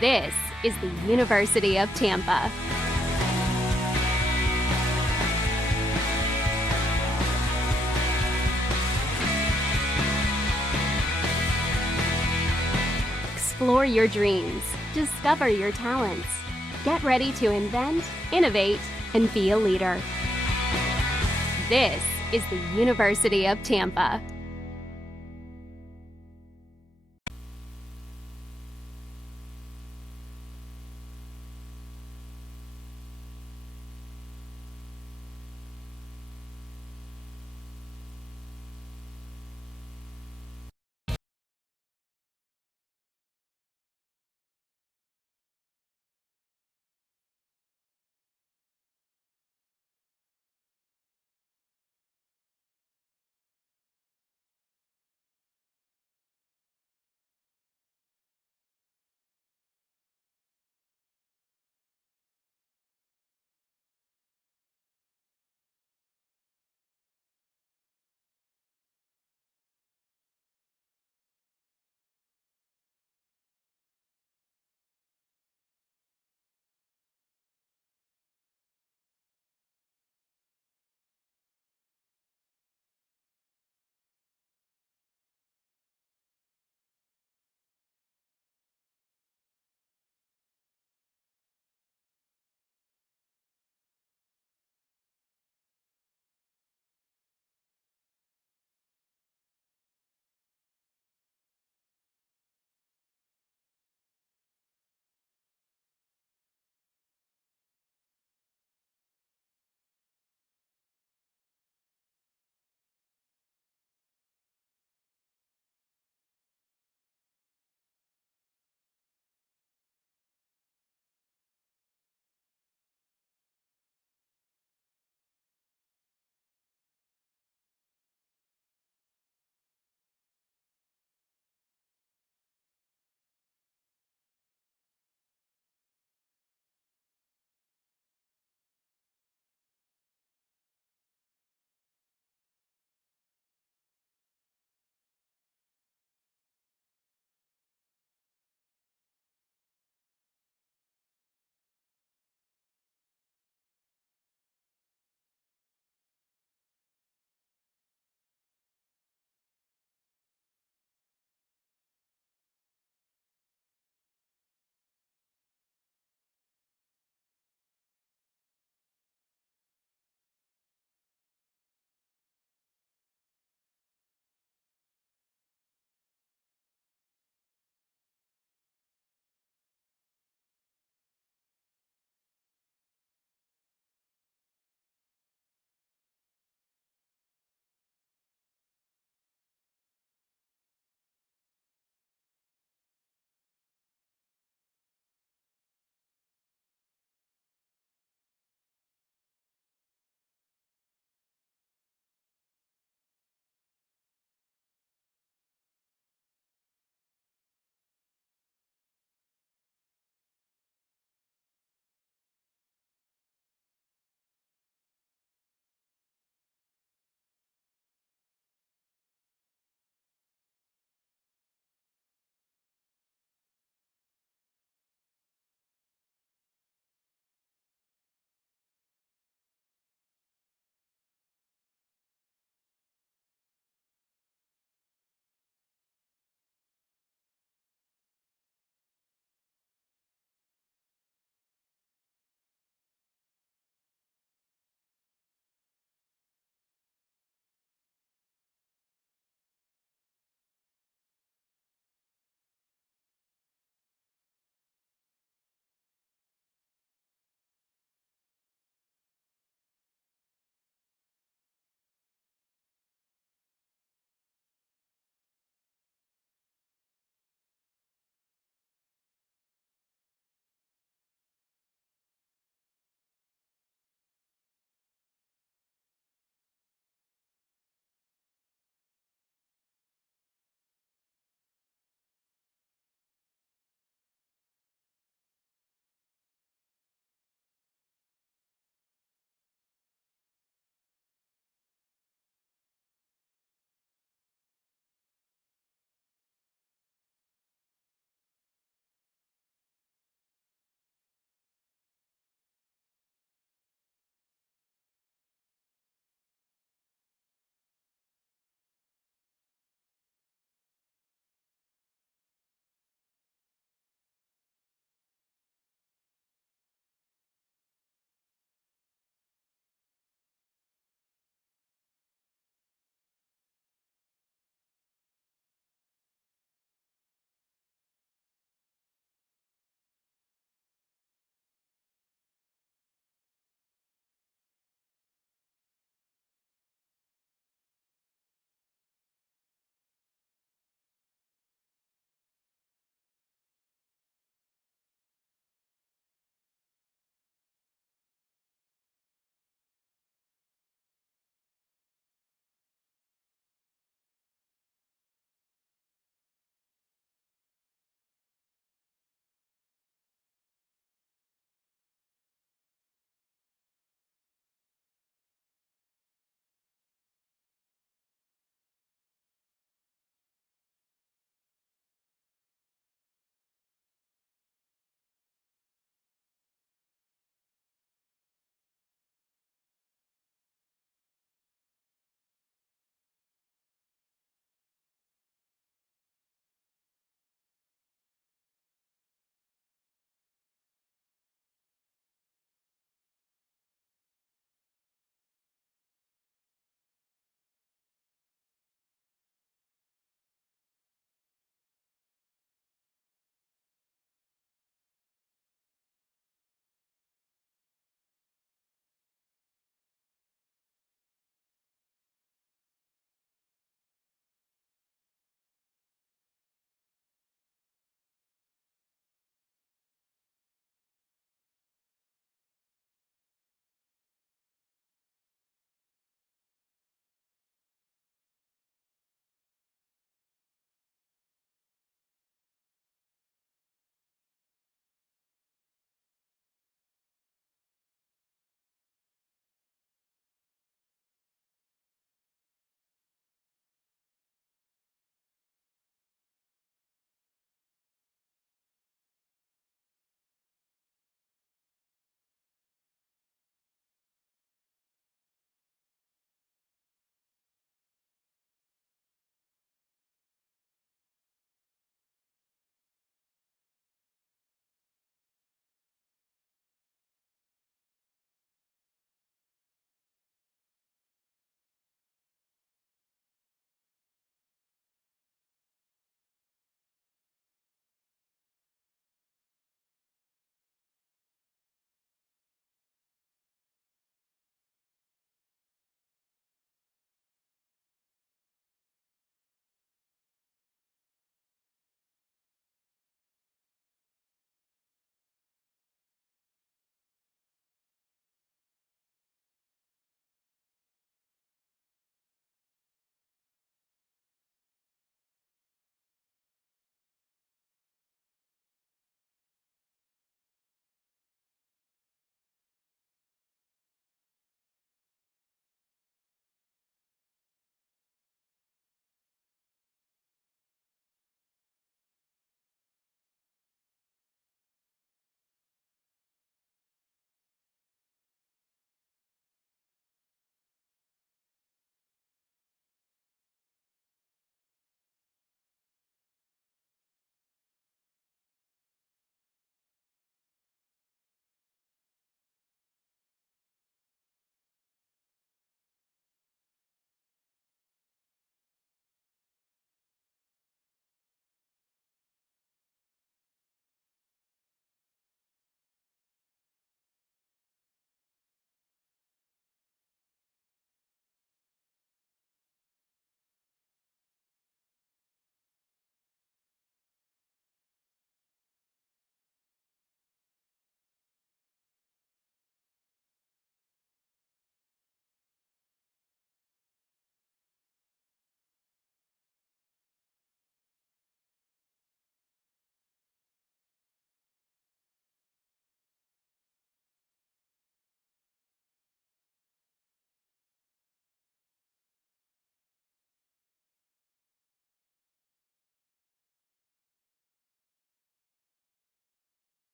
This is the University of Tampa. Explore your dreams, discover your talents. Get ready to invent, innovate, and be a leader. This is the University of Tampa.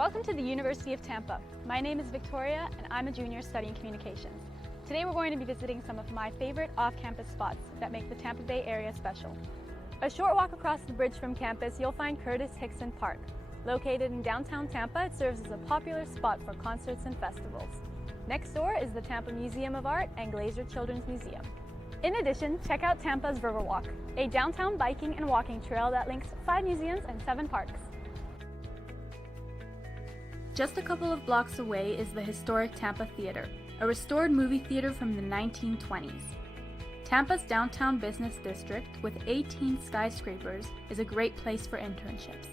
Welcome to the University of Tampa. My name is Victoria and I'm a junior studying communications. Today we're going to be visiting some of my favorite off-campus spots that make the Tampa Bay area special. A short walk across the bridge from campus, you'll find Curtis Hickson Park. Located in downtown Tampa, it serves as a popular spot for concerts and festivals. Next door is the Tampa Museum of Art and Glazer Children's Museum. In addition, check out Tampa's Riverwalk, a downtown biking and walking trail that links 5 museums and 7 parks. Just a couple of blocks away is the historic Tampa Theater, a restored movie theater from the 1920s. Tampa's downtown business district, with 18 skyscrapers, is a great place for internships.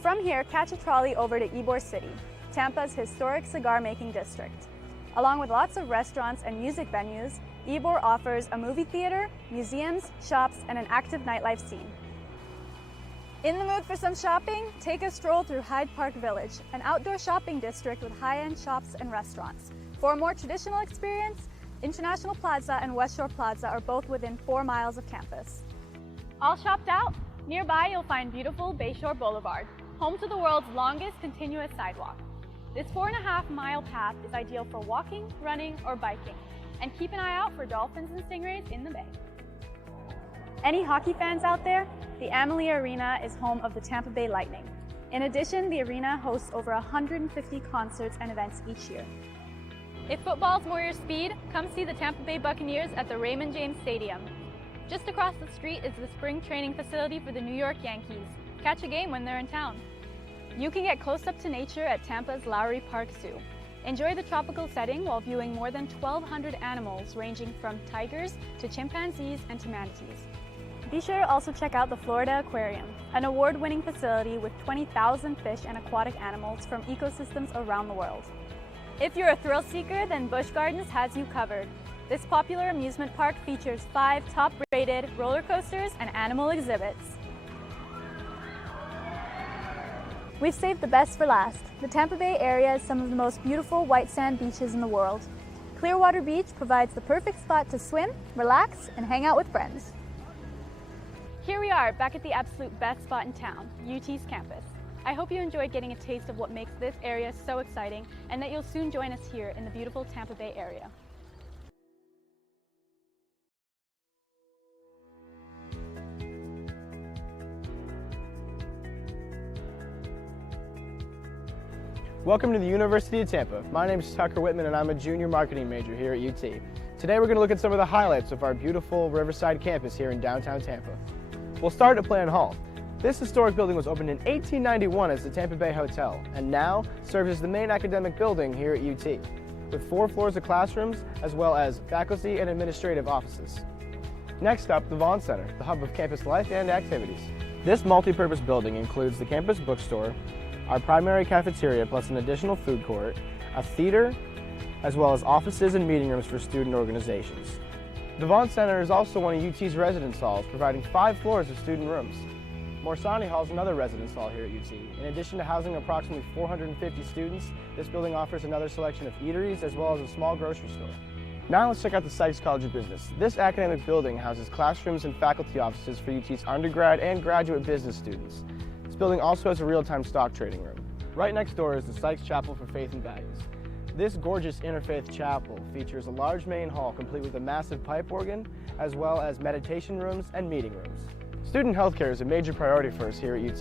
From here, catch a trolley over to Ybor City, Tampa's historic cigar-making district. Along with lots of restaurants and music venues, Ybor offers a movie theater, museums, shops, and an active nightlife scene. In the mood for some shopping? Take a stroll through Hyde Park Village, an outdoor shopping district with high-end shops and restaurants. For a more traditional experience, International Plaza and West Shore Plaza are both within 4 miles of campus. All shopped out? Nearby you'll find beautiful Bayshore Boulevard, home to the world's longest continuous sidewalk. This 4.5-mile path is ideal for walking, running, or biking, and keep an eye out for dolphins and stingrays in the bay. Any hockey fans out there? The Amalie Arena is home of the Tampa Bay Lightning. In addition, the arena hosts over 150 concerts and events each year. If football's more your speed, come see the Tampa Bay Buccaneers at the Raymond James Stadium. Just across the street is the spring training facility for the New York Yankees. Catch a game when they're in town. You can get close up to nature at Tampa's Lowry Park Zoo. Enjoy the tropical setting while viewing more than 1,200 animals ranging from tigers to chimpanzees and to manatees. Be sure to also check out the Florida Aquarium, an award-winning facility with 20,000 fish and aquatic animals from ecosystems around the world. If you're a thrill seeker, then Busch Gardens has you covered. This popular amusement park features 5 top-rated roller coasters and animal exhibits. We've saved the best for last. The Tampa Bay area has some of the most beautiful white sand beaches in the world. Clearwater Beach provides the perfect spot to swim, relax, and hang out with friends. Here we are, back at the absolute best spot in town, UT's campus. I hope you enjoyed getting a taste of what makes this area so exciting, and that you'll soon join us here in the beautiful Tampa Bay area. Welcome to the University of Tampa. My name is Tucker Whitman and I'm a junior marketing major here at UT. Today we're going to look at some of the highlights of our beautiful Riverside campus here in downtown Tampa. We'll start at Plan Hall. This historic building was opened in 1891 as the Tampa Bay Hotel and now serves as the main academic building here at UT, with 4 floors of classrooms as well as faculty and administrative offices. Next up, the Vaughn Center, the hub of campus life and activities. This multi-purpose building includes the campus bookstore, our primary cafeteria plus an additional food court, a theater, as well as offices and meeting rooms for student organizations. The Vaughn Center is also one of UT's residence halls, providing 5 floors of student rooms. Morsani Hall is another residence hall here at UT. In addition to housing approximately 450 students, this building offers another selection of eateries as well as a small grocery store. Now let's check out the Sykes College of Business. This academic building houses classrooms and faculty offices for UT's undergrad and graduate business students. This building also has a real-time stock trading room. Right next door is the Sykes Chapel for Faith and Values. This gorgeous interfaith chapel features a large main hall complete with a massive pipe organ, as well as meditation rooms and meeting rooms. Student healthcare is a major priority for us here at UT.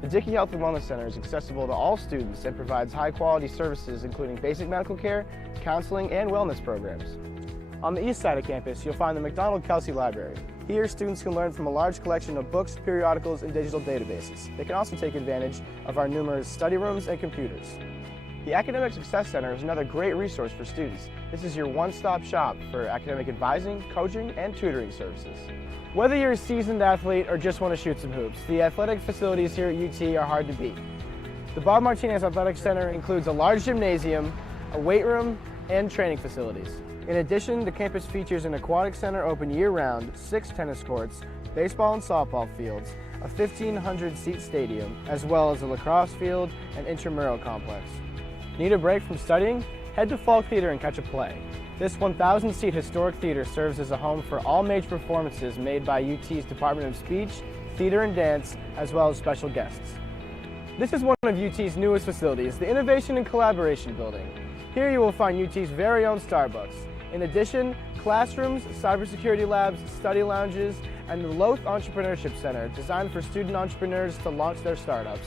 The Dickey Health and Wellness Center is accessible to all students and provides high-quality services including basic medical care, counseling, and wellness programs. On the east side of campus, you'll find the McDonald-Kelsey Library. Here, students can learn from a large collection of books, periodicals, and digital databases. They can also take advantage of our numerous study rooms and computers. The Academic Success Center is another great resource for students. This is your one-stop shop for academic advising, coaching, and tutoring services. Whether you're a seasoned athlete or just want to shoot some hoops, the athletic facilities here at UT are hard to beat. The Bob Martinez Athletic Center includes a large gymnasium, a weight room, and training facilities. In addition, the campus features an aquatic center open year-round, 6 tennis courts, baseball and softball fields, a 1,500-seat stadium, as well as a lacrosse field and intramural complex. Need a break from studying? Head to Falk Theater and catch a play. This 1,000-seat historic theater serves as a home for all major performances made by UT's Department of Speech, Theater and Dance, as well as special guests. This is one of UT's newest facilities, the Innovation and Collaboration Building. Here you will find UT's very own Starbucks. In addition, classrooms, cybersecurity labs, study lounges, and the Loth Entrepreneurship Center designed for student entrepreneurs to launch their startups.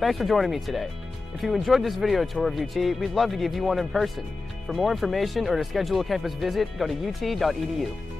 Thanks for joining me today. If you enjoyed this video tour of UT, we'd love to give you one in person. For more information or to schedule a campus visit, go to ut.edu.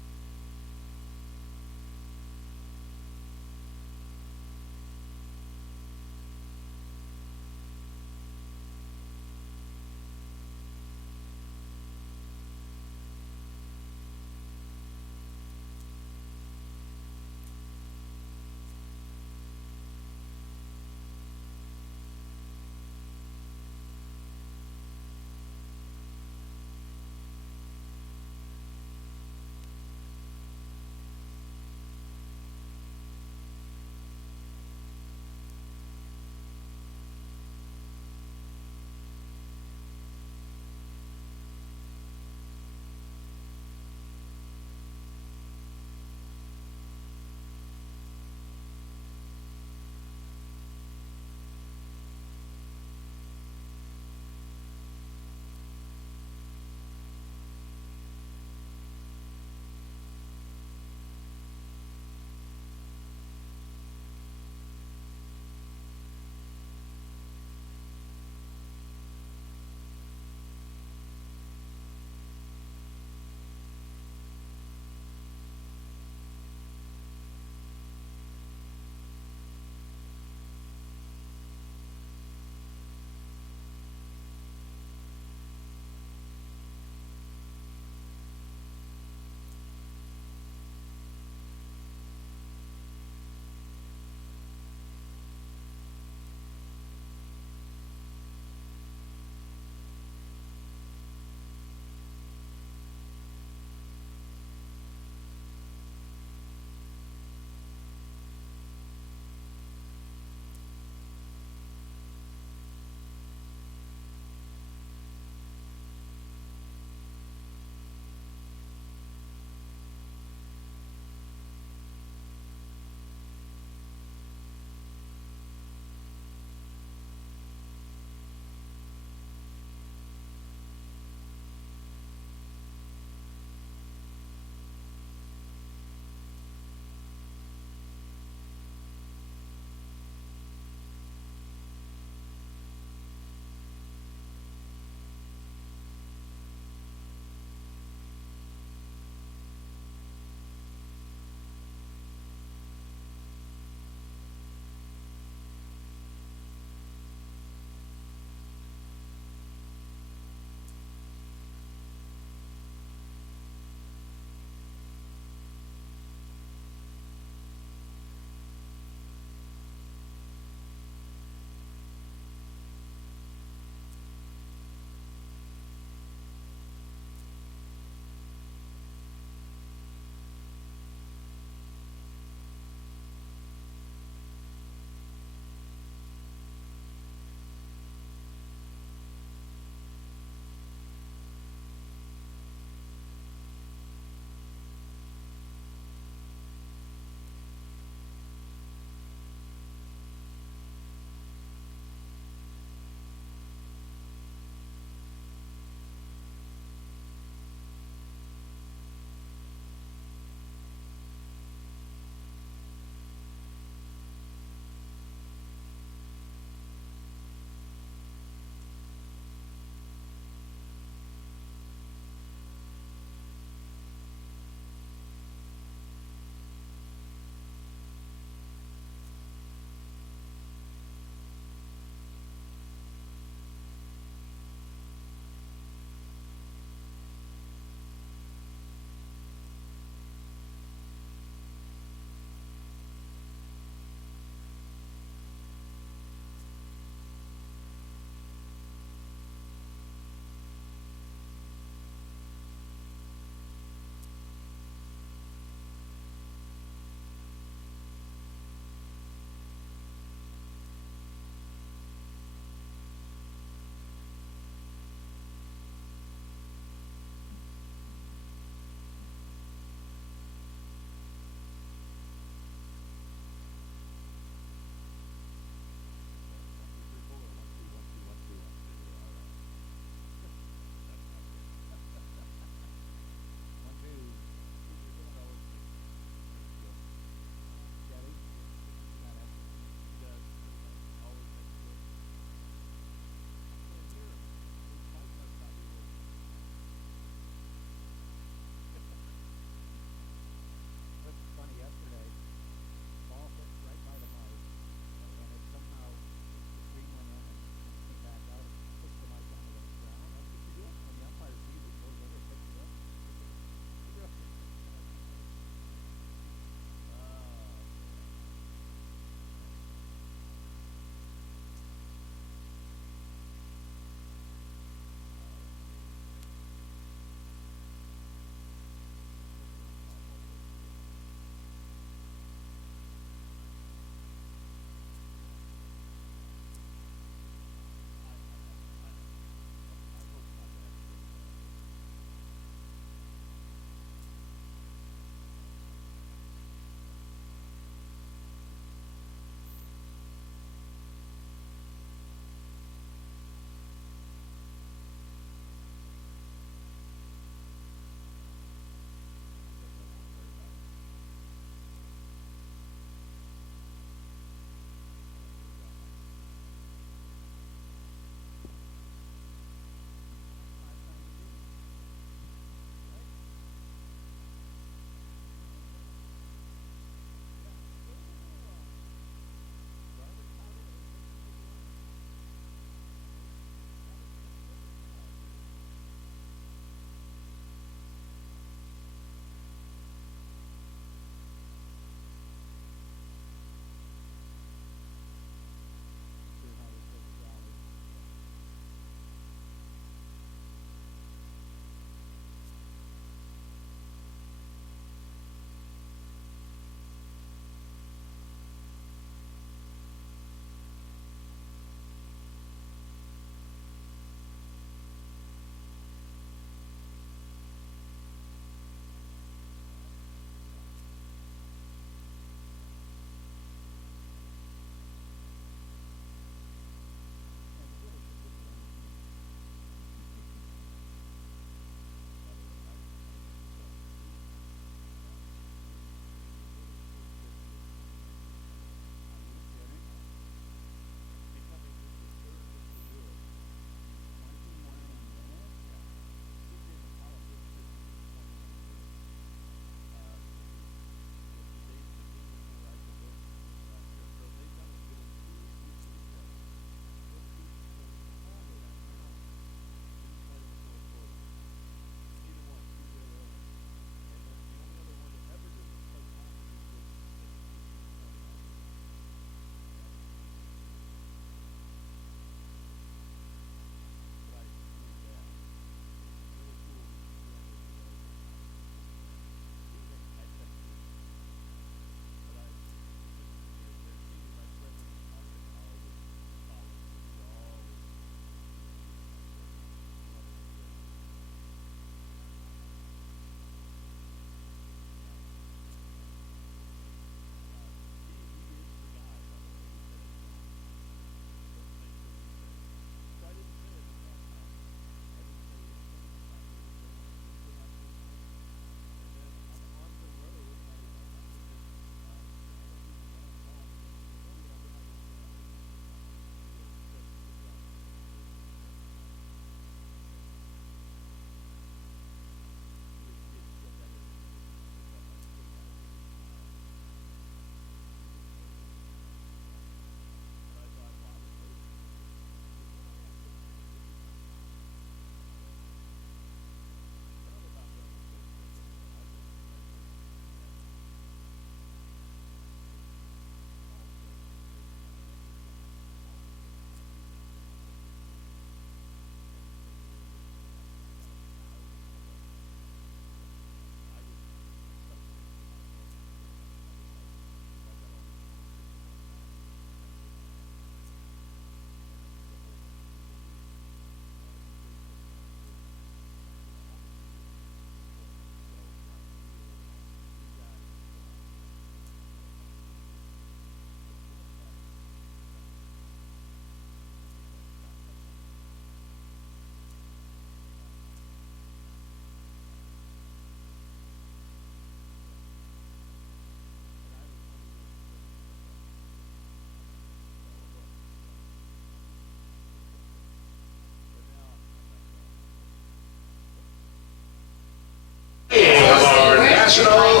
National.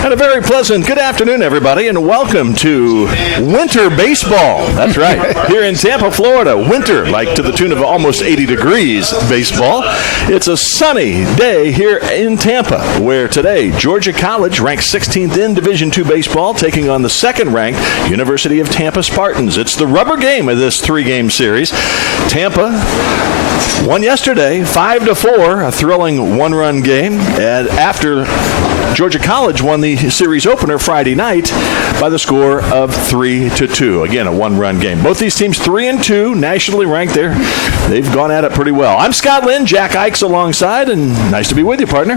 And a very pleasant good afternoon, everybody, and welcome to winter baseball. That's right. Here in Tampa, Florida, winter, like to the tune of almost 80 degrees baseball. It's a sunny day here in Tampa, where today Georgia College ranks 16th in Division II baseball, taking on the second-ranked University of Tampa Spartans. It's the rubber game of this three-game series. Tampa won yesterday, 5-4, a thrilling one-run game. And after Georgia College won the series opener Friday night by the score of 3-2. Again, a one-run game. Both these teams 3-2, nationally ranked there. They've gone at it pretty well. I'm Scott Lynn, Jack Ikes alongside, and nice to be with you, partner.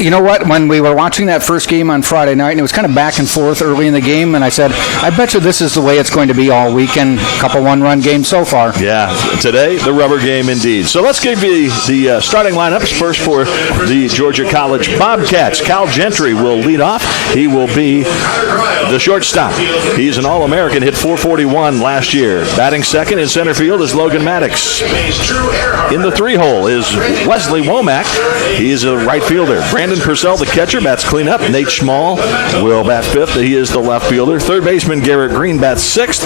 You know what? When we were watching that first game on Friday night, and it was kind of back and forth early in the game, and I said, I bet you this is the way it's going to be all weekend. A couple one-run games so far. Yeah, today, the rubber game indeed. So let's give you the starting lineups. First for the Georgia College Bobcats. Cal Gentry will lead off. He will be the shortstop. He's an All-American, hit .441 last year. Batting second in center field is Logan Maddox. In the three-hole is Wesley Womack. He is a right fielder. Brandon Purcell, the catcher, bats cleanup. Nate Schmall will bat fifth. He is the left fielder. Third baseman Garrett Green bats sixth.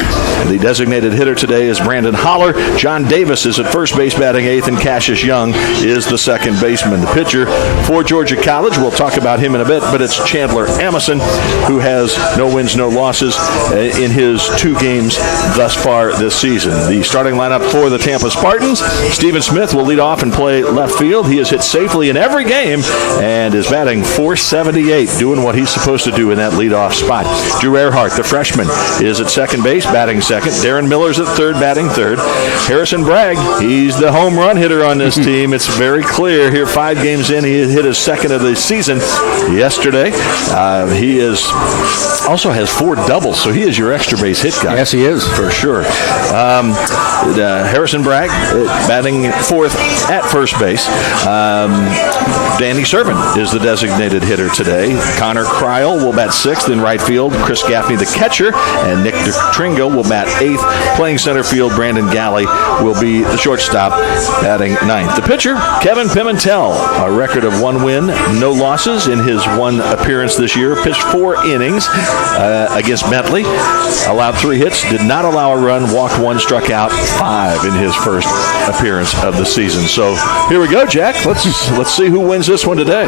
The designated hitter today is Brandon Holler. John Davis is at first base batting eighth, and Cassius Young is the second baseman. The pitcher for Georgia College, we'll talk about him in a bit, but it's Chandler Amison, who has no wins, no losses in his two games thus far this season. The starting lineup for the Tampa Spartans, Stephen Smith will lead off and play left field. He has hit safely in every game and is batting .478, doing what he's supposed to do in that leadoff spot. Drew Earhart, the freshman, is at second base, batting second. Darren Miller's at third, batting third. Harrison Bragg, he's the home run hitter on this team. It's very clear here, 5 games in, he hit his second of the season yesterday. He also has 4 doubles, so he is your extra base hit guy. Yes, he is. For sure. Harrison Bragg batting fourth at first base. Danny Servant is the designated hitter today. Connor Kryl will bat sixth in right field. Chris Gaffney, the catcher, and Nick DeTringo will bat eighth. Playing center field, Brandon Galley will be the shortstop, batting ninth. The pitcher, Kevin Pimentel, a record of 1 win, no losses in his one appearance this year. Pitched 4 innings against Bentley. Allowed 3 hits, did not allow a run, walked 1, struck out 5 in his first appearance of the season. So here we go, Jack. Let's see who wins this one today.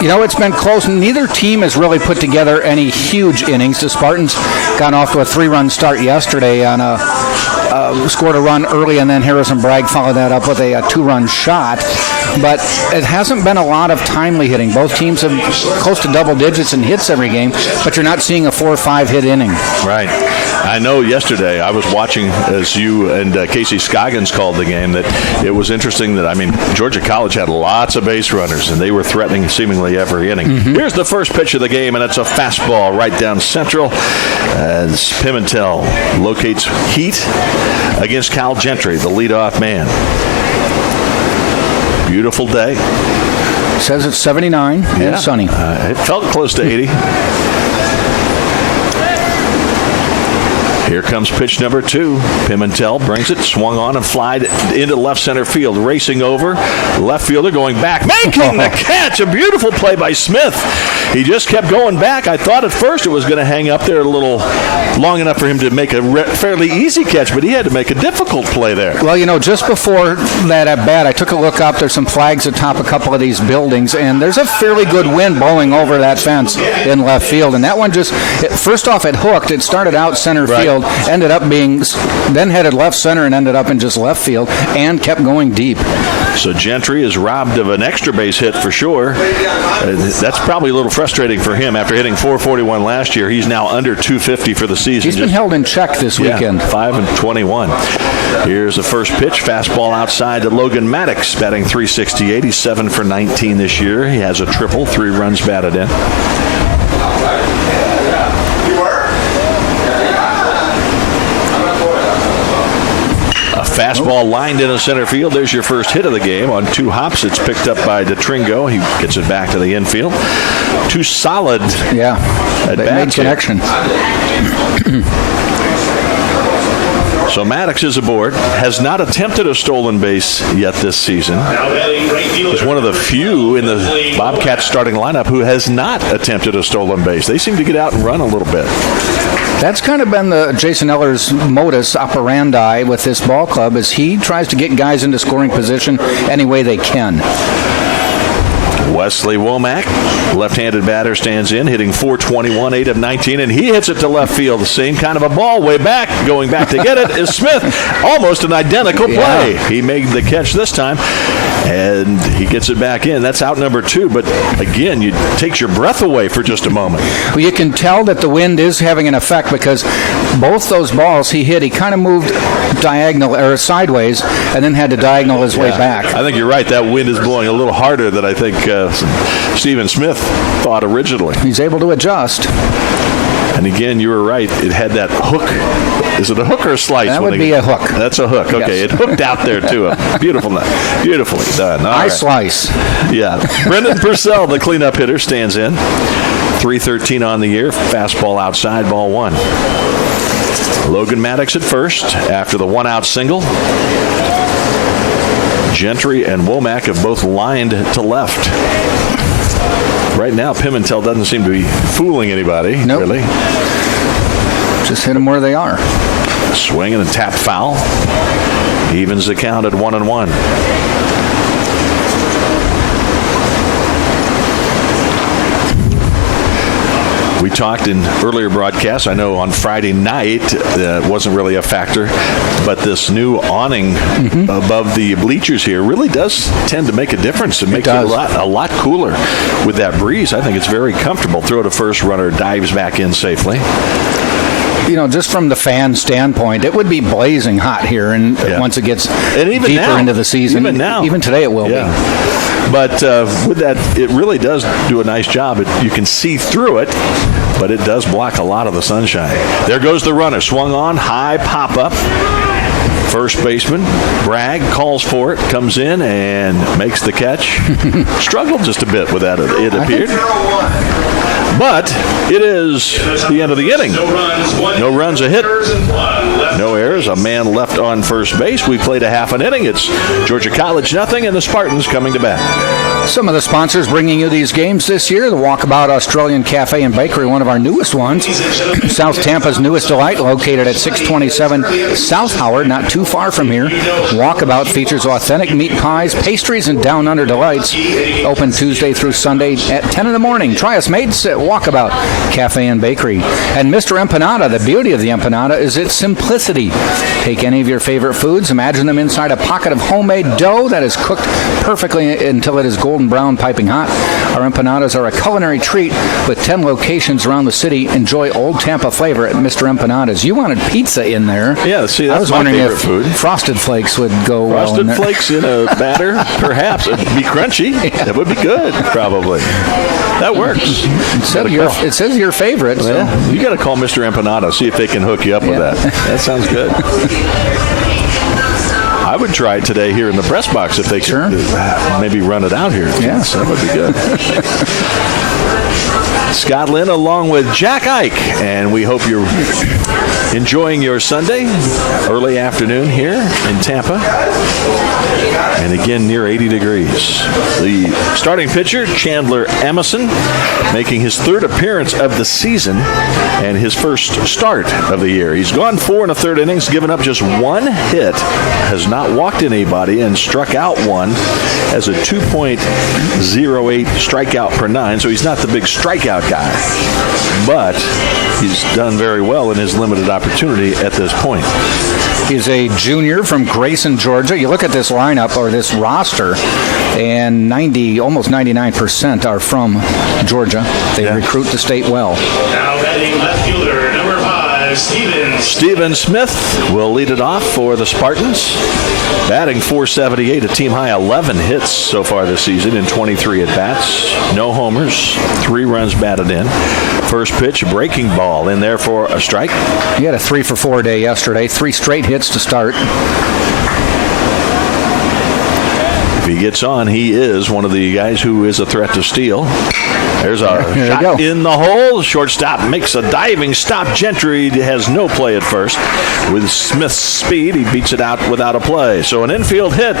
You know, it's been close. Neither team has really put together any huge innings. The Spartans got off to a 3-run start yesterday on scored a run early, and then Harrison Bragg followed that up with a 2-run shot. But it hasn't been a lot of timely hitting. Both teams have close to double digits in hits every game, but you're not seeing a 4 or 5 hit inning. Right. I know yesterday I was watching as you and Casey Scoggins called the game, that it was interesting that, Georgia College had lots of base runners, and they were threatening seemingly every inning. Mm-hmm. Here's the first pitch of the game, and it's a fastball right down central as Pimentel locates heat against Cal Gentry, the leadoff man. Beautiful day. Says it's 79 and sunny. It felt close to 80. Here comes pitch number 2. Pimentel brings it, swung on and flied into left center field. Racing over, left fielder going back, making the catch. A beautiful play by Smith. He just kept going back. I thought at first it was going to hang up there a little long enough for him to make a fairly easy catch, but he had to make a difficult play there. Well, just before that at bat, I took a look up. There's some flags atop a couple of these buildings, and there's a fairly good wind blowing over that fence in left field. And that one first off, it hooked. It started out center field, ended up then headed left center and ended up in just left field and kept going deep. So Gentry is robbed of an extra base hit for sure. That's probably a little frustrating for him. After hitting 441 last year, he's now under 250 for the season. He's been held in check this weekend. 5-21. Here's the first pitch. Fastball outside to Logan Maddox, batting .368. He's 7 for 19 this year. He has a triple, 3 runs batted in. Fastball lined into center field. There's your first hit of the game. On 2 hops, it's picked up by DeTringo. He gets it back to the infield. 2 solid at they bats made connection. So Maddox is aboard. Has not attempted a stolen base yet this season. He's one of the few in the Bobcats starting lineup who has not attempted a stolen base. They seem to get out and run a little bit. That's kind of been the Jason Eller's modus operandi with this ball club, is he tries to get guys into scoring position any way they can. Wesley Womack, left-handed batter, stands in, hitting .421, 8 of 19, and he hits it to left field. The same kind of a ball, way back. Going back to get it is Smith. Almost an identical play. He made the catch this time, and he gets it back in. That's out number 2, but again, it takes your breath away for just a moment. Well, you can tell that the wind is having an effect, because both those balls he hit, he kind of moved diagonal or sideways and then had to diagonal his way back. I think you're right. That wind is blowing a little harder than I think Stephen Smith thought originally. He's able to adjust. And again, you were right. It had that hook. Is it a hook or a slice? That would be a hook. That's a hook. Okay, yes. It hooked out there to him. Beautifully done. All right. Slice. Yeah. Brendan Purcell, the cleanup hitter, stands in. 313 on the year. Fastball outside, ball 1. Logan Maddox at first after the 1-out single. Gentry and Womack have both lined to left. Right now, Pimentel doesn't seem to be fooling anybody, really. Just hit them where they are. Swing and a tap foul. Evens the count at 1-1. We talked in earlier broadcasts, I know on Friday night wasn't really a factor, but this new awning above the bleachers here really does tend to make a difference. It makes it a lot cooler with that breeze. I think it's very comfortable. Throw to first, runner dives back in safely. Just from the fan standpoint, it would be blazing hot here, and once it gets deeper into the season, even today it will be. But with that, it really does do a nice job. You can see through it, but it does block a lot of the sunshine. There goes the runner, swung on, high pop-up. First baseman, Bragg, calls for it, comes in and makes the catch. Struggled just a bit with that, it appeared. But it is the end of the inning. No runs, a hit, no errors, a man left on first base. We played a half an inning. It's Georgia College nothing, and the Spartans coming to bat. Some of the sponsors bringing you these games this year: the Walkabout Australian Cafe and Bakery, one of our newest ones. South Tampa's newest delight, located at 627 South Howard, not too far from here. Walkabout features authentic meat pies, pastries, and down under delights. Open Tuesday through Sunday at 10 in the morning. Try us mates at Walkabout Cafe and Bakery. And Mr. Empanada, the beauty of the empanada is its simplicity. Take any of your favorite foods, imagine them inside a pocket of homemade dough that is cooked perfectly until it is golden brown, piping hot. Our empanadas are a culinary treat with 10 locations around the city. Enjoy old Tampa flavor at Mr. Empanadas. You wanted pizza in there. Yeah, see, that's I was my wondering favorite if food. Frosted Flakes would go well in there. Frosted Flakes in a batter, perhaps. It'd be crunchy. Yeah. That would be good, probably. That works. It says your favorite. So. Yeah. You got to call Mr. Empanada, see if they can hook you up with that. That sounds good. I would try it today here in the press box if they could maybe run it out here. Yes, that would be good. Scott Lynn along with Jack Ike, and we hope you're enjoying your Sunday early afternoon here in Tampa. And again, near 80 degrees. The starting pitcher, Chandler Emerson, making his third appearance of the season and his first start of the year. He's gone 4 1/3 innings, given up just 1 hit, has not walked anybody, and struck out 1, has a 2.08 strikeout per 9, so he's not the big strikeout guy. But he's done very well in his limited opportunity at this point. He's a junior from Grayson, Georgia. You look at this lineup or this roster, and almost 99% are from Georgia. They recruit the state well. Now batting left fielder, number 5, Steven Smith will lead it off for the Spartans. Batting .478, a team high 11 hits so far this season in 23 at-bats. No homers, 3 runs batted in. First pitch, breaking ball in there for a strike. He had a 3 for 4 day yesterday, 3 straight hits to start. If he gets on, he is one of the guys who is a threat to steal. There's a shot in the hole. Shortstop makes a diving stop. Gentry has no play at first. With Smith's speed, he beats it out without a play. So an infield hit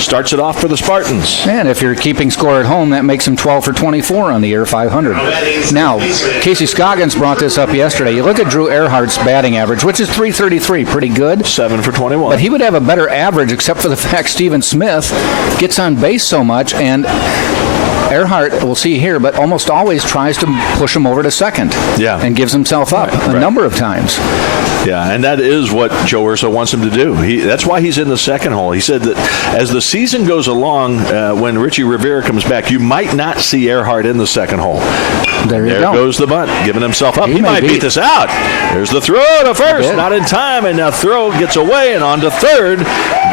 starts it off for the Spartans. And if you're keeping score at home, that makes him 12 for 24 on the year, 500. Now, Casey Scoggins brought this up yesterday. You look at Drew Earhart's batting average, which is .333, pretty good. 7 for 21. But he would have a better average except for the fact Steven Smith gets on base so much, and Earhart, we'll see here, but almost always tries to push him over to second. Yeah. And gives himself up a number of times. Yeah, and that is what Joe Urso wants him to do. That's why he's in the second hole. He said that as the season goes along, when Richie Rivera comes back, you might not see Earhart in the second hole. There goes the bunt, giving himself up. He might beat this out. There's the throw to first, not in time, and the throw gets away, and on to third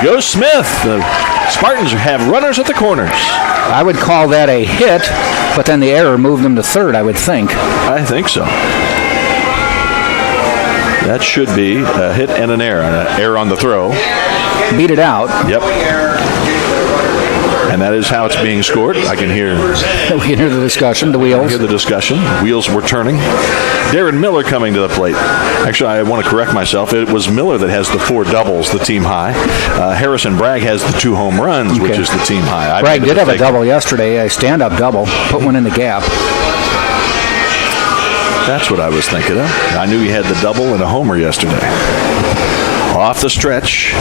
goes Smith. The Spartans have runners at the corners. I would call that a hit, but then the error moved them to third, I would think. I think so. That should be a hit and an error on the throw. Beat it out. Yep. And that is how it's being scored. I can hear. We can hear the discussion, the wheels. I hear the discussion. Wheels were turning. Darren Miller coming to the plate. Actually, I want to correct myself. It was Miller that has the 4 doubles, the team high. Harrison Bragg has the 2 home runs, which is the team high. Bragg did have a double yesterday, a stand-up double. Put one in the gap. That's what I was thinking of. I knew he had the double and a homer yesterday. Off the stretch.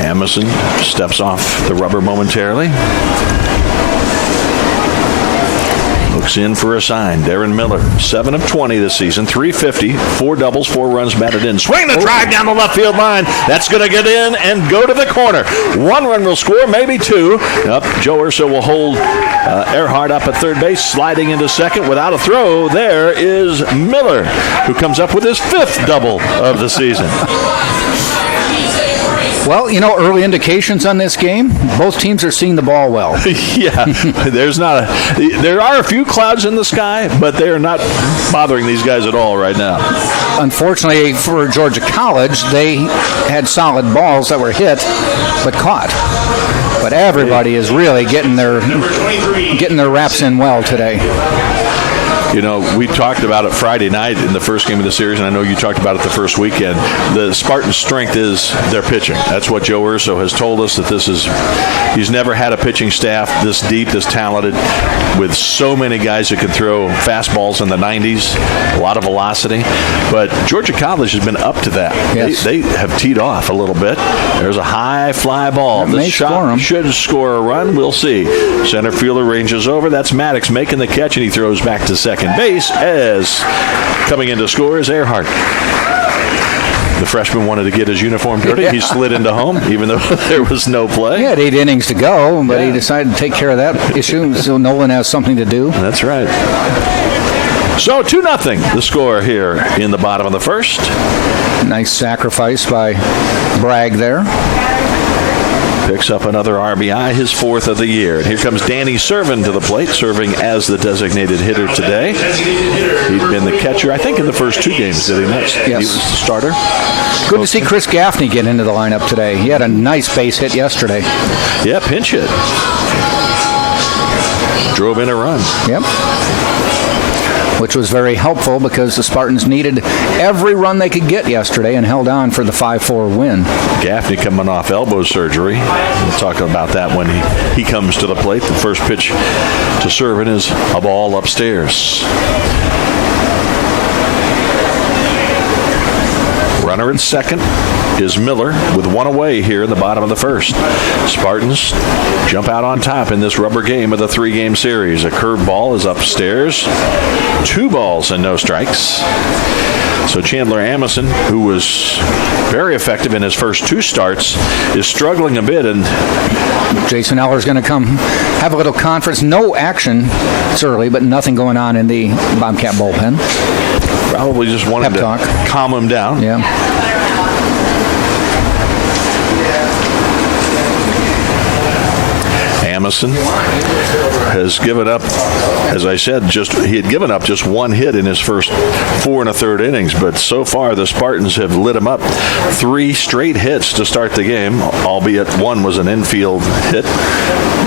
Emerson steps off the rubber momentarily. Looks in for a sign. Darren Miller, 7 of 20 this season, 350, 4 doubles, 4 runs batted in. Swing the drive down the left field line. That's going to get in and go to the corner. 1 run will score, maybe 2. Joe Urso will hold Earhart up at third base, sliding into second without a throw. There is Miller, who comes up with his 5th double of the season. Well, early indications on this game, both teams are seeing the ball well. Yeah, there are a few clouds in the sky, but they are not bothering these guys at all right now. Unfortunately for Georgia College, they had solid balls that were hit but caught. But everybody is really getting their wraps in well today. We talked about it Friday night in the first game of the series, and I know you talked about it the first weekend. The Spartans' strength is their pitching. That's what Joe Urso has told us, that he's never had a pitching staff this deep, this talented, with so many guys who can throw fastballs in the 90s, a lot of velocity. But Georgia College has been up to that. Yes. They have teed off a little bit. There's a high fly ball. This shot should score a run. We'll see. Center fielder ranges over. That's Maddox making the catch, and he throws back to second base as coming in to score is Earhart. The freshman wanted to get his uniform dirty. He slid into home, even though there was no play. He had 8 innings to go, but he decided to take care of that issue so Nolan has something to do. That's right. So 2-0 the score here in the bottom of the first. Nice sacrifice by Bragg there. picks up another RBI, his 4th of the year. And here comes Danny Servin to the plate, serving as the designated hitter today. He'd been the catcher, I think, in the first 2 games, did he not? Yes. He was the starter. Good to see Chris Gaffney get into the lineup today. He had a nice base hit yesterday. Yeah, pinch hit. Drove in a run. Yep. Which was very helpful because the Spartans needed every run they could get yesterday and held on for the 5-4 win. Gaffney coming off elbow surgery. We'll talk about that when he comes to the plate. The first pitch to Servin is a ball upstairs. Runner at second is Miller with 1 away here in the bottom of the first. Spartans jump out on top in this rubber game of the 3-game series. A curveball is upstairs. 2 balls and no strikes. So Chandler Amison, who was very effective in his first 2 starts, is struggling a bit. And Jason Eller's going to come have a little conference. No action. It's early, but nothing going on in the Bobcat bullpen. Probably just wanted to calm him down. Yeah. Amison has given up, as I said, he had given up just 1 hit in his first 4 1/3 innings, but so far the Spartans have lit him up. 3 straight hits to start the game, albeit one was an infield hit.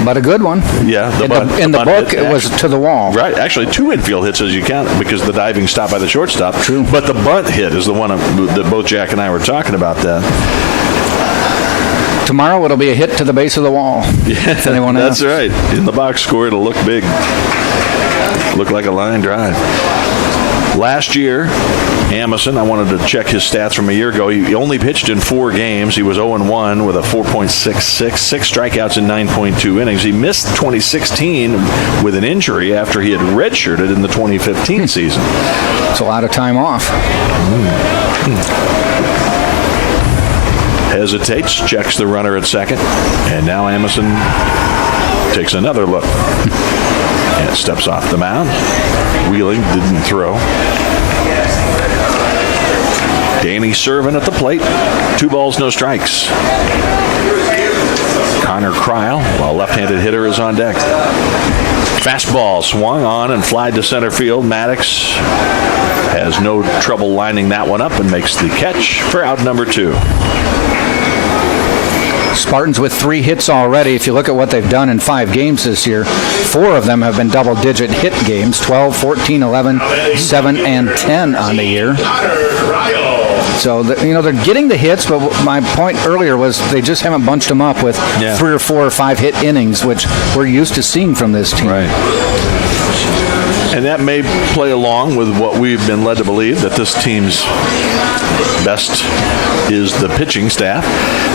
But a good one. Yeah, in the book, it was to the wall. Right, actually 2 infield hits as you count because the diving stop by the shortstop. True. But the bunt hit is the one that both Jack and I were talking about that. Tomorrow it'll be a hit to the base of the wall. Yeah, that's right. In the box score, it'll look big. Look like a line drive. Last year, Amison, I wanted to check his stats from a year ago. He only pitched in 4 games. He was 0-1 with a 4.66, 6 strikeouts in 9.2 innings. He missed 2016 with an injury after he had redshirted in the 2015 season. It's a lot of time off. Hesitates, checks the runner at second, and now Amison takes another look and steps off the mound. Wheeling, didn't throw. Danny Servin at the plate. 2 balls, no strikes. Connor Kryl, while left-handed hitter, is on deck. Fastball swung on and flied to center field. Maddox has no trouble lining that one up and makes the catch for out number 2. Spartans with 3 hits already. If you look at what they've done in 5 games this year, 4 of them have been double-digit hit games, 12, 14, 11, 7, and 10 on the year. So, they're getting the hits, but my point earlier was they just haven't bunched them up with 3 or 4 or 5 hit innings, which we're used to seeing from this team. Right. And that may play along with what we've been led to believe, that this team's best is the pitching staff,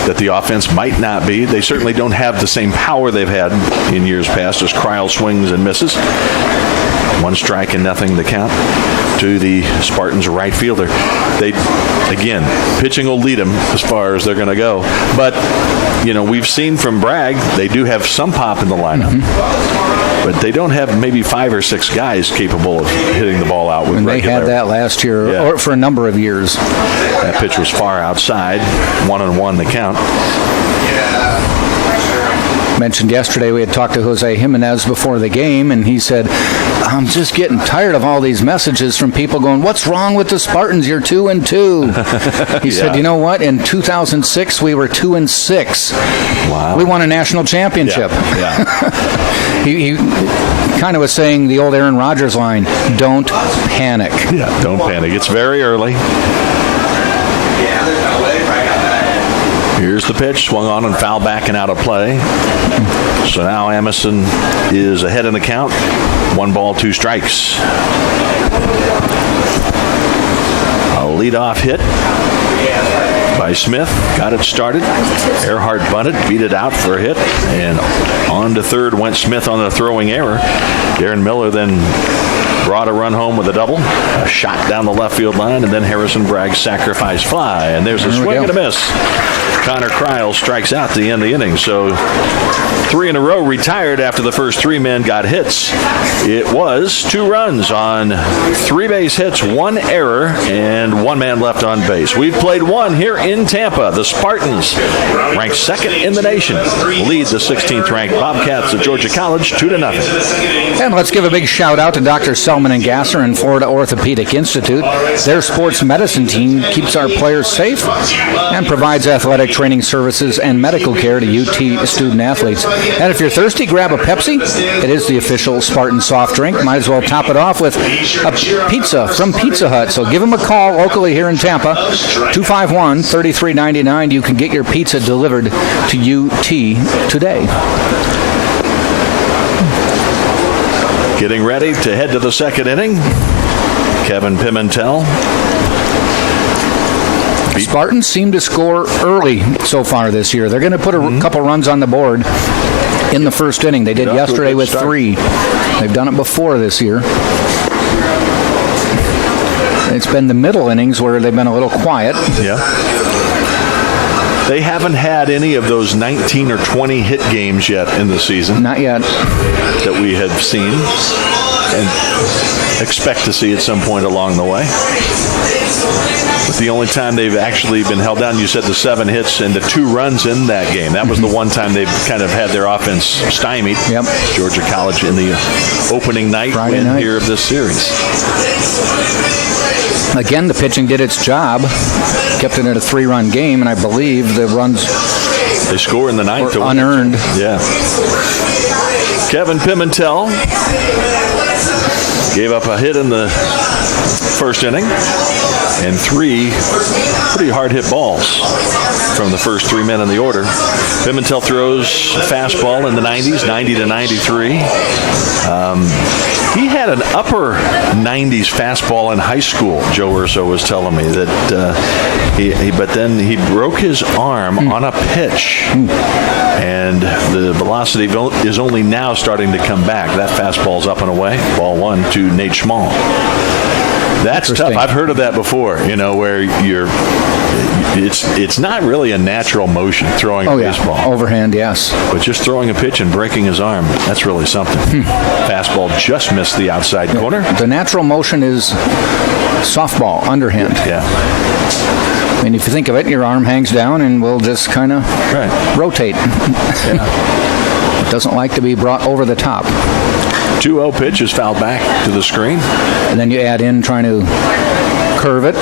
that the offense might not be. They certainly don't have the same power they've had in years past as Kryl swings and misses. 1 strike and nothing to count to the Spartans right fielder. Pitching will lead them as far as they're going to go. But, we've seen from Bragg, they do have some pop in the lineup. But they don't have maybe 5 or 6 guys capable of hitting the ball out with regularity. They had that last year, or for a number of years. That pitch was far outside, 1-1 the count. Mentioned yesterday we had talked to Jose Jimenez before the game, and he said, I'm just getting tired of all these messages from people going, what's wrong with the Spartans? You're 2-2. He said, you know what? In 2006, we were 2-6. Wow. We won a national championship. Yeah. He kind of was saying the old Aaron Rodgers line, don't panic. Yeah, don't panic. It's very early. Here's the pitch, swung on and fouled back and out of play. So now Amison is ahead in the count. 1 ball, 2 strikes. A leadoff hit by Smith. Got it started. Earhart bunted, beat it out for a hit. And on to third went Smith on the throwing error. Darren Miller then brought a run home with a double. A shot down the left field line, and then Harrison Bragg's sacrifice fly. And there's a swing and a miss. Connor Kryl strikes out to end the inning. So 3 in a row retired after the first 3 men got hits. It was 2 runs on 3 base hits, 1 error, and 1 man left on base. We've played 1 here in Tampa. The Spartans, ranked 2nd in the nation, lead the 16th ranked Bobcats of Georgia College 2-0. And let's give a big shout out to Dr. Selman and Gasser and Florida Orthopedic Institute. Their sports medicine team keeps our players safe and provides athletic training services and medical care to UT student athletes. And if you're thirsty, grab a Pepsi. It is the official Spartan soft drink. Might as well top it off with a pizza from Pizza Hut. So give them a call locally here in Tampa, 251-3399. You can get your pizza delivered to UT today. Getting ready to head to the 2nd inning. Kevin Pimentel. Spartans seem to score early so far this year. They're going to put a couple runs on the board in the 1st inning. They did yesterday with 3. They've done it before this year. It's been the middle innings where they've been a little quiet. Yeah. They haven't had any of those 19 or 20 hit games yet in the season. Not yet. That we have seen and expect to see at some point along the way. But the only time they've actually been held down, you said the 7 hits and the 2 runs in that game. That was the one time they've kind of had their offense stymied. Yep. Georgia College in the opening Friday night here of this series. Again, the pitching did its job, kept it at a 3-run game, and I believe the runs they score in the 9th were unearned. Yeah. Kevin Pimentel gave up a hit in the 1st inning and 3 pretty hard hit balls from the first 3 men in the order. Pimentel throws a fastball in the 90s, 90 to 93. He had an upper 90s fastball in high school, Joe Urso was telling me, that but then he broke his arm on a pitch, and the velocity is only now starting to come back. That fastball's up and away. Ball 1 to Nate Schmall. That's tough. I've heard of that before, where it's not really a natural motion throwing a baseball. Overhand, yes. But just throwing a pitch and breaking his arm, that's really something. Fastball just missed the outside corner. The natural motion is softball, underhand. Yeah. I mean, if you think of it, your arm hangs down and will just kind of rotate. Yeah. It doesn't like to be brought over the top. 2-0 pitch is fouled back to the screen. And then you add in trying to curve it,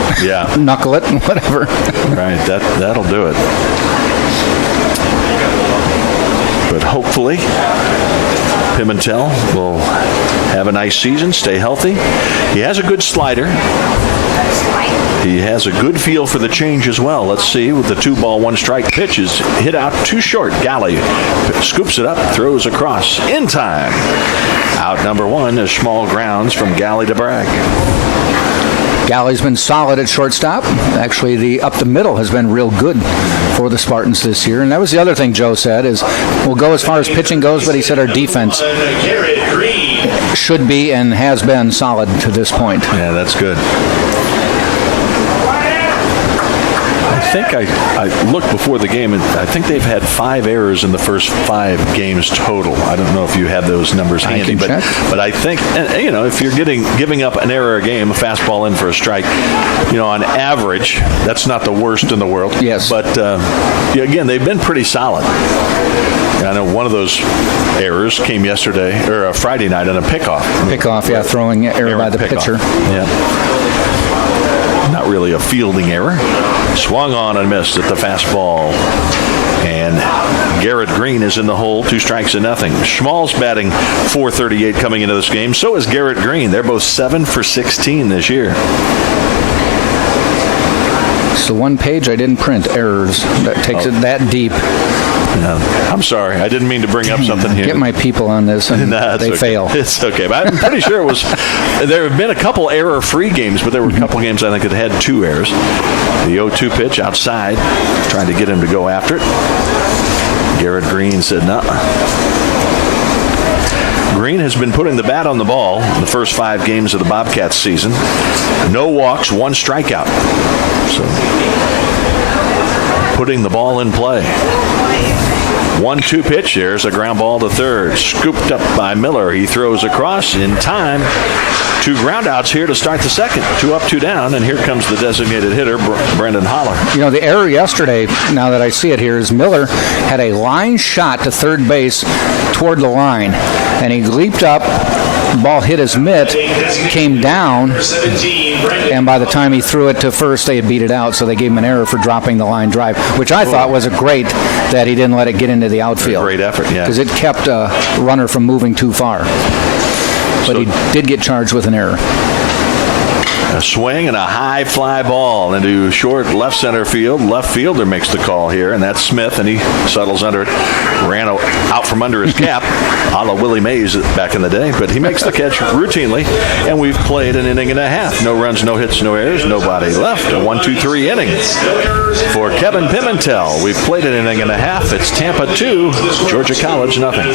knuckle it, whatever. Right, that'll do it. But hopefully, Pimentel will have a nice season, stay healthy. He has a good slider. He has a good feel for the change as well. Let's see, with the 2-ball, 1-strike pitch is hit out too short. Galley scoops it up, throws across in time. Out number 1 is small grounds from Galley to Bragg. Galley's been solid at shortstop. Actually, the up the middle has been real good for the Spartans this year. And that was the other thing Joe said is we'll go as far as pitching goes, but he said our defense should be and has been solid to this point. Yeah, that's good. I think I looked before the game, and I think they've had 5 errors in the first 5 games total. I don't know if you have those numbers handy, but I think, if you're giving up an error a game, a fastball in for a strike, on average, that's not the worst in the world. Yes. But again, they've been pretty solid. I know one of those errors came yesterday or Friday night on a pickoff. Throwing error by the pitcher. Yeah. Not really a fielding error. Swung on and missed at the fastball. And Garrett Green is in the hole, 2 strikes and nothing. Schmall's batting .438 coming into this game. So is Garrett Green. They're both 7 for 16 this year. It's the one page I didn't print, errors. That takes it that deep. I'm sorry. I didn't mean to bring up something here. Get my people on this, and they fail. It's okay. But I'm pretty sure there have been a couple error-free games, but there were a couple games I think that had 2 errors. The 0-2 pitch outside, trying to get him to go after it. Garrett Green said no. Green has been putting the bat on the ball in the first 5 games of the Bobcats season. No walks, 1 strikeout. So putting the ball in play. 1-2 pitch. There's a ground ball to third. Scooped up by Miller. He throws across in time. 2 ground outs here to start the second. 2 up, 2 down, and here comes the designated hitter, Brendan Holler. You know, the error yesterday, now that I see it here, is Miller had a line shot to third base toward the line, and he leaped up. Ball hit his mitt, came down, and by the time he threw it to first, they had beat it out, so they gave him an error for dropping the line drive, which I thought was a great that he didn't let it get into the outfield. Great effort, yeah. Because it kept a runner from moving too far. But he did get charged with an error. A swing and a high fly ball into short left center field. Left fielder makes the call here, and that's Smith, and he settles under it. Ran out from under his cap, a la Willie Mays back in the day, but he makes the catch routinely, and we've played an inning and a half. No runs, no hits, no errors, nobody left. A 1-2-3 inning for Kevin Pimentel. We've played an inning and a half. It's Tampa 2, Georgia College nothing.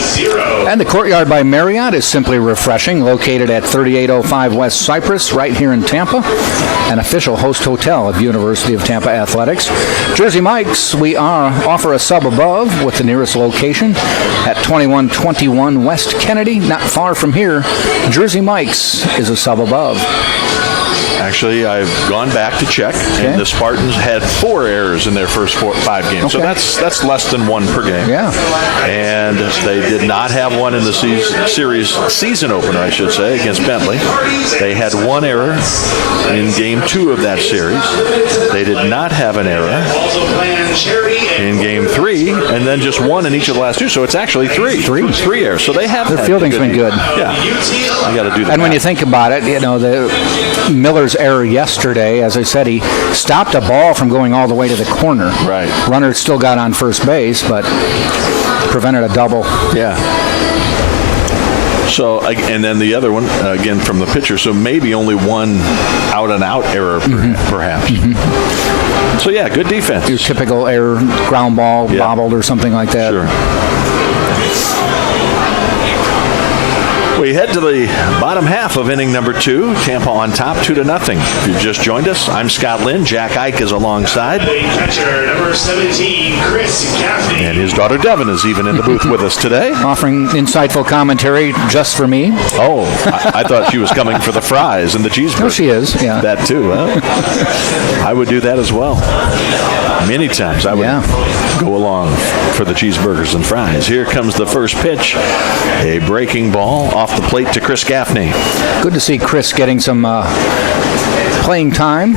And the Courtyard by Marriott is simply refreshing, located at 3805 West Cypress, right here in Tampa, an official host hotel of University of Tampa Athletics. Jersey Mike's, we offer a sub above with the nearest location at 2121 West Kennedy, not far from here. Jersey Mike's is a sub above. Actually, I've gone back to check, and the Spartans had 4 errors in their first 5 games. So that's less than 1 per game. Yeah. And they did not have one in the season opener, I should say, against Bentley. They had 1 error in game 2 of that series. They did not have an error in game 3, and then just 1 in each of the last 2. So it's actually 3 errors. So they have their fielding's been good. Yeah, I got to do that. And when you think about it, you know, Miller's error yesterday, as I said, he stopped a ball from going all the way to the corner. Right. Runner still got on first base, but prevented a double. Yeah. So, and then the other one, again, from the pitcher, so maybe only 1 out-and-out error, perhaps. Mm-hmm. So, yeah, good defense. Your typical error, ground ball, bobbled, or something like that. Sure. We head to the bottom half of inning number 2. Tampa on top, 2-0. If you've just joined us, I'm Scott Lynn. Jack Ike is alongside. Catcher number 17, Chris Gaffney. And his daughter Devin is even in the booth with us today. Offering insightful commentary just for me. Oh, I thought she was coming for the fries and the cheeseburger. Oh, she is, yeah. That too, huh? I would do that as well. Many times I would go along for the cheeseburgers and fries. Here comes the first pitch. A breaking ball off the plate to Chris Gaffney. Good to see Chris getting some playing time.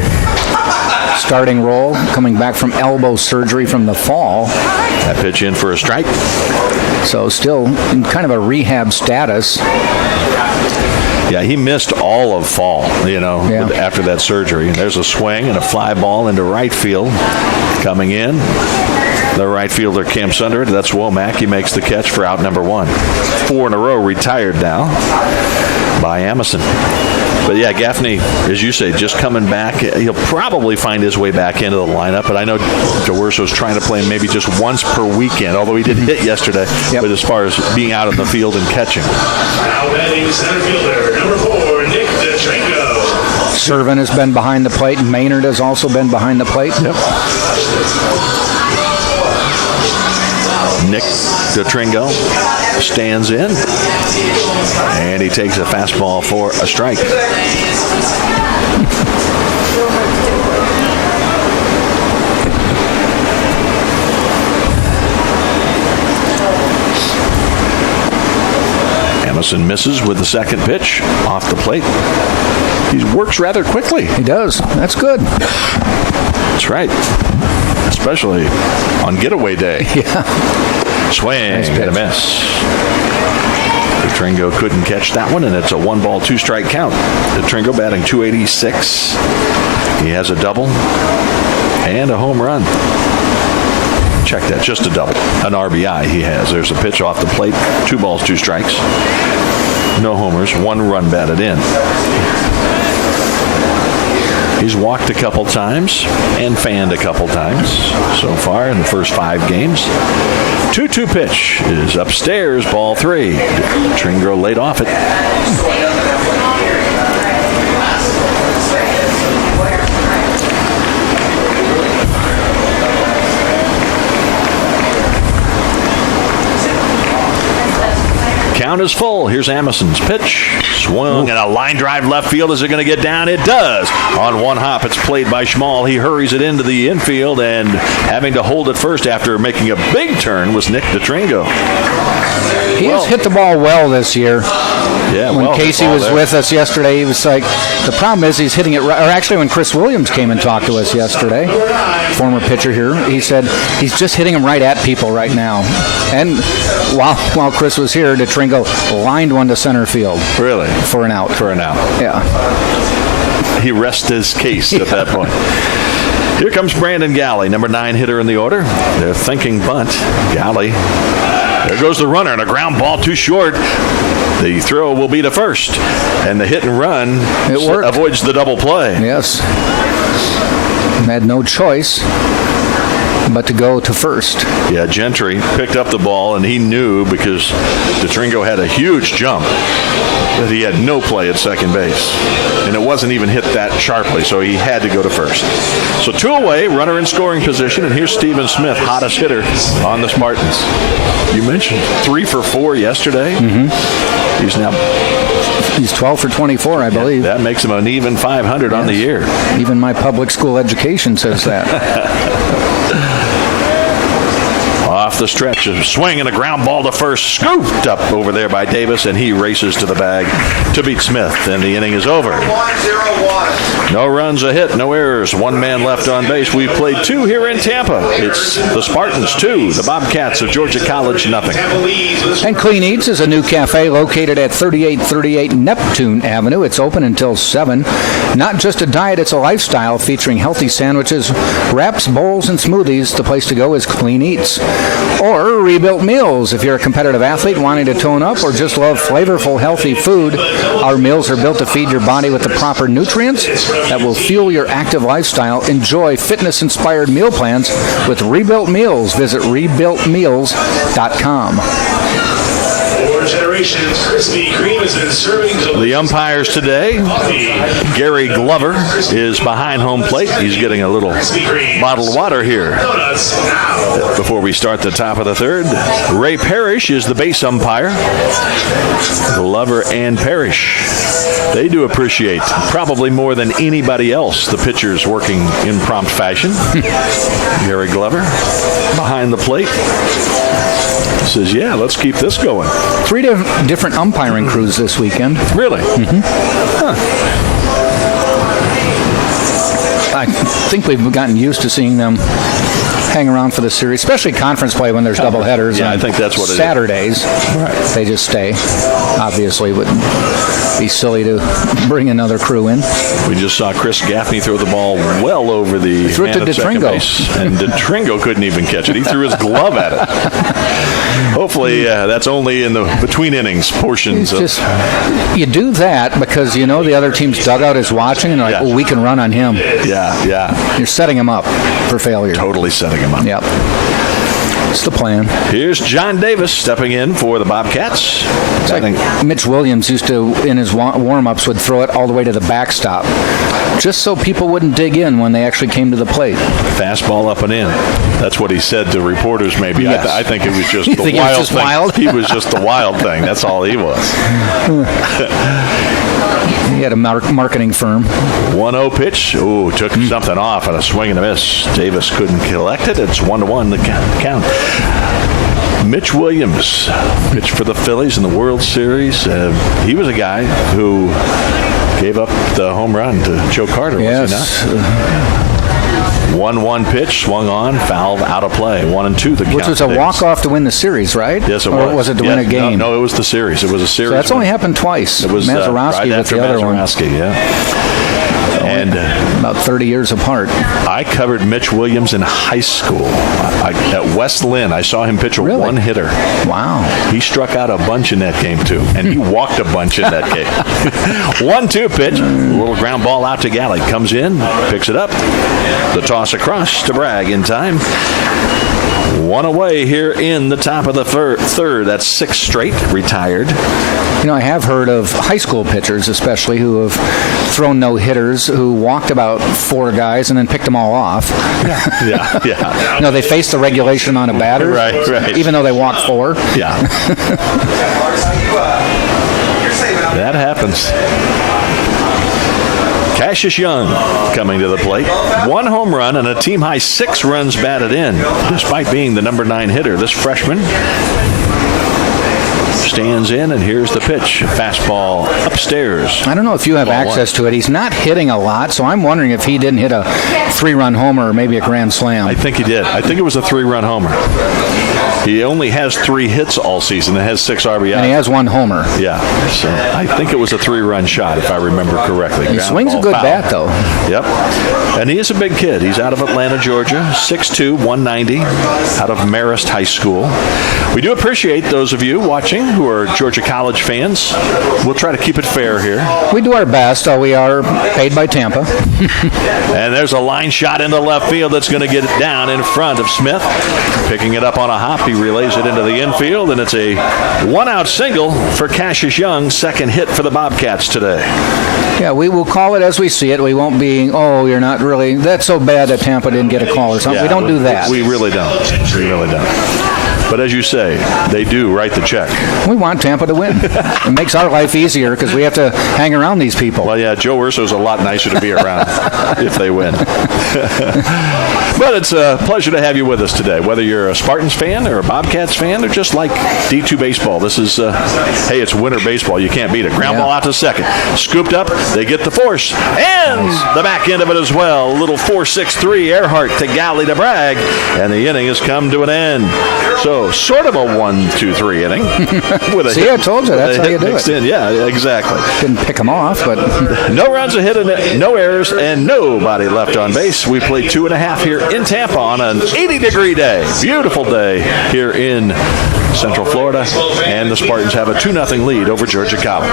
Starting role, coming back from elbow surgery from the fall. That pitch in for a strike. So still in kind of a rehab status. Yeah, he missed all of fall, after that surgery. There's a swing and a fly ball into right field. Coming in, the right fielder camps under it. That's Womack. He makes the catch for out number 1. 4 in a row retired now by Amison. But yeah, Gaffney, as you say, just coming back. He'll probably find his way back into the lineup. But I know DeWurso's trying to play him maybe just once per weekend, although he did hit yesterday. But as far as being out in the field and catching. Now batting center fielder, number 4, Nick DeTringo. Servin has been behind the plate. Maynard has also been behind the plate. Yep. Nick DeTringo stands in, and he takes a fastball for a strike. Amison misses with the second pitch off the plate. He works rather quickly. He does. That's good. That's right. Especially on getaway day. Yeah. Swing and a miss. DeTringo couldn't catch that one, and it's a 1-ball, 2-strike count. DeTringo batting .286. He has a double and a home run. Check that, just a double. An RBI he has. There's a pitch off the plate. 2 balls, 2 strikes. No homers, 1 run batted in. He's walked a couple times and fanned a couple times so far in the first 5 games. 2-2 pitch is upstairs, ball 3. Tringo laid off it. Count is full. Here's Amison's pitch. Swung and a line drive left field. Is it going to get down? It does. On one hop, it's played by Schmall. He hurries it into the infield, and having to hold it first after making a big turn was Nick DeTringo. He has hit the ball well this year. Yeah, when Casey was with us yesterday, he was like, the problem is he's hitting it right. Or actually, when Chris Williams came and talked to us yesterday, former pitcher here, he said he's just hitting them right at people right now. And while Chris was here, DeTringo lined one to center field. Really? For an out. Yeah. He rests his case at that point. Here comes Brandon Galley, number 9 hitter in the order. They're thinking bunt. Galley. There goes the runner, and a ground ball too short. The throw will be to first, and the hit and run avoids the double play. Yes. Had no choice but to go to first. Yeah, Gentry picked up the ball, and he knew because DeTringo had a huge jump that he had no play at second base. And it wasn't even hit that sharply, so he had to go to first. So 2 away, runner in scoring position, and here's Stephen Smith, hottest hitter on the Spartans. You mentioned 3 for 4 yesterday. Mm-hmm. He's 12 for 24, I believe. That makes him an even 500 on the year. Even my public school education says that. Off the stretch, a swing and a ground ball to first, scooped up over there by Davis, and he races to the bag to beat Smith, and the inning is over. 1-0-1. No runs, a hit, no errors, 1 man left on base. We've played 2 here in Tampa. It's the Spartans 2, the Bobcats of Georgia College nothing. And Clean Eats is a new cafe located at 3838 Neptune Avenue. It's open until 7. Not just a diet, it's a lifestyle featuring healthy sandwiches, wraps, bowls, and smoothies. The place to go is Clean Eats. Or Rebuilt Meals. If you're a competitive athlete wanting to tone up or just love flavorful, healthy food, our meals are built to feed your body with the proper nutrients that will fuel your active lifestyle. Enjoy fitness-inspired meal plans with Rebuilt Meals. Visit rebuiltmeals.com. Krispy Kreme has been serving the umpires today. Gary Glover is behind home plate. He's getting a little bottled water here before we start the top of the third. Ray Parrish is the base umpire. Glover and Parrish, they do appreciate, probably more than anybody else, the pitchers working in prompt fashion. Gary Glover behind the plate says, yeah, let's keep this going. 3 different umpiring crews this weekend. Really? Mm-hmm. Huh. I think we've gotten used to seeing them hang around for the series, especially conference play when there's double headers. Yeah, I think that's what it Saturdays, Right. They just stay. Obviously, it wouldn't be silly to bring another crew in. We just saw Chris Gaffney throw the ball well over the threw it to man at second DeTringo. base, and DeTringo couldn't even catch it. He threw his glove at it. Hopefully, that's only in the between innings portions. You do that because you know the other team's dugout is watching, and they're like, well, we can run on him. Yeah. You're setting him up for failure. Totally setting him up. Yep. That's the plan. Here's John Davis stepping in for the Bobcats. It's like Mitch Williams used to, in his warm-ups, would throw it all the way to the backstop, just so people wouldn't dig in when they actually came to the plate. Fastball up and in. That's what he said to reporters, maybe. Yes. I think it was just the think wild it was just thing. wild? He was just the wild thing. That's all he was. He had a marketing firm. 1-0 pitch. Ooh, took something off and a swing and a miss. Davis couldn't collect it. It's 1-1 the count. Mitch Williams pitched for the Phillies in the World Series. He was a guy who gave up the home run to Joe Carter, was he not? 1-1 pitch, swung on, fouled, out of play. 1-2 the count. Which was a walk-off to win the series, right? Yes, it was. Or was it to win a game? No, it was the series. It was a series. So that's only happened twice. It was Mazeroski right with after the other Mazeroski, yeah. And about 30 years apart. I covered Mitch Williams in high school. At West Lynn, I saw him pitch a one-hitter. Wow. He struck out a bunch in that game, too, and he walked a bunch in that game. 1-2 pitch, a little ground ball out to Galley. Comes in, picks it up. The toss across to Bragg in time. 1 away here in the top of the third. That's 6 straight, retired. You know, I have heard of high school pitchers, especially, who have thrown no-hitters, who walked about 4 guys and then picked them all off. Yeah. You know, they faced the regulation amount of batters, right. even though they walked 4. Yeah. That happens. Cassius Young coming to the plate. 1 home run and a team-high 6 runs batted in, despite being the number 9 hitter. This freshman stands in, and here's the pitch. Fastball upstairs. I don't know if you have access to it. He's not hitting a lot, so I'm wondering if he didn't hit a 3-run homer or maybe a grand slam. I think he did. I think it was a 3-run homer. He only has 3 hits all season and has 6 RBIs. And he has 1 homer. Yeah, so I think it was a 3-run shot, if I remember correctly. He swings a good bat, though. Yep. And he is a big kid. He's out of Atlanta, Georgia, 6'2", 190, out of Marist High School. We do appreciate those of you watching who are Georgia College fans. We'll try to keep it fair here. We do our best. We are paid by Tampa. And there's a line shot into left field that's going to get it down in front of Smith. Picking it up on a hop, he relays it into the infield, and it's a 1-out single for Cassius Young, 2nd hit for the Bobcats today. Yeah, we will call it as we see it. We won't be, you're not really, that's so bad that Tampa didn't get a call or something. Yeah, we don't do that. We really don't. We really don't. But as you say, they do write the check. We want Tampa to win. It makes our life easier because we have to hang around these people. Well, yeah, Joe Urso's a lot nicer to be around if they win. But it's a pleasure to have you with us today, whether you're a Spartans fan or a Bobcats fan or just like D2 baseball. This is, hey, it's winter baseball. You can't beat it. Ground ball out to second. Scooped up. They get the force. And the back end of it as well. A little 4-6-3 Earhart to Galley to Bragg. And the inning has come to an end. So sort of a 1-2-3 inning. With a See, hit, I told you. That's how you do it. Yeah, exactly. Didn't pick them off, but... No runs, a hit, no errors, and nobody left on base. We played 2.5 here in Tampa on an 80-degree day. Beautiful day here in Central Florida, and the Spartans have a 2-0 lead over Georgia College.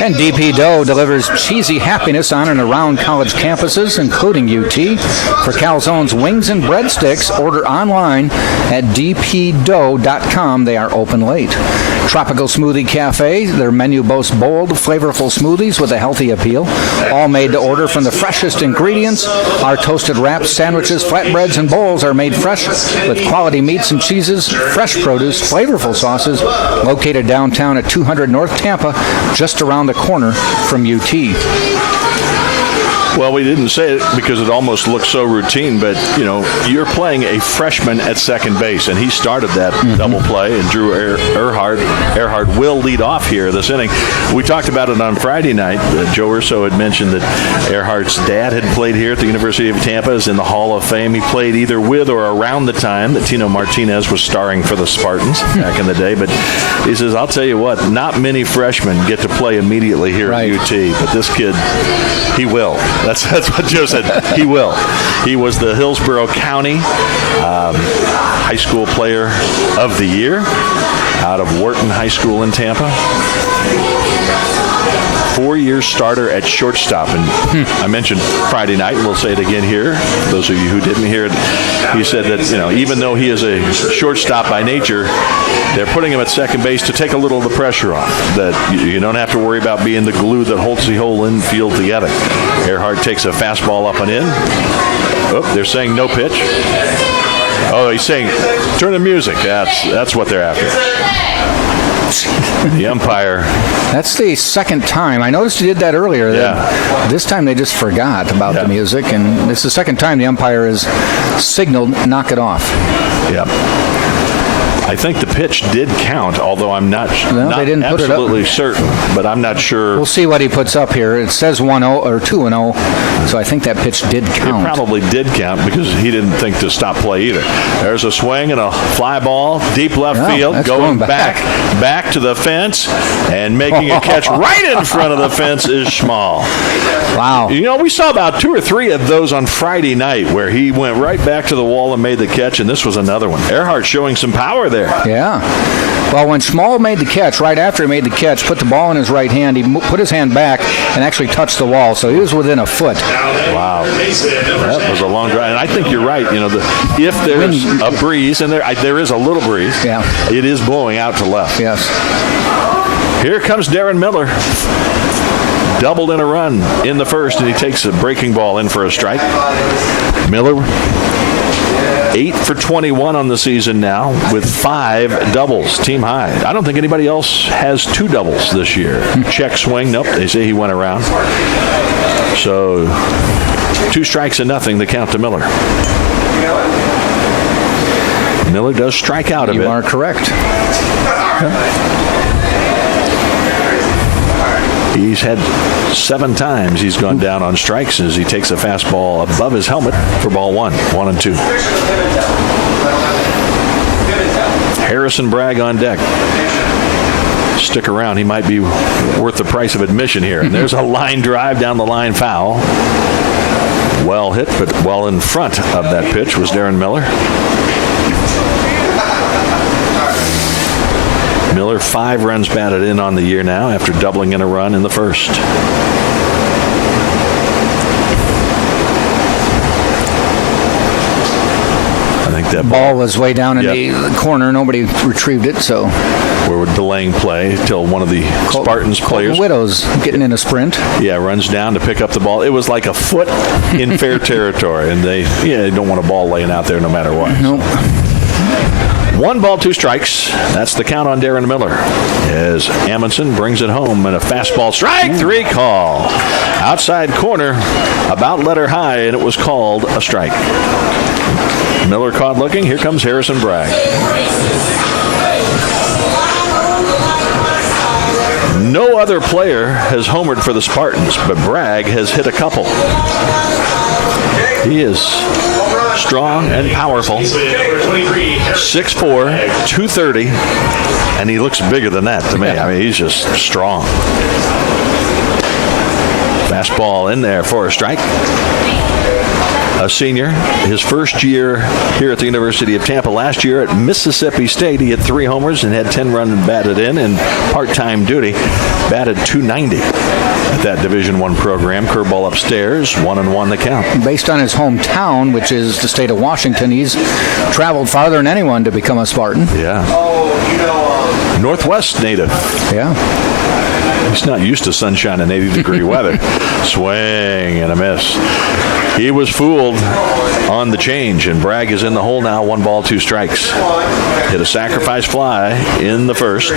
And DP Dough delivers cheesy happiness on and around college campuses, including UT. For Calzone's wings and breadsticks, order online at dpdough.com. They are open late. Tropical Smoothie Cafe, their menu boasts bold, flavorful smoothies with a healthy appeal, all made to order from the freshest ingredients. Our toasted wraps, sandwiches, flatbreads, and bowls are made fresh with quality meats and cheeses, fresh produce, flavorful sauces, located downtown at 200 North Tampa, just around the corner from UT. Well, we didn't say it because it almost looks so routine, but, you know, you're playing a freshman at second base, and he started that double play, and Drew Earhart will lead off here this inning. We talked about it on Friday night. Joe Urso had mentioned that Earhart's dad had played here at the University of Tampa, is in the Hall of Fame. He played either with or around the time that Tino Martinez was starring for the Spartans back in the day, but he says, I'll tell you what, not many freshmen get to play immediately here at UT, but this kid, he will. That's what Joe said. He will. He was the Hillsborough County High School Player of the Year out of Wharton High School in Tampa. 4-year starter at shortstop. And I mentioned Friday night, and we'll say it again here. Those of you who didn't hear it, he said that, you know, even though he is a shortstop by nature, they're putting him at second base to take a little of the pressure off. That you don't have to worry about being the glue that holds the whole infield together. Earhart takes a fastball up and in. Oh, they're saying no pitch. Oh, he's saying turn the music. That's what they're after. The umpire. That's the second time. I noticed he did that earlier. Yeah. This time they just forgot about the music, and it's the second time the umpire has signaled knock it off. Yep. I think the pitch did count, although I'm not they didn't put it up. Absolutely certain, but I'm not sure. We'll see what he puts up here. It says 1-0 or 2-0, so I think that pitch did count. It probably did count because he didn't think to stop play either. There's a swing and a fly ball, deep left field, going back to the fence, and making a catch right in front of the fence is Schmal. Wow. You know, we saw about 2 or 3 of those on Friday night where he went right back to the wall and made the catch, and this was another one. Earhart showing some power there. Yeah. Well, when Schmal made the catch, right after he made the catch, put the ball in his right hand, he put his hand back and actually touched the wall, so he was within a foot. Wow. That was a long drive. And I think you're right. You know, if there's a breeze, and there is a little breeze, it is blowing out to left. Yes. Here comes Darren Miller. Doubled in a run in the first, and he takes a breaking ball in for a strike. Miller 8 for 21 on the season now with 5 doubles, team high. I don't think anybody else has 2 doubles this year. Check swing, nope, they say he went around. So 2 strikes and nothing, the count to Miller. Miller does strike out a bit. You are correct. He's had 7 times he's gone down on strikes as he takes a fastball above his helmet for ball 1, 1-2. Harrison Bragg on deck. Stick around. He might be worth the price of admission here. And there's a line drive down the line, foul. Well hit, but well in front of that pitch was Darren Miller. Miller 5 runs batted in on the year now after doubling in a run in the first. I think that ball was way down in the corner. Nobody retrieved it, so we're delaying play till one of the Spartans players, Widows, getting in a sprint. Yeah, runs down to pick up the ball. It was like a foot in fair territory, and they don't want a ball laying out there no matter what. Nope. 1 ball, 2 strikes. That's the count on Darren Miller as Amundsen brings it home and a fastball strike 3 call. Outside corner, about letter high, and it was called a strike. Miller caught looking. Here comes Harrison Bragg. No other player has homered for the Spartans, but Bragg has hit a couple. He is strong and powerful. 6'4", 230, and he looks bigger than that to me. I mean, he's just strong. Fastball in there for a strike. A senior, his first year here at the University of Tampa. Last year at Mississippi State, he had 3 homers and had 10 runs batted in part-time duty. Batted .290 at that Division I program. Curveball upstairs, 1-1 the count. Based on his hometown, which is the state of Washington, he's traveled farther than anyone to become a Spartan. Yeah. Northwest native. Yeah. He's not used to sunshine and 80-degree weather. Swing and a miss. He was fooled on the change, and Bragg is in the hole now. 1 ball, 2 strikes. Hit a sacrifice fly in the first.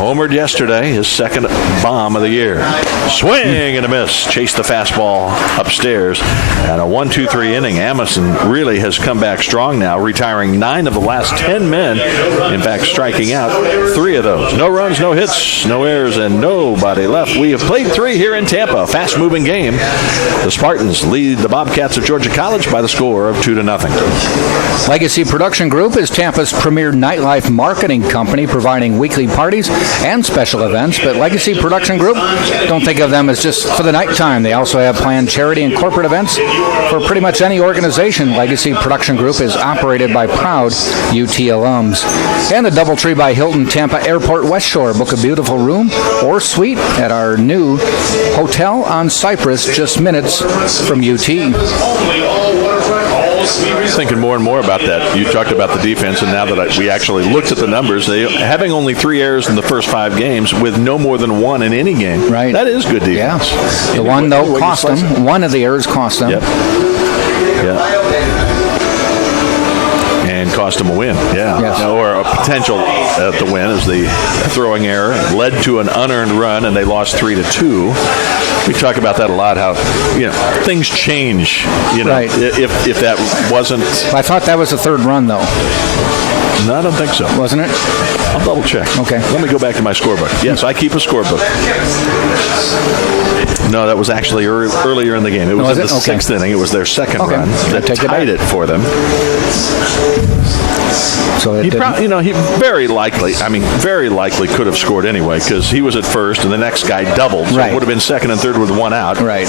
Homered yesterday, his second bomb of the year. Swing and a miss. Chased the fastball upstairs. And a 1-2-3 inning. Amundsen really has come back strong now, retiring 9 of the last 10 men. In fact, striking out 3 of those. No runs, no hits, no errors, and nobody left. We have played 3 here in Tampa. Fast-moving game. The Spartans lead the Bobcats of Georgia College by the score of 2-0. Legacy Production Group is Tampa's premier nightlife marketing company, providing weekly parties and special events. But Legacy Production Group, don't think of them as just for the nighttime. They also have planned charity and corporate events for pretty much any organization. Legacy Production Group is operated by proud UT alums. And the Doubletree by Hilton Tampa Airport West Shore. Book a beautiful room or suite at our new hotel on Cypress, just minutes from UT. Thinking more and more about that. You talked about the defense, and now that we actually looked at the numbers, they having only 3 errors in the first 5 games with no more than 1 in any game. Right. That is good defense. Yeah. The one, though, cost them. One of the errors cost them. Yep. Yeah. And cost them a win. Yeah. Yes. Or a potential to win as the throwing error led to an unearned run, and they lost 3-2. We talk about that a lot, how things change. Right. If that wasn't. I thought that was the 3rd run, though. No, I don't think so. Wasn't it? I'll double check. Okay. Let me go back to my scorebook. Yes, I keep a scorebook. No, that was actually earlier in the game. It was in the 6th inning. It was their second run that tied it for them. So he very likely could have scored anyway because he was at first and the next guy doubled. So it would have been second and third with 1 out. Right.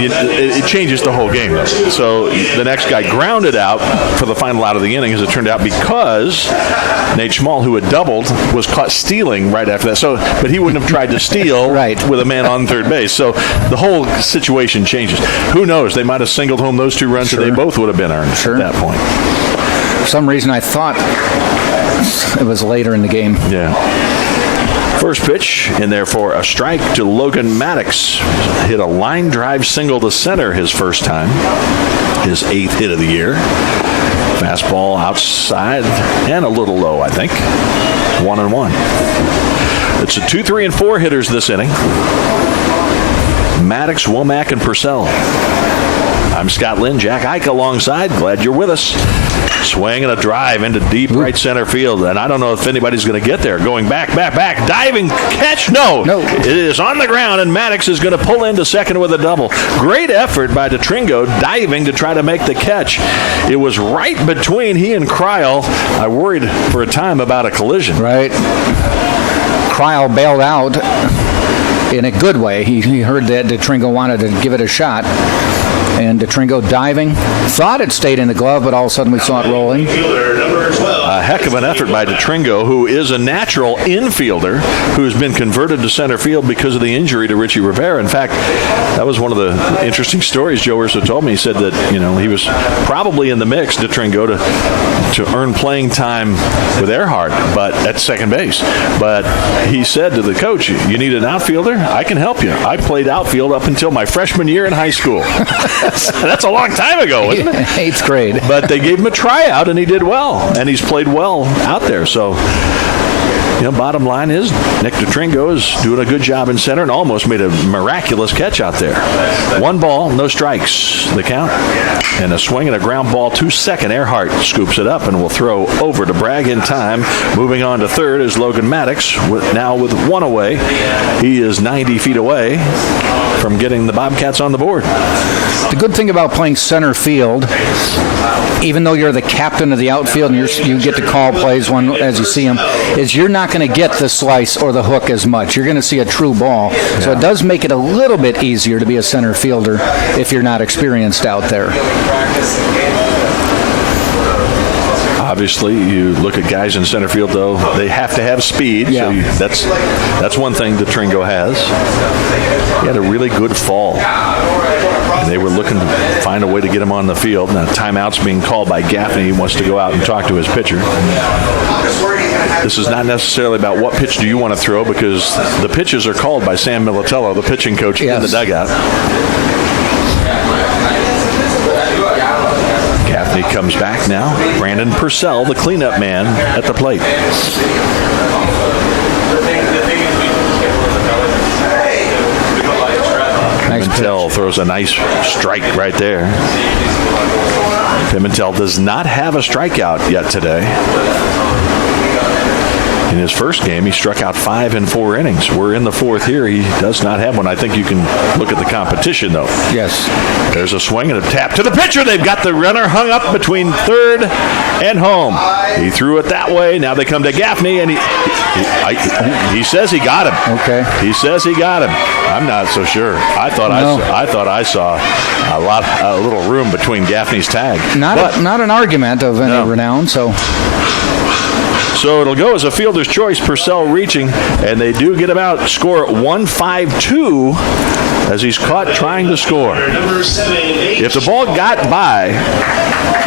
It changes the whole game. So the next guy grounded out for the final out of the inning, as it turned out, because Nate Schmall, who had doubled, was caught stealing right after that. So, but he wouldn't have tried to steal with a man on third base. So the whole situation changes. Who knows? They might have singled home those 2 runs, and they both would have been earned at that point. For some reason, I thought it was later in the game. Yeah. First pitch in there for a strike to Logan Maddox. Hit a line drive single to center his first time. His 8th hit of the year. Fastball outside and a little low, I think. 1-1. It's a 2, 3, and 4 hitters this inning. Maddox, Womack, and Purcell. I'm Scott Lynn, Jack Ike alongside. Glad you're with us. Swing and a drive into deep right center field, and I don't know if anybody's going to get there. Going back, diving catch. No. It is on the ground, and Maddox is going to pull into second with a double. Great effort by DeTringo, diving to try to make the catch. It was right between he and Cryle. I worried for a time about a collision. Right. Cryle bailed out in a good way. He heard that DeTringo wanted to give it a shot. And DeTringo diving, thought it stayed in the glove, but all of a sudden we saw it rolling. A heck of an effort by DeTringo, who is a natural infielder who's been converted to center field because of the injury to Richie Rivera. In fact, that was one of the interesting stories Joe Urso told me. He said that, he was probably in the mix, DeTringo, to earn playing time with Earhart, but at second base. But he said to the coach, you need an outfielder? I can help you. I played outfield up until my freshman year in high school. That's a long time ago, wasn't it? 8th grade. But they gave him a tryout, and he did well. And he's played well out there. So, bottom line is Nick DeTringo is doing a good job in center and almost made a miraculous catch out there. 1 ball, no strikes. The count. And a swing and a ground ball to second. Earhart scoops it up and will throw over to Bragg in time. Moving on to third is Logan Maddox, now with 1 away. He is 90 feet away from getting the Bobcats on the board. The good thing about playing center field, even though you're the captain of the outfield and you get to call plays as you see them, is you're not going to get the slice or the hook as much. You're going to see a true ball. Yeah. So it does make it a little bit easier to be a center fielder if you're not experienced out there. Obviously, you look at guys in center field, though, they have to have speed. Yeah. So that's one thing DeTringo has. He had a really good fall. And they were looking to find a way to get him on the field. Now, timeout's being called by Gaffney. He wants to go out and talk to his pitcher. This is not necessarily about what pitch do you want to throw, because the pitches are called by Sam Militello, the pitching coach, in the dugout. Gaffney comes back now. Brandon Purcell, the cleanup man, at the plate. Pimentel throws a nice strike right there. Pimentel does not have a strikeout yet today. In his first game, he struck out 5 in 4 innings. We're in the 4th here. He does not have one. I think you can look at the competition, though. Yes. There's a swing and a tap to the pitcher. They've got the runner hung up between third and home. He threw it that way. Now they come to Gaffney, and he says he got him. Okay. He says he got him. I'm not so sure. I thought I saw a little room between Gaffney's tag. Not an argument of any renown. So it'll go as a fielder's choice. Purcell reaching, and they do get him out. Score 1-5-2 as he's caught trying to score. If the ball got by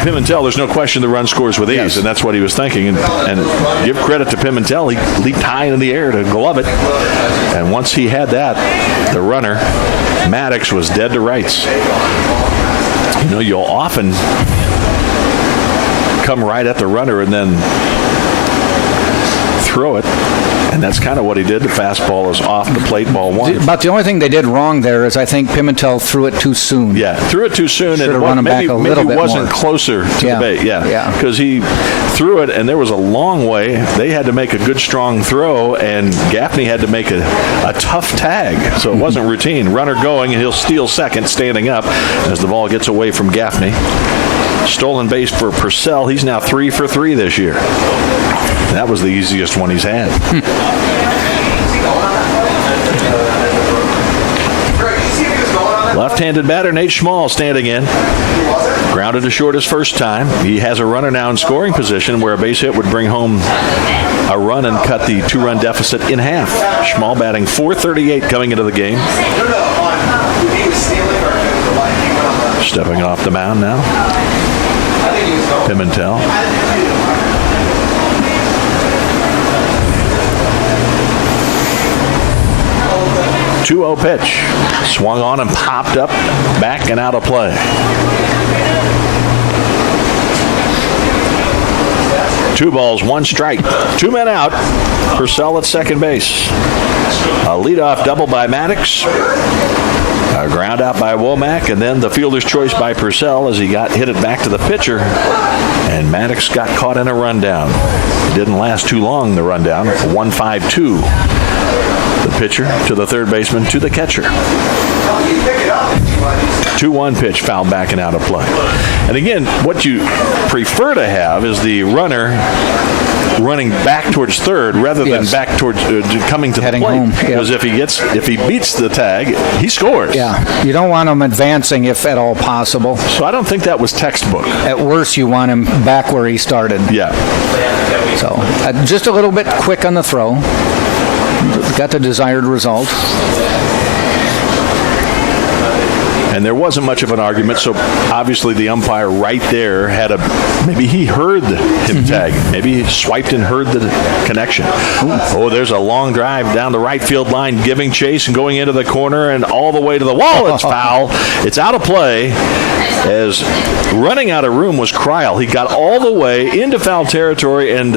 Pimentel, there's no question the run scores with ease, and that's what he was thinking. And give credit to Pimentel. He leaped high in the air to glove it. And once he had that, the runner, Maddox, was dead to rights. You'll often come right at the runner and then throw it, and that's kind of what he did. The fastball is off the plate, ball 1. But the only thing they did wrong there is I think Pimentel threw it too soon. Yeah, threw it too soon, and maybe wasn't closer to the bait. Yeah, because he threw it, and there was a long way. They had to make a good, strong throw, and Gaffney had to make a tough tag, so it wasn't routine. Runner going, and he'll steal second, standing up as the ball gets away from Gaffney. Stolen base for Purcell. He's now 3 for 3 this year. That was the easiest one he's had. Left-handed batter Nate Schmall standing in. Grounded to short his first time. He has a runner now in scoring position where a base hit would bring home a run and cut the 2-run deficit in half. Schmall batting .438 coming into the game. Stepping off the mound now. Pimentel. 2-0 pitch. Swung on and popped up, back and out of play. Two balls, one strike. 2 men out. Purcell at second base. A leadoff double by Maddox. A ground out by Womack, and then the fielder's choice by Purcell as he hit it back to the pitcher. And Maddox got caught in a rundown. It didn't last too long, the rundown. 1-5-2. The pitcher to the third baseman to the catcher. 2-1 pitch, fouled back and out of play. And again, what you prefer to have is the runner running back towards third rather than back towards coming to heading the plate. Home. Because if he beats the tag, he scores. Yeah, you don't want him advancing if at all possible. So I don't think that was textbook. At worst, you want him back where he started. Yeah. So just a little bit quick on the throw. Got the desired result. And there wasn't much of an argument, so obviously the umpire right there had maybe he heard him tag. Maybe he swiped and heard the connection. Oh, there's a long drive down the right field line, giving chase and going into the corner and all the way to the wall. It's foul. It's out of play, as running out of room was Kryl. He got all the way into foul territory and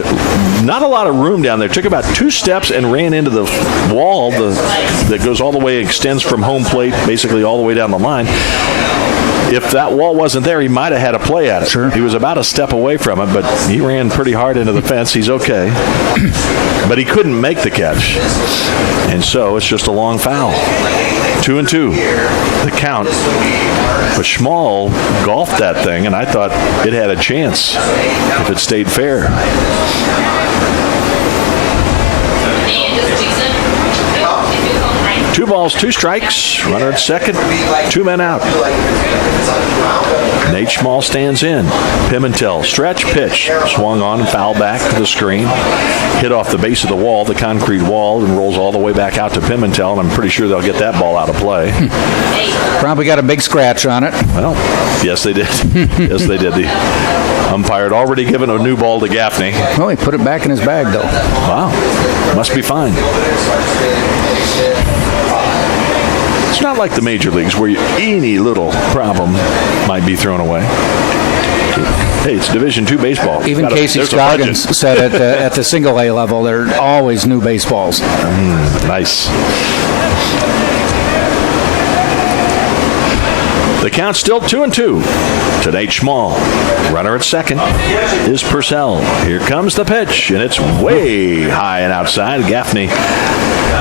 not a lot of room down there. Took about 2 steps and ran into the wall that goes all the way, extends from home plate basically all the way down the line. If that wall wasn't there, he might have had a play at it. Sure. He was about a step away from it, but he ran pretty hard into the fence. He's okay. But he couldn't make the catch. And so it's just a long foul. 2-2. The count. But Schmall golfed that thing, and I thought it had a chance if it stayed fair. Two balls, 2 strikes. Runner at second. 2 men out. Nate Schmall stands in. Pimentel, stretch pitch. Swung on and fouled back to the screen. Hit off the base of the wall, the concrete wall, and rolls all the way back out to Pimentel, and I'm pretty sure they'll get that ball out of play. Probably got a big scratch on it. Well, yes, they did. Yes, they did. The umpire had already given a new ball to Gaffney. Well, he put it back in his bag, though. Wow. Must be fine. It's not like the major leagues where any little problem might be thrown away. Hey, it's Division II baseball. Even Casey Scoggins said at the single A level, there are always new baseballs. Nice. The count's still 2-2 to Nate Schmall. Runner at second is Purcell. Here comes the pitch, and it's way high and outside. Gaffney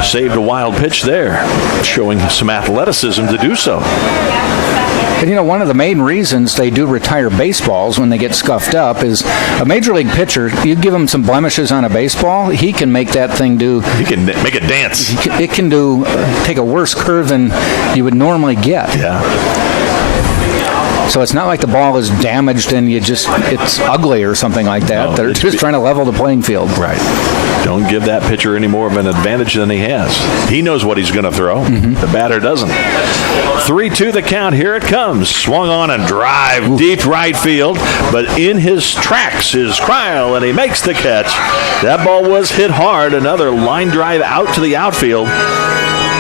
saved a wild pitch there, showing some athleticism to do so. And, one of the main reasons they do retire baseballs when they get scuffed up is a major league pitcher, you give him some blemishes on a baseball, he can make that thing do... He can make it dance. It can take a worse curve than you would normally get. Yeah. So it's not like the ball is damaged and it's ugly or something like that. No, they're just trying to level the playing field. Right. Don't give that pitcher any more of an advantage than he has. He knows what he's going to throw. Mm-hmm. The batter doesn't. 3-2 the count. Here it comes. Swung on and drive deep right field. But in his tracks is Kryl, and he makes the catch. That ball was hit hard. Another line drive out to the outfield.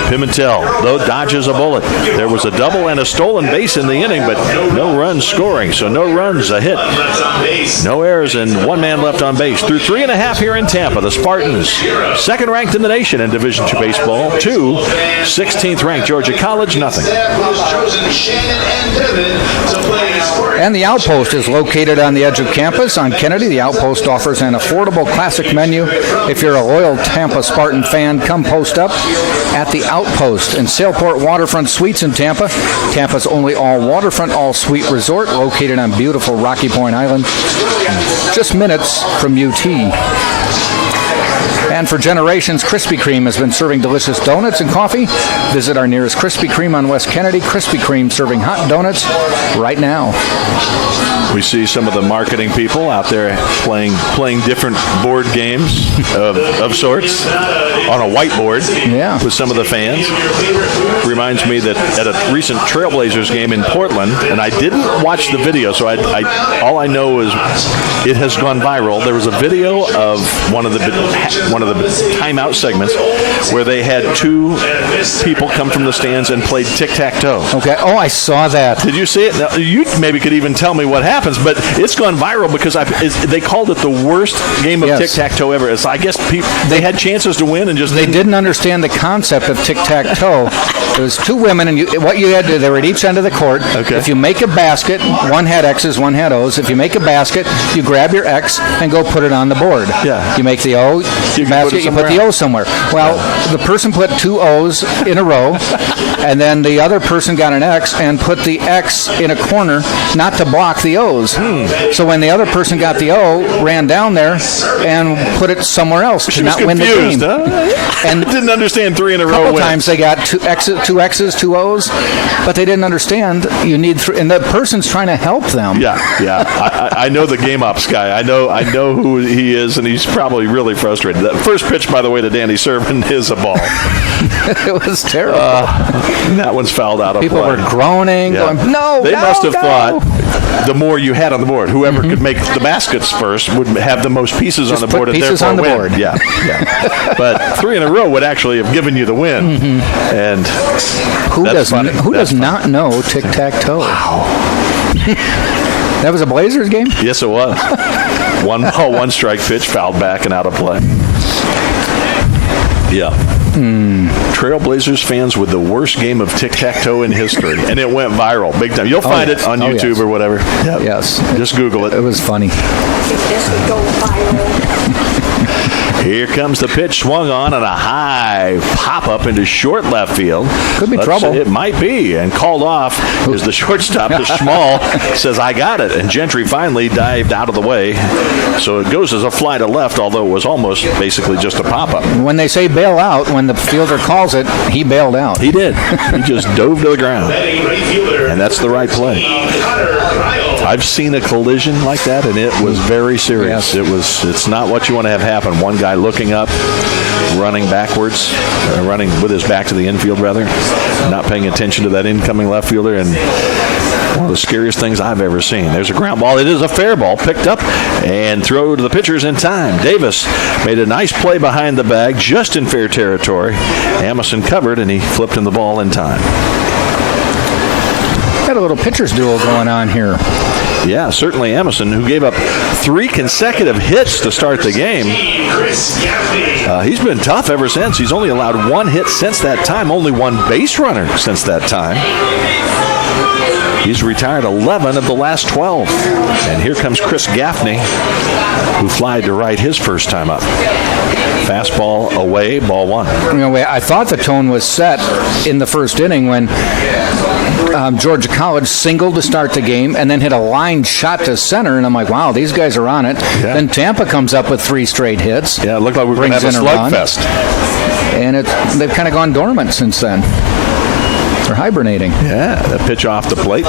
Pimentel, though, dodges a bullet. There was a double and a stolen base in the inning, but no runs scoring. So no runs, a hit. No errors, and 1 man left on base. Through 3.5 here in Tampa, the Spartans, second ranked in the nation in Division II baseball. 2, 16th ranked Georgia College, nothing. And the Outpost is located on the edge of campus on Kennedy. The Outpost offers an affordable classic menu. If you're a loyal Tampa Spartan fan, come post up at the Outpost in Sailport Waterfront Suites in Tampa. Tampa's only all-waterfront, all-suite resort located on beautiful Rocky Point Island, just minutes from UT. And for generations, Krispy Kreme has been serving delicious donuts and coffee. Visit our nearest Krispy Kreme on West Kennedy. Krispy Kreme serving hot donuts right now. We see some of the marketing people out there playing different board games of sorts on a whiteboard with some of the fans. Reminds me that at a recent Trailblazers game in Portland, and I didn't watch the video, so all I know is it has gone viral. There was a video of one of of the timeout segments where they had two people come from the stands and played tic-tac-toe. Okay. Oh, I saw that. Did you see it? Now, you maybe could even tell me what happens, but it's gone viral because they called it the worst game of tic-tac-toe ever. It's, I guess they had chances to win and just they didn't understand the concept of tic-tac-toe. There was two women, and what you had to do, they were at each end of the court. Okay. If you make a basket, one had X's, one had O's. If you make a basket, you grab your X and go put it on the board. Yeah. You make the O basket, you put the O somewhere. Well, the person put two O's in a row, and then the other person got an X and put the X in a corner, not to block the O's. So when the other person got the O, ran down there and put it somewhere else to not win the game. And didn't understand 3 in a row. A couple times they got two X's, two O's, but they didn't understand you need 3, and the person's trying to help them. Yeah. I know the game ops guy. I know who he is, and he's probably really frustrated. That first pitch, by the way, to Danny Sermon is a ball. It was terrible. That one's fouled out of play. People were groaning, going, They must have thought the more you had on the board, whoever could make the baskets first would have the most pieces on the board and pieces therefore on the win. board. Yeah. But 3 in a row would actually have given you the win. And who does not know tic-tac-toe? Wow. That was a Blazers game? Yes, it was. 1 ball, 1 strike pitch, fouled back and out of play. Yeah. Trailblazers fans with the worst game of tic-tac-toe in history. And it went viral big time. You'll find it on YouTube or whatever. Yep. Yes. Just Google it. It was funny. This would go viral. Here comes the pitch, swung on and a high pop-up into short left field. Could be trouble. It might be. And called off is the shortstop, the Small, says, I got it. And Gentry finally dived out of the way. So it goes as a fly to left, although it was almost basically just a pop-up. When they say bail out, when the fielder calls it, he bailed out. He did. He just dove to the ground. And that's the right play. I've seen a collision like that, and it was very serious. Yes. It's not what you want to have happen. One guy looking up, running backwards, running with his back to the infield, rather, not paying attention to that incoming left fielder, and one of the scariest things I've ever seen. There's a ground ball. It is a fair ball, picked up and throw to the pitchers in time. Davis made a nice play behind the bag, just in fair territory. Amison covered, and he flipped in the ball in time. Got a little pitcher's duel going on here. Yeah, certainly Amison, who gave up 3 consecutive hits to start the game. He's been tough ever since. He's only allowed 1 hit since that time, only 1 base runner since that time. He's retired 11 of the last 12. And here comes Chris Gaffney, who flied to right his first time up. Fastball away, ball 1. I thought the tone was set in the first inning when Georgia College singled to start the game and then hit a line shot to center, and I'm like, wow, these guys are on it. Yeah. Then Tampa comes up with 3 straight hits. Yeah, it looked like we were going to have a slugfest. And they've kind of gone dormant since then. They're hibernating. Yeah, a pitch off the plate.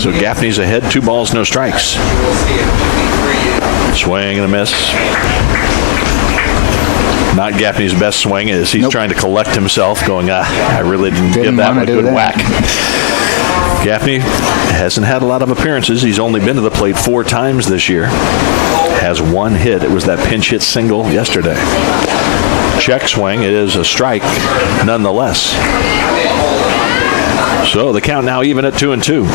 So Gaffney's ahead, 2 balls, no strikes. Swing and a miss. Not Gaffney's best swing as he's trying to collect himself, going, I really didn't give that one a good whack. Gaffney hasn't had a lot of appearances. He's only been to the plate 4 times this year. Has 1 hit. It was that pinch hit single yesterday. Check swing. It is a strike nonetheless. So the count now even at 2-2.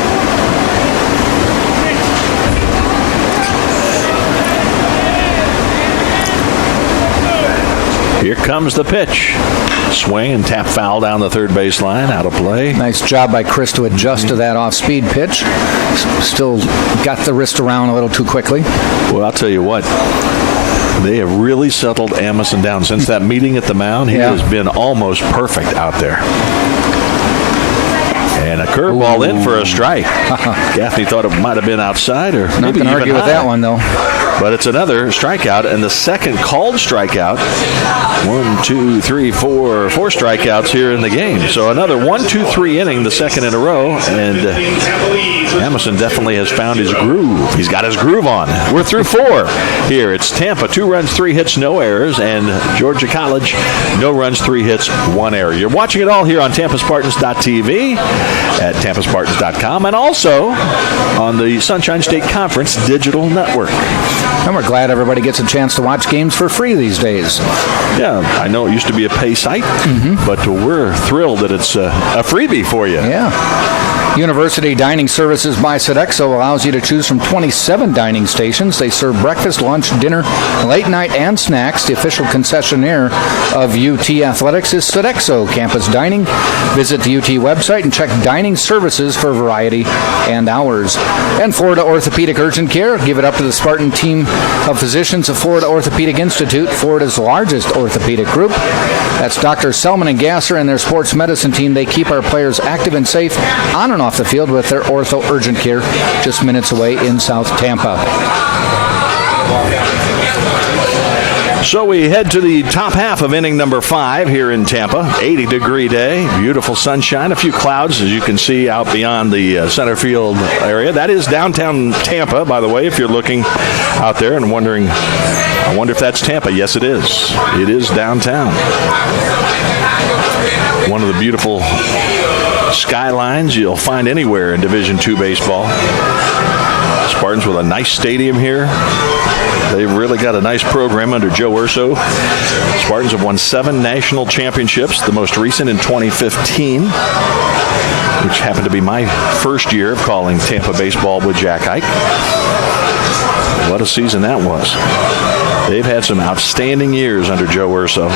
Here comes the pitch. Swing and tap foul down the third baseline, out of play. Nice job by Chris to adjust to that off-speed pitch. Still got the wrist around a little too quickly. Well, I'll tell you what. They have really settled Amison down. Since that meeting at the mound, he has been almost perfect out there. And a curveball in for a strike. Gaffney thought it might have been outside or not maybe going to argue with that one, though. But it's another strikeout, and the second called strikeout. 1, 2, 3, 4 strikeouts here in the game. So another 1, 2, 3 inning, the second in a row, and Amison definitely has found his groove. He's got his groove on. We're through 4 here. It's Tampa, 2 runs, 3 hits, no errors, and Georgia College, no runs, 3 hits, 1 error. You're watching it all here on TampaSpartans.tv at TampaSpartans.com and also on the Sunshine State Conference digital network. And we're glad everybody gets a chance to watch games for free these days. Yeah, I know it used to be a pay site, but we're thrilled that it's a freebie for you. Yeah. University Dining Services by Sodexo allows you to choose from 27 dining stations. They serve breakfast, lunch, dinner, late night, and snacks. The official concessionaire of UT Athletics is Sodexo Campus Dining. Visit the UT website and check dining services for variety and hours. And Florida Orthopedic Urgent Care. Give it up to the Spartan team of physicians of Florida Orthopedic Institute, Florida's largest orthopedic group. That's Dr. Selman and Gasser and their sports medicine team. They keep our players active and safe on and off the field with their ortho urgent care just minutes away in South Tampa. So we head to the top half of inning number 5 here in Tampa. 80-degree day, beautiful sunshine, a few clouds, as you can see out beyond the center field area. That is downtown Tampa, by the way, if you're looking out there and wondering, I wonder if that's Tampa. Yes, it is. It is downtown. One of the beautiful skylines you'll find anywhere in Division II baseball. Spartans with a nice stadium here. They've really got a nice program under Joe Urso. Spartans have won 7 national championships, the most recent in 2015, which happened to be my first year of calling Tampa baseball with Jack Ike. What a season that was. They've had some outstanding years under Joe Urso.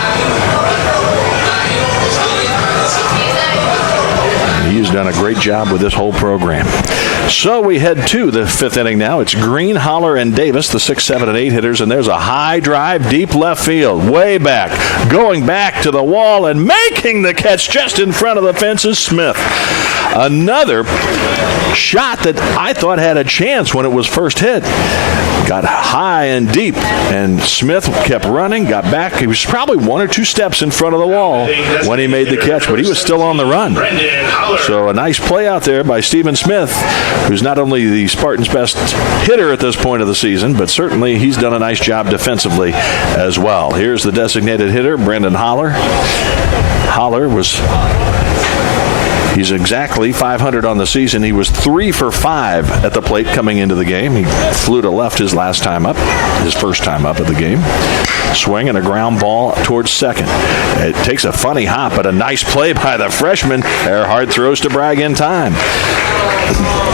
He's done a great job with this whole program. So we head to the 5th inning now. It's Green, Holler, and Davis, the 6, 7, and 8 hitters, and there's a high drive deep left field, way back, going back to the wall and making the catch just in front of the fence is Smith. Another shot that I thought had a chance when it was first hit. Got high and deep, and Smith kept running, got back. He was probably 1 or 2 steps in front of the wall when he made the catch, but he was still on the run. So a nice play out there by Stephen Smith, who's not only the Spartans' best hitter at this point of the season, but certainly he's done a nice job defensively as well. Here's the designated hitter, Brendan Holler. Holler he's exactly 500 on the season. He was 3 for 5 at the plate coming into the game. He flew to left his first time up at the game. Swing and a ground ball towards second. It takes a funny hop, but a nice play by the freshman. Earhart throws to Bragg in time.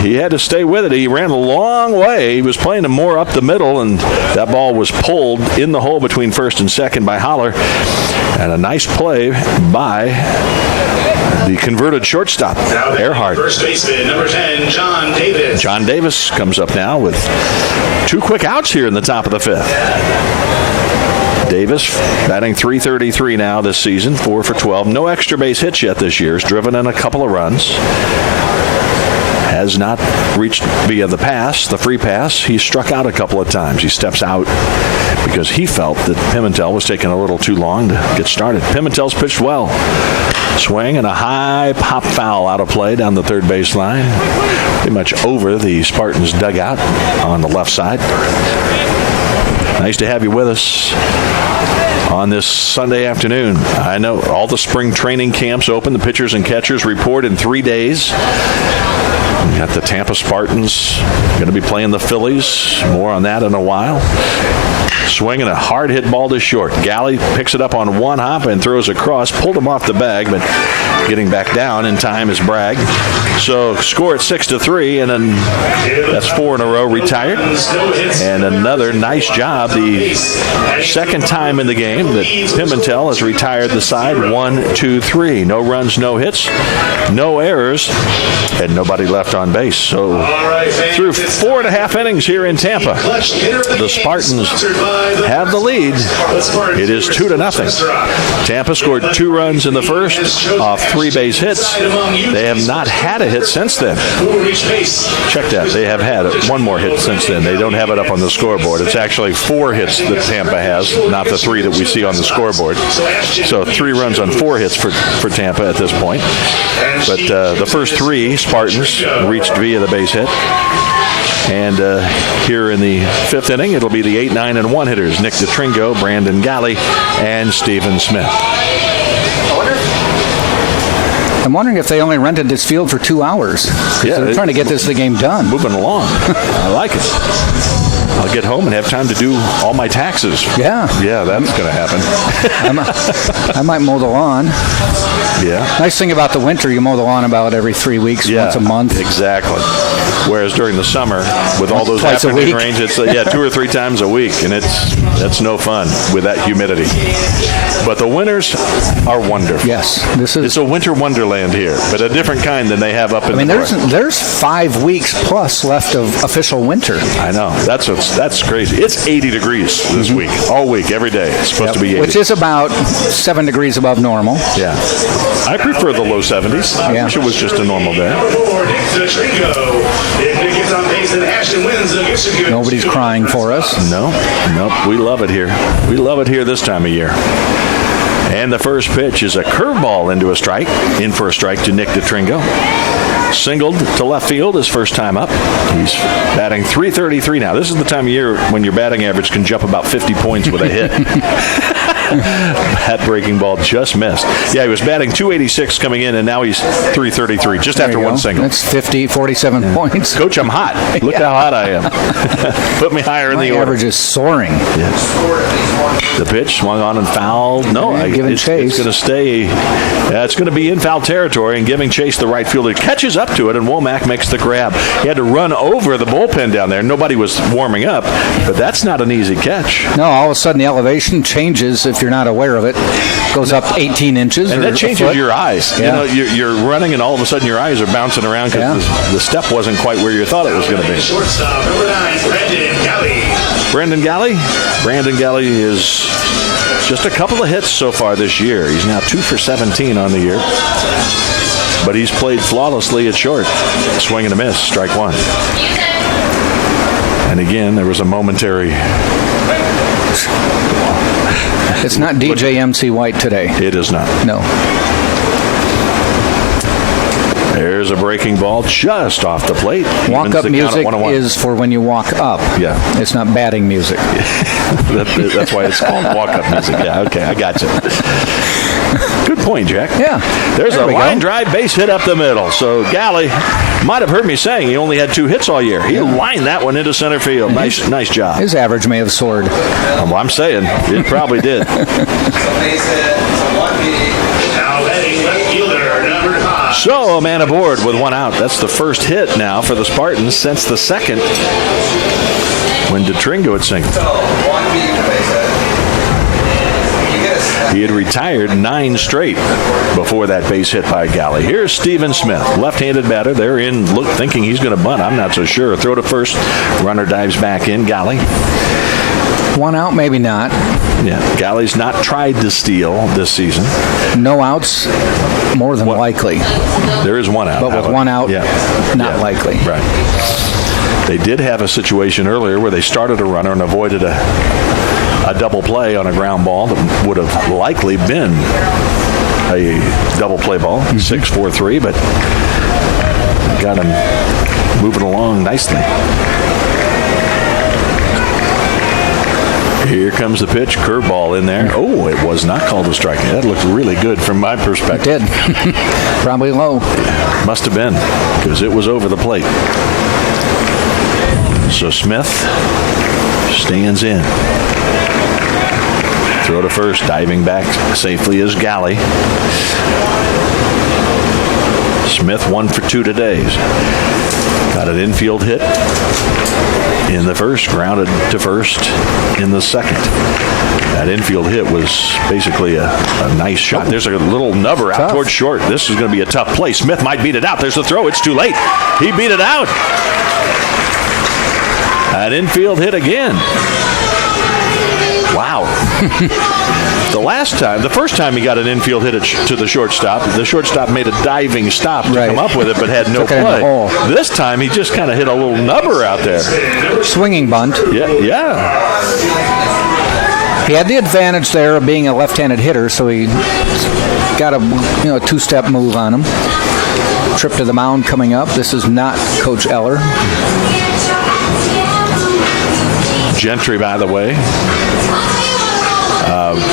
He had to stay with it. He ran a long way. He was playing him more up the middle, and that ball was pulled in the hole between first and second by Holler. And a nice play by the converted shortstop, Earhart. First baseman, number 10, John Davis. John Davis comes up now with 2 quick outs here in the top of the 5th. Davis batting .333 now this season, 4 for 12. No extra base hits yet this year. He's driven in a couple of runs. Has not reached via the free pass. He struck out a couple of times. He steps out because he felt that Pimentel was taking a little too long to get started. Pimentel's pitched well. Swing and a high pop foul out of play down the third base line. Pretty much over the Spartans dugout on the left side. Nice to have you with us on this Sunday afternoon. I know all the spring training camps open. The pitchers and catchers report in 3 days. We got the Tampa Spartans going to be playing the Phillies. More on that in a while. Swinging a hard hit ball to short. Galley picks it up on one hop and throws across. Pulled him off the bag, but getting back down in time is Bragg. So score at 6-3, and then that's 4 in a row retired. And another nice job. The second time in the game that Pimentel has retired the side. 1, 2, 3. No runs, no hits, no errors, and nobody left on base. So through 4.5 innings here in Tampa, the Spartans have the lead. It is 2-0. Tampa scored 2 runs in the first off 3 base hits. They have not had a hit since then. Check that. They have had 1 more hit since then. They don't have it up on the scoreboard. It's actually 4 hits that Tampa has, not the 3 that we see on the scoreboard. So 3 runs on 4 hits for Tampa at this point. But the first 3 Spartans reached via the base hit. And here in the 5th inning, it'll be the 8, 9, and 1 hitters, Nick DeTringo, Brandon Galley, and Stephen Smith. I'm wondering if they only rented this field for 2 hours. Yeah, they're trying to get the game done. Moving along. I like it. I'll get home and have time to do all my taxes. Yeah. Yeah, that's going to happen. I might mow the lawn. Yeah. Nice thing about the winter, you mow the lawn about every 3 weeks, once a month. Exactly. Whereas during the summer, with all those Twice a afternoon week. rains, it's 2 or 3 times a week, and that's no fun with that humidity. But the winters are wonderful. Yes, It's a winter wonderland here, but a different kind than they have up in the north. There's 5 weeks plus left of official winter. I know. That's crazy. It's 80 degrees this week, all week, every day. It's supposed to be 80. Which is about 7 degrees above normal. Yeah. I prefer the low 70s. I wish it was just a normal day. Nobody's crying for us. No. We love it here. We love it here this time of year. And the first pitch is a curveball into a strike. In for a strike to Nick DeTringo. Singled to left field his first time up. He's batting .333 now. This is the time of year when your batting average can jump about 50 points with a hit. That breaking ball just missed. Yeah, he was batting .286 coming in, and now he's .333 just after one single. That's 47 points. Coach, I'm hot. Look how hot I am. Put me higher in the order. average is soaring. Yes. The pitch swung on and fouled. No, giving chase. It's going to stay. It's going to be in foul territory and giving chase the right fielder. Catches up to it, and Womack makes the grab. He had to run over the bullpen down there. Nobody was warming up, but that's not an easy catch. No, all of a sudden the elevation changes if you're not aware of it. Goes up 18 inches. And that changes your eyes. Yeah. You're running, and all of a sudden your eyes are bouncing around because the step wasn't quite where you thought it was going to be. Shortstop, number 9, Brandon Galley. Brandon Galley is just a couple of hits so far this year. He's now 2 for 17 on the year. But he's played flawlessly at short. Swing and a miss, strike one. And again, there was a momentary... It's not DJ MC White today. It is not. No. There's a breaking ball just off the plate. Walk-up music is for when you walk up. Yeah. It's not batting music. That's why it's called walk-up music. Yeah, okay, I got you. Good point, Jack. Yeah. There's a line drive base hit up the middle. So Galley might have heard me saying he only had 2 hits all year. He lined that one into center field. Nice job. His average may have soared. Well, I'm saying it probably did. So a man aboard with 1 out. That's the first hit now for the Spartans since the second when DeTringo had singled. He had retired 9 straight before that base hit by Galley. Here's Steven Smith, left-handed batter. They're in, thinking he's going to bunt. I'm not so sure. Throw to first. Runner dives back in. Galley. 1 out, maybe not. Yeah, Galley's not tried to steal this season. No outs, more than likely. There is 1 out. But with 1 out, not likely. Right. They did have a situation earlier where they started a runner and avoided a double play on a ground ball that would have likely been a double play ball, 6-4-3, but got him moving along nicely. Here comes the pitch, curveball in there. Oh, it was not called a strike. That looked really good from my perspective. It did. Probably low. Must have been, because it was over the plate. So Smith stands in. Throw to first, diving back safely is Galley. Smith 1 for 2 today. Got an infield hit in the first, grounded to first in the second. That infield hit was basically a nice shot. There's a little nubber out towards short. This is going to be a tough play. Smith might beat it out. There's the throw. It's too late. He beat it out. An infield hit again. Wow. The first time he got an infield hit to the shortstop made a diving stop to come up with it, but had no play. This time he just kind of hit a little nubber out there. Swinging bunt. Yeah. He had the advantage there of being a left-handed hitter, so he got a 2-step move on him. Trip to the mound coming up. This is not Coach Eller. Gentry, by the way,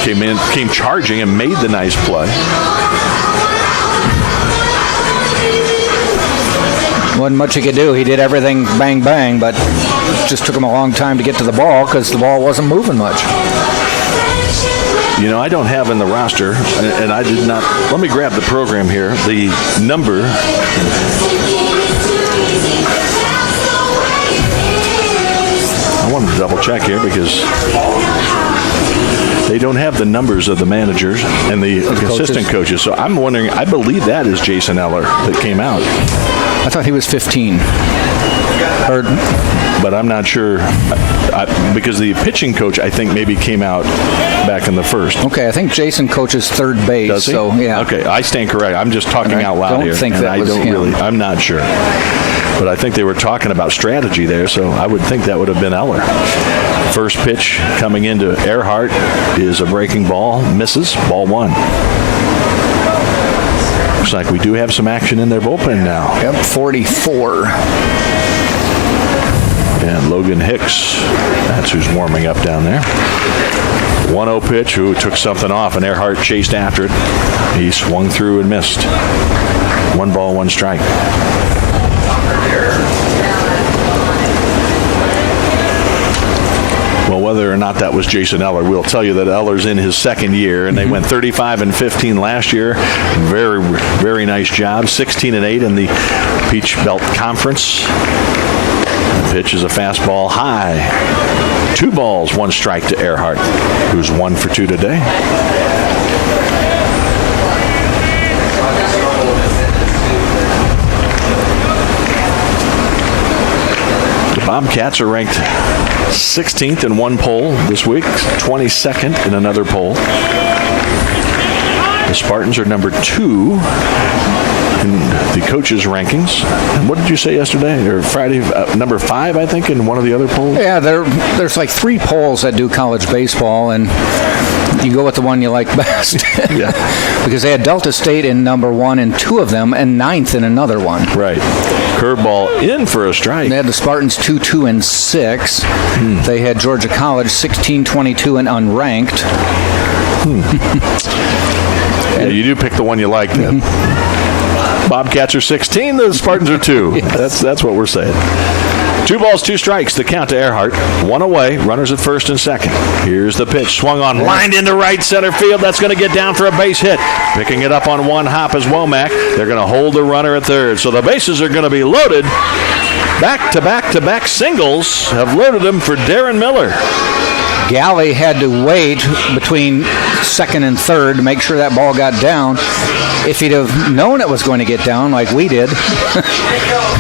came charging and made the nice play. Wasn't much he could do. He did everything bang, bang, but it just took him a long time to get to the ball because the ball wasn't moving much. You know, I don't have in the roster, and I did not. Let me grab the program here. The number. I wanted to double check here because they don't have the numbers of the managers and the assistant coaches. So I'm wondering, I believe that is Jason Eller that came out. I thought he was 15. But I'm not sure because the pitching coach, I think, maybe came out back in the first. Okay, I think Jason coaches third base. Does he? So yeah. Okay, I stand correct. I'm just talking out loud here. I don't think him. I'm not sure. But I think they were talking about strategy there, so I would think that would have been Eller. First pitch coming into Earhart is a breaking ball. Misses. Ball 1. Looks like we do have some action in their bullpen now. Yep, 44. And Logan Hicks, that's who's warming up down there. 1-0 pitch, who took something off, and Earhart chased after it. He swung through and missed. 1 ball, 1 strike. Well, whether or not that was Jason Eller, we'll tell you that Eller's in his second year, and they went 35-15 last year. Very, very nice job. 16-8 in the Peach Belt Conference. The pitch is a fastball high. 2 balls, 1 strike to Earhart, who's 1 for 2 today. The Bobcats are ranked 16th in one poll this week, 22nd in another poll. The Spartans are number 2 in the coaches' rankings. And what did you say yesterday or Friday? Number 5, I think, in one of the other polls? Yeah, there's like 3 polls that do college baseball, and you go with the one you like best. Yeah. Because they had Delta State in number 1 in 2 of them and 9th in another one. Right. Curveball in for a strike. They had the Spartans 2-2 and 6. They had Georgia College 16-22 and unranked. Yeah, you do pick the one you like then. Bobcats are 16, the Spartans are 2. Yes. That's what we're saying. 2 balls, 2 strikes, the count to Earhart. 1 away, runners at first and second. Here's the pitch, swung on, lined into right center field. That's going to get down for a base hit. Picking it up on 1 hop is Womack. They're going to hold the runner at third. So the bases are going to be loaded. Back-to-back-to-back singles have loaded them for Darren Miller. Galley had to wait between second and third to make sure that ball got down. If he'd have known it was going to get down like we did,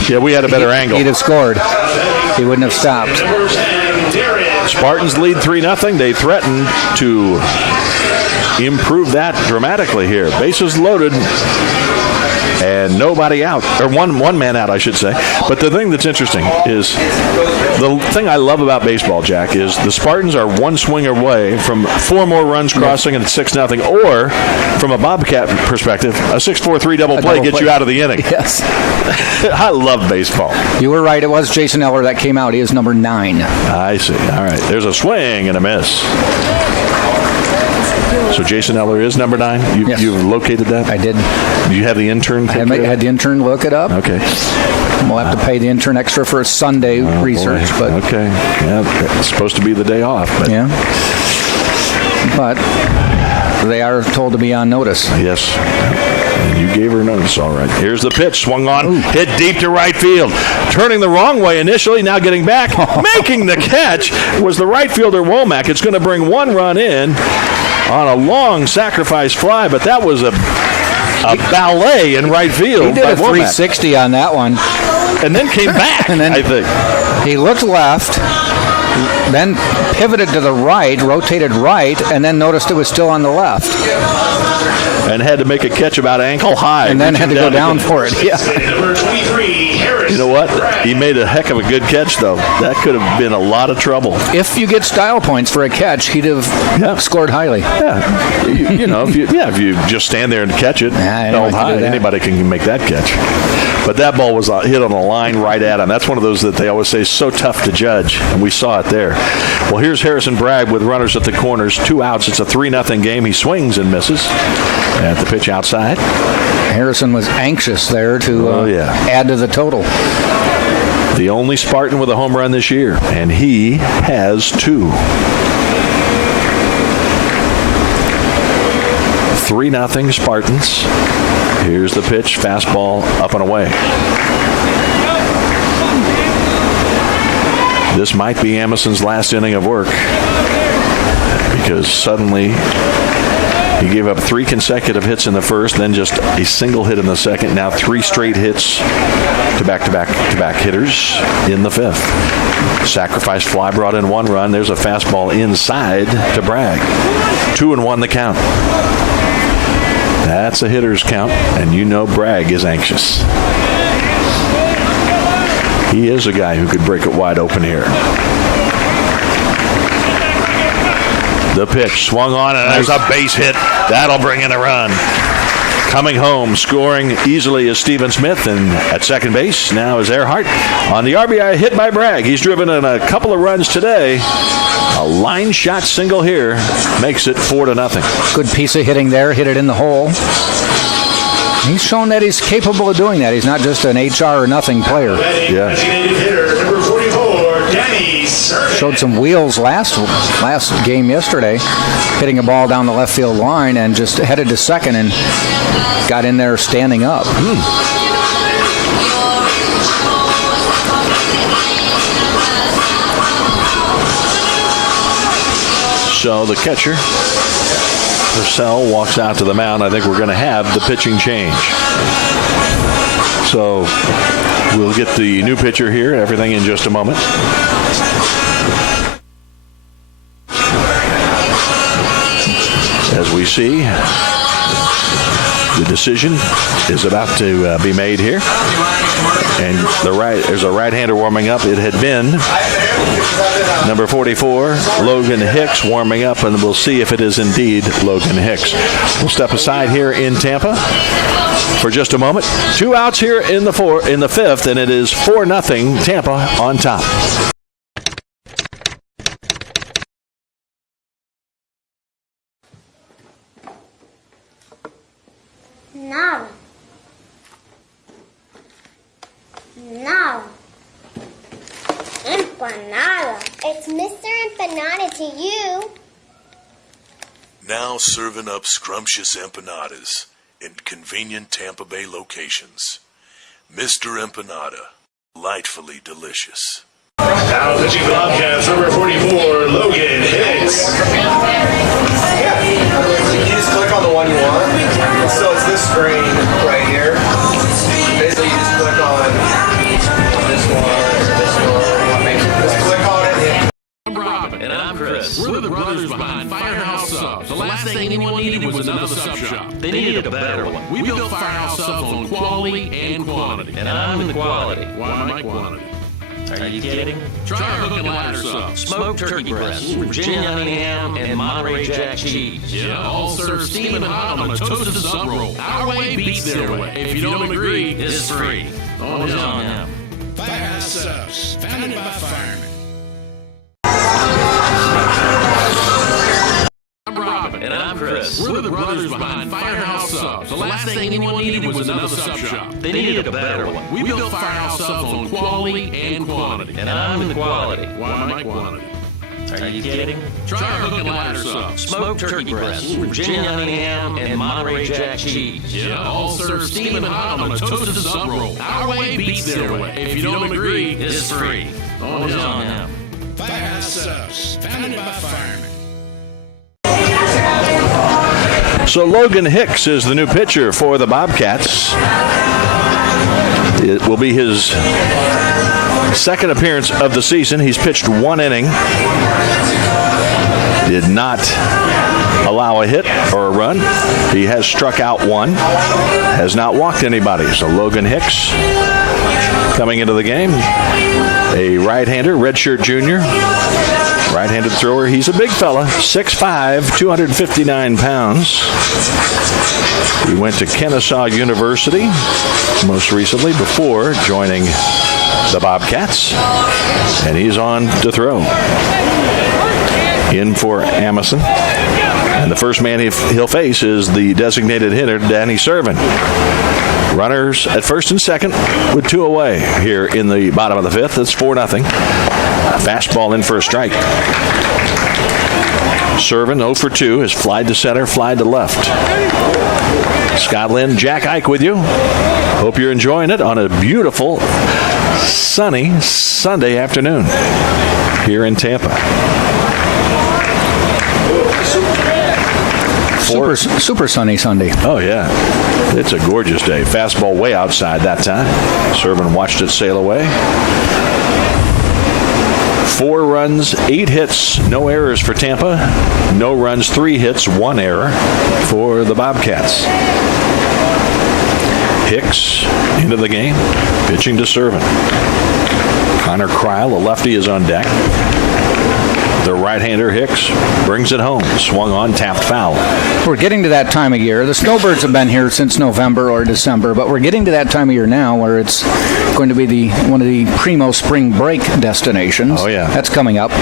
yeah, we had a better angle. He'd have scored. He wouldn't have stopped. Spartans lead 3-0. They threaten to improve that dramatically here. Bases loaded and nobody out, or one man out, I should say. But the thing that's interesting is the thing I love about baseball, Jack, is the Spartans are 1 swing away from 4 more runs crossing and 6-0, or from a Bobcat perspective, a 6-4-3 double play gets you out of the inning. Yes. I love baseball. You were right. It was Jason Eller that came out. He is number 9. I see. All right. There's a swing and a miss. So Jason Eller is number 9. Yes. You've located that? I did. Do you have the intern? I had the intern look it up. Okay. We'll have to pay the intern extra for Sunday research, boy. but okay. Yeah, it's supposed to be the day off. But. Yeah. But they are told to be on notice. Yes. And you gave her notice, all right. Here's the pitch, swung on, hit deep to right field. Turning the wrong way initially, now getting back. Making the catch was the right fielder Womack. It's going to bring 1 run in on a long sacrifice fly, but that was a ballet in right field. He did a 360 on that one. And then came back, and then I think. He looked left, then pivoted to the right, rotated right, and then noticed it was still on the left. And had to make a catch about ankle high. And then had to go down for it. Yeah. Number 23, Harris. You know what? He made a heck of a good catch, though. That could have been a lot of trouble. If you get style points for a catch, he'd have scored highly. Yeah. You know, if you just stand there and catch it, anybody can make that catch. But that ball was hit on a line right at him. That's one of those that they always say is so tough to judge, and we saw it there. Well, here's Harrison Bragg with runners at the corners, 2 outs. It's a 3-0 game. He swings and misses. At the pitch outside. Harrison was anxious there to add to the total. The only Spartan with a home run this year, and he has 2. 3-0 Spartans. Here's the pitch, fastball up and away. This might be Amundsen's last inning of work, because suddenly he gave up 3 consecutive hits in the first, then just a single hit in the second. Now 3 straight hits to back-to-back hitters in the 5th. Sacrifice fly brought in 1 run. There's a fastball inside to Bragg. 2-1 the count. That's a hitter's count, and you know Bragg is anxious. He is a guy who could break it wide open here. The pitch swung on, and there's a base hit. That'll bring in a run. Coming home, scoring easily is Steven Smith, and at second base now is Earhart. On the RBI hit by Bragg. He's driven in a couple of runs today. A line shot single here makes it 4-0. Good piece of hitting there. Hit it in the hole. He's shown that he's capable of doing that. He's not just an HR or nothing player. Yeah. Showed some wheels last game yesterday, hitting a ball down the left field line and just headed to second and got in there standing up. So the catcher, Purcell, walks out to the mound. I think we're going to have the pitching change. So we'll get the new pitcher here, everything in just a moment. As we see, the decision is about to be made here. And there's a right-hander warming up. It had been number 44, Logan Hicks, warming up, and we'll see if it is indeed Logan Hicks. We'll step aside here in Tampa for just a moment. 2 outs here in the 5th, and it is 4-0 Tampa on top. Nada. Empanada. It's Mr. Empanada to you. Now serving up scrumptious empanadas in convenient Tampa Bay locations. Mr. Empanada, delightfully delicious. Now pitching for the Bobcats, number 44, Logan Hicks. You just click on the one you want. So it's this screen right here. Basically, you just click on this one. Just click on it. I'm Robin. And I'm Chris. We're the brothers behind Firehouse Subs. The last thing anyone needed was another sub shop. They needed a better one. We built Firehouse Subs on quality and quantity. And I'm the quality. Why am I quantity? Are you kidding? Try our hook and ladder subs. Smoked turkey breasts, Virginia honey ham, and Monterey Jack cheese. Yeah, all served steaming hot on a toasted sub roll. Our way beats their way. If you don't agree, It's free. on them. Firehouse Subs, founded by firemen. I'm Robin. And I'm Chris. We're the brothers behind Firehouse Subs. The last thing anyone needed was another sub shop. They needed a better one. We built Firehouse Subs on quality and quantity. And I'm the quality. Why am I quantity? Are you kidding? Try our hook and ladder subs. Smoked turkey breasts, Virginia honey ham, and Monterey Jack cheese. Yeah, all served steaming hot on a toasted sub roll. Our way beats their way. If you don't agree, It's free. on them. Firehouse Subs, founded by firemen. So Logan Hicks is the new pitcher for the Bobcats. It will be his second appearance of the season. He's pitched 1 inning. Did not allow a hit or a run. He has struck out 1. Has not walked anybody. So Logan Hicks coming into the game. A right-hander, redshirt junior. Right-handed thrower. He's a big fella, 6'5", 259 pounds. He went to Kennesaw University most recently before joining the Bobcats, and he's on to throw. In for Amundsen. And the first man he'll face is the designated hitter, Danny Servin. Runners at first and second with 2 away here in the bottom of the 5th. It's 4-0. Fastball in for a strike. Servin 0 for 2 has flied to center, flied to left. Scott Lynn, Jack Ike with you. Hope you're enjoying it on a beautiful, sunny Sunday afternoon here in Tampa. Super sunny Sunday. Oh, yeah. It's a gorgeous day. Fastball way outside that time. Servin watched it sail away. 4 runs, 8 hits, no errors for Tampa. No runs, 3 hits, 1 error for the Bobcats. Hicks into the game, pitching to Servin. Connor Kreil, a lefty, is on deck. The right-hander Hicks brings it home. Swung on, tapped foul. We're getting to that time of year. The snowbirds have been here since November or December, but we're getting to that time of year now where it's going to be one of the primo spring break destinations. Oh, yeah. That's coming up.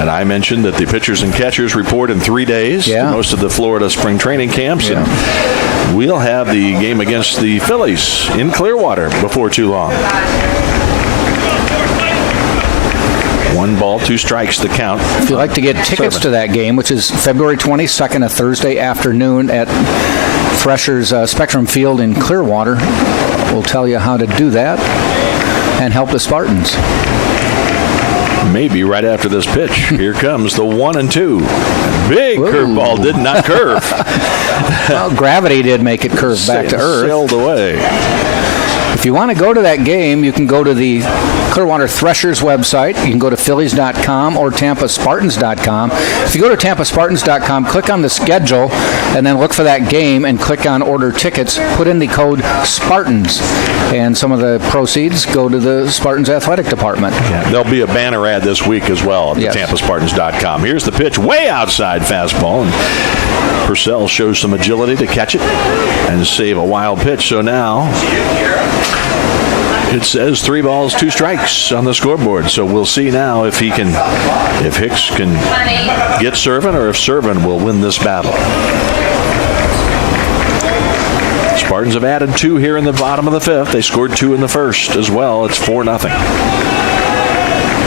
And I mentioned that the pitchers and catchers report in 3 days to most of the Florida spring training camps. Yeah. And we'll have the game against the Phillies in Clearwater before too long. 1 ball, 2 strikes, the count. If you'd like to get tickets to that game, which is February 22nd, a Thursday afternoon at Thresher's Spectrum Field in Clearwater, we'll tell you how to do that and help the Spartans. Maybe right after this pitch. Here comes the 1-2. Big curveball, did not curve. Well, gravity did make it curve back to earth. Sailed away. If you want to go to that game, you can go to the Clearwater Threshers website. You can go to Phillies.com or TampaSpartans.com. If you go to TampaSpartans.com, click on the schedule, and then look for that game and click on Order Tickets. Put in the code Spartans, and some of the proceeds go to the Spartans Athletic Department. Yeah, there'll be a banner ad this week as well at the TampaSpartans.com. Here's the pitch, way outside fastball, and Purcell shows some agility to catch it and save a wild pitch. So now it says 3 balls, 2 strikes on the scoreboard. So we'll see now if Hicks can get Servin or if Servin will win this battle. Spartans have added 2 here in the bottom of the 5th. They scored 2 in the first as well. It's 4-0.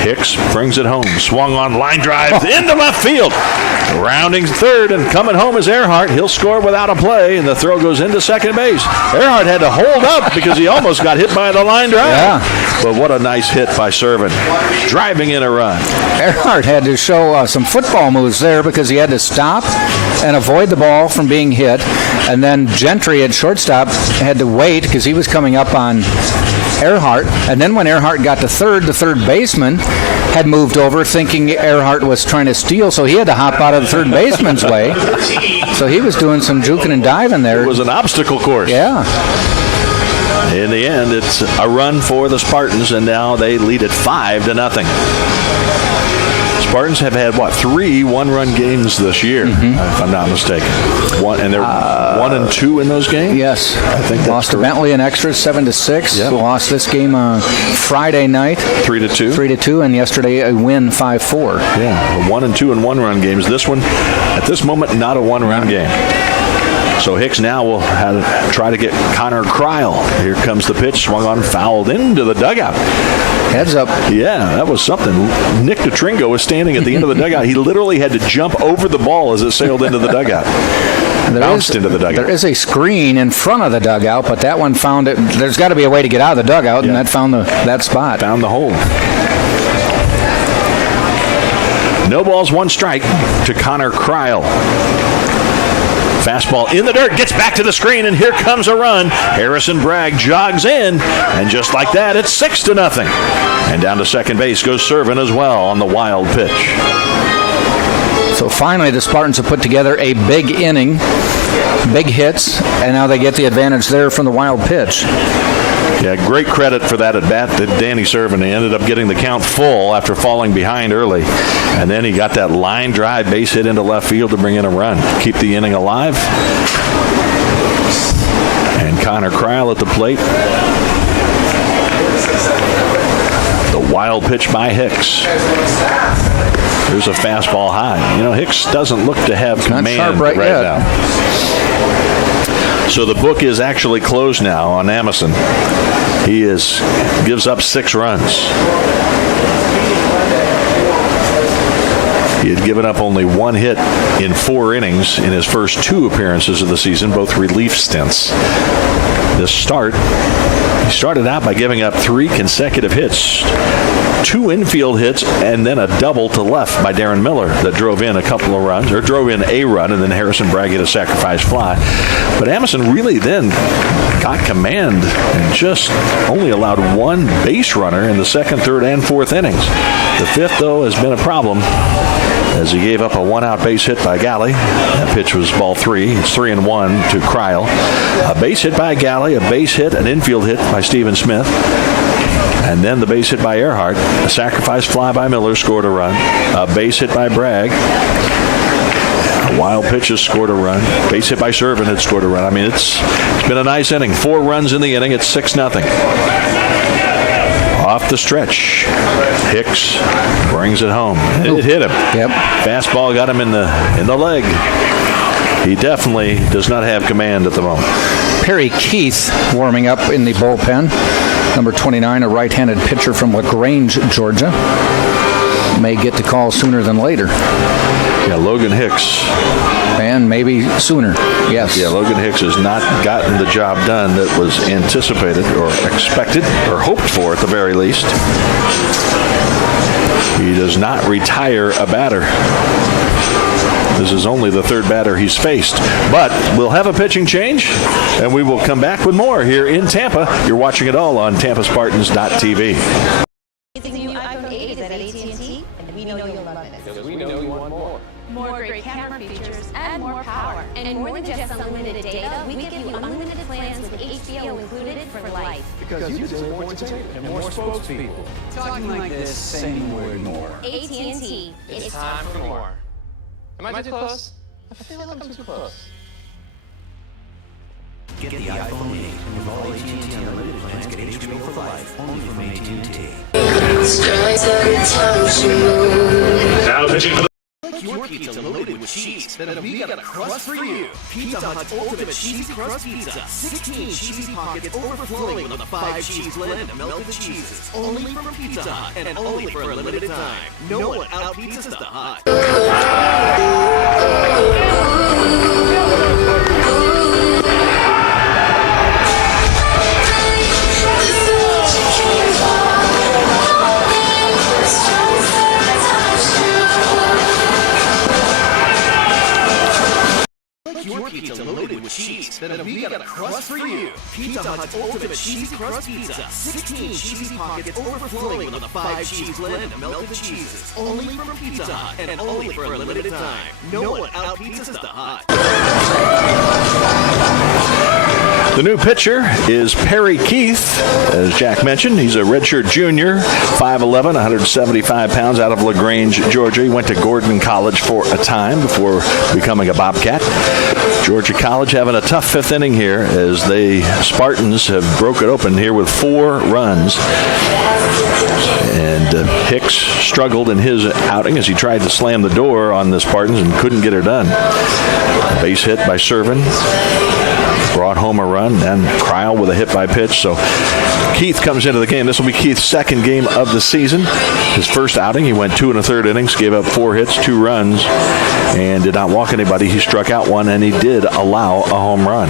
Hicks brings it home. Swung on, line drive into left field. Rounding third and coming home is Earhart. He'll score without a play, and the throw goes into second base. Earhart had to hold up because he almost got hit by the line drive. Yeah. But what a nice hit by Servin, driving in a run. Earhart had to show some football moves there because he had to stop and avoid the ball from being hit. And then Gentry at shortstop had to wait because he was coming up on Earhart. And then when Earhart got to third, the third baseman had moved over thinking Earhart was trying to steal, so he had to hop out of the third baseman's way. So he was doing some juking and diving there. It was an obstacle course. Yeah. In the end, it's a run for the Spartans, and now they lead it 5-0. Spartans have had, 3 one-run games this year, if I'm not mistaken. And they're 1-2 in those games? Yes. I think that's lost to Bentley in extras 7-6. Yep. Lost this game Friday night 3-2. 3-2, and yesterday a win 5-4. Yeah, 1-2 in one-run games. This one, at this moment, not a one-run game. So Hicks now will try to get Connor Kreil. Here comes the pitch, swung on, fouled into the dugout. Heads up. Yeah, that was something. Nick DeTringo was standing at the end of the dugout. He literally had to jump over the ball as it sailed into the dugout. Bounced into the dugout. There is a screen in front of the dugout, but that one found it. There's got to be a way to get out of the dugout, and that found that spot. Found the hole. No balls, 1 strike to Connor Kreil. Fastball in the dirt, gets back to the screen, and here comes a run. Harrison Bragg jogs in, and just like that, it's 6-0. And down to second base goes Servin as well on the wild pitch. So finally, the Spartans have put together a big inning, big hits, and now they get the advantage there from the wild pitch. Yeah, great credit for that at bat to Danny Servin. He ended up getting the count full after falling behind early. And then he got that line drive base hit into left field to bring in a run. Keep the inning alive. And Connor Kreil at the plate. The wild pitch by Hicks. There's a fastball high. You know, Hicks doesn't look to have command right now. So the book is actually closed now on Amison. He gives up 6 runs. He had given up only 1 hit in 4 innings in his first 2 appearances of the season, both relief stints. This start, he started out by giving up 3 consecutive hits, 2 infield hits, and then a double to left by Darren Miller that drove in a run, and then Harrison Bragg hit a sacrifice fly. But Amison really then got command and just only allowed 1 base runner in the 2nd, 3rd, and 4th innings. The 5th, though, has been a problem as he gave up a 1-out base hit by Galley. That pitch was ball 3. It's 3-1 to Kryl. A base hit by Galley, a base hit, an infield hit by Stephen Smith. And then the base hit by Earhart. A sacrifice fly by Miller scored a run. A base hit by Bragg. Wild pitches scored a run. Base hit by Servin had scored a run. I mean, it's been a nice inning. 4 runs in the inning. It's 6-0. Off the stretch, Hicks brings it home. It hit him. Yep. Fastball got him in the leg. He definitely does not have command at the moment. Perry Keith warming up in the bullpen. Number 29, a right-handed pitcher from LaGrange, Georgia. May get the call sooner than later. Yeah, Logan Hicks. And maybe sooner, yes. Yeah, Logan Hicks has not gotten the job done that was anticipated or expected or hoped for at the very least. He does not retire a batter. This is only the 3rd batter he's faced. But we'll have a pitching change, and we will come back with more here in Tampa. You're watching it all on TampaSpartans.tv. It's a new iPhone 8 is at AT&T, and we know you'll love it. Because we know you want more. More great camera features and more power. And more than just unlimited data, we give you unlimited plans with HBO included for life. Because you deserve more entertainment and more spokespeople. Talking like this, saying word more. AT&T. It's time for more. Am I too close? I feel like I'm too close. Get the iPhone 8 with all AT&T unlimited plans. Get HBO for life, only from AT&T. Now pitching for Your pizza loaded with cheese. Then we got a crust for you. Pizza Hut's ultimate cheesy crust pizza. 16 cheesy pockets overflowing with a 5-cheese blend of melted cheeses. Only from Pizza Hut and only for a limited time. No one out-pizzas the Hut. Your pizza loaded with cheese. Then we got a crust for you. Pizza Hut's ultimate cheesy crust pizza. 16 cheesy pockets overflowing with a 5-cheese blend of melted cheeses. Only from Pizza Hut and only for a limited time. No one out-pizzas the Hut. The new pitcher is Perry Keith. As Jack mentioned, he's a redshirt junior, 5'11", 175 pounds, out of LaGrange, Georgia. He went to Gordon College for a time before becoming a Bobcat. Georgia College having a tough 5th inning here as the Spartans have broke it open here with 4 runs. And Hicks struggled in his outing as he tried to slam the door on the Spartans and couldn't get her done. A base hit by Servin. Brought home a run, and Kryl with a hit by pitch. So Keith comes into the game. This will be Keith's 2nd game of the season. His first outing, he went 2 1/3 innings, gave up 4 hits, 2 runs, and did not walk anybody. He struck out 1, and he did allow a home run.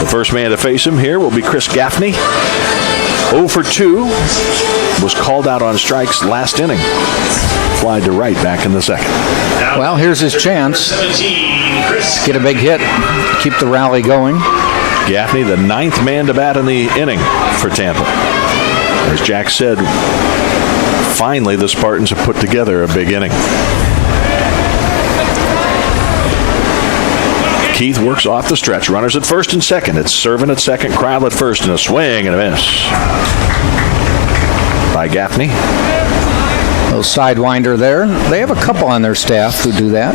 The first man to face him here will be Chris Gaffney. 0 for 2, was called out on strikes last inning. Fly to right back in the 2nd. Well, here's his chance. Get a big hit, keep the rally going. Gaffney, the 9th man to bat in the inning for Tampa. As Jack said, finally the Spartans have put together a big inning. Keith works off the stretch. Runners at first and second. It's Servin at second, Kryl at first, and a swing and a miss by Gaffney. Little sidewinder there. They have a couple on their staff who do that.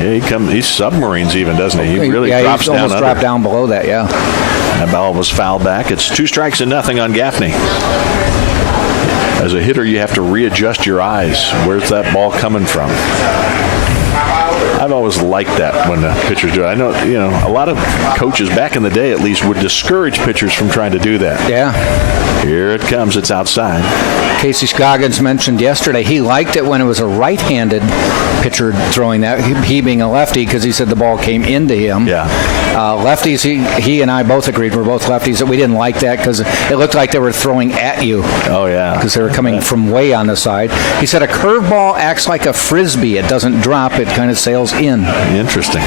Yeah, he he submarines even, doesn't he? He really drops down. Almost dropped down below that, yeah. That ball was fouled back. It's 2 strikes and nothing on Gaffney. As a hitter, you have to readjust your eyes. Where's that ball coming from? I've always liked that when the pitchers do it. I know, a lot of coaches back in the day, at least, would discourage pitchers from trying to do that. Yeah. Here it comes. It's outside. Casey Scoggins mentioned yesterday he liked it when it was a right-handed pitcher throwing that, he being a lefty, because he said the ball came into him. Yeah. Lefties, he and I both agreed, we're both lefties, that we didn't like that because it looked like they were throwing at you. Oh, yeah. Because they were coming from way on the side. He said a curveball acts like a frisbee. It doesn't drop. It kind of sails in. Interesting.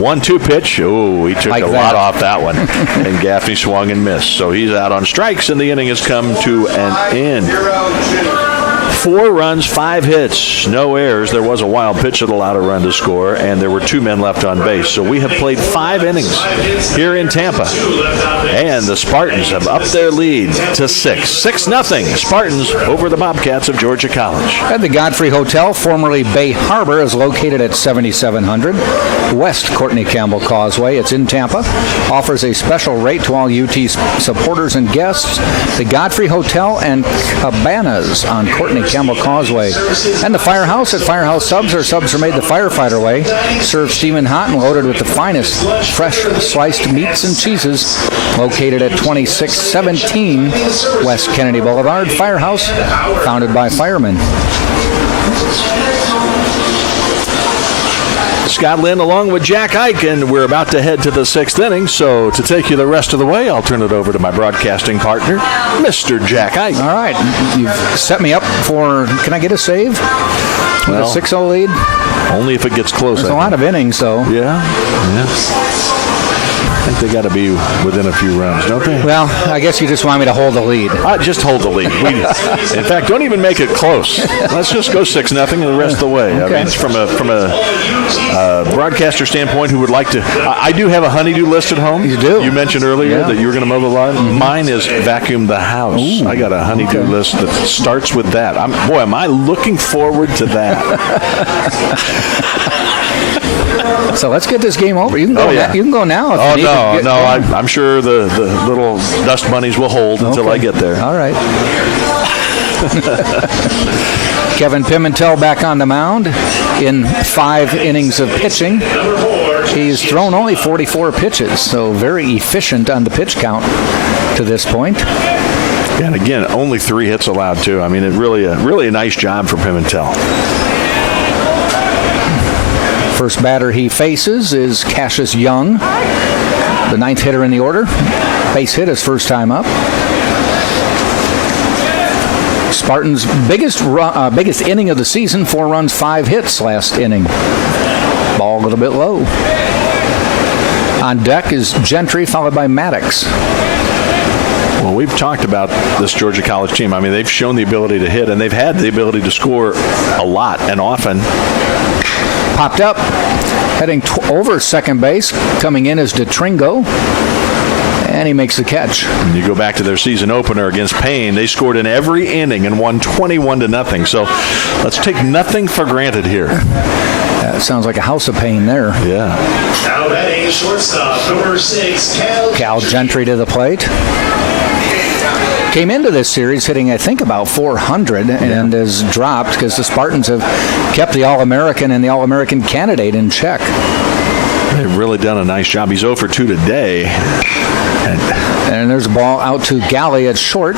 1-2 pitch. Oh, he took like a lot off that one. And Gaffney swung and missed. So he's out on strikes, and the inning has come to an end. 4 runs, 5 hits, no errors. There was a wild pitch that allowed a run to score, and there were 2 men left on base. So we have played 5 innings here in Tampa, and the Spartans have upped their lead to 6. 6-0. Spartans over the Bobcats of Georgia College. At the Godfrey Hotel, formerly Bay Harbor, is located at 7700 West Courtney Campbell Causeway. It's in Tampa. Offers a special rate to all UT supporters and guests. The Godfrey Hotel and Cabanas on Courtney Campbell Causeway. And the Firehouse at Firehouse Subs, or subs are made the firefighter way. Served steaming hot and loaded with the finest fresh sliced meats and cheeses. Located at 2617 West Kennedy Boulevard. Firehouse, founded by firemen. Scott Lynn along with Jack Ike, and we're about to head to the 6th inning. So to take you the rest of the way, I'll turn it over to my broadcasting partner, Mr. Jack Ike. All right. You've set me up for, can I get a save? With a 6-0 lead? Only if it gets close. There's a lot of innings, though. Yeah. I think they got to be within a few runs, don't they? Well, I guess you just want me to hold the lead. Just hold the lead. In fact, don't even make it close. Let's just go 6-0 and the rest of the way. Okay. I mean, from a broadcaster standpoint who would like to. I do have a honeydew list at home. You do? You mentioned earlier that you were going to mow the lawn. Mm-hmm. Mine is vacuum the house. Ooh. I got a honeydew list that starts with that. Am I looking forward to that. So let's get this game over. You can go. You can go now. I'm sure the little dust bunnies will hold until I get there. All right. Kevin Pimentel back on the mound in 5 innings of pitching. He's thrown only 44 pitches, so very efficient on the pitch count to this point. And again, only 3 hits allowed too. I mean, it really a nice job for Pimentel. First batter he faces is Cassius Young, the 9th hitter in the order. Base hit his first time up. Spartans' biggest inning of the season, 4 runs, 5 hits last inning. Ball a little bit low. On deck is Gentry, followed by Maddox. Well, we've talked about this Georgia College team. I mean, they've shown the ability to hit, and they've had the ability to score a lot and often. Popped up, heading over second base. Coming in is DeTringo, and he makes the catch. When you go back to their season opener against Payne, they scored in every inning and won 21-0. So let's take nothing for granted here. That sounds like a house of pain there. Yeah. Now batting shortstop, number 6, Cal Gentry to the plate. Came into this series hitting, I think, about 400 and has dropped because the Spartans have kept the All-American and the All-American candidate in check. They've really done a nice job. He's 0 for 2 today. And there's a ball out to Galley at short.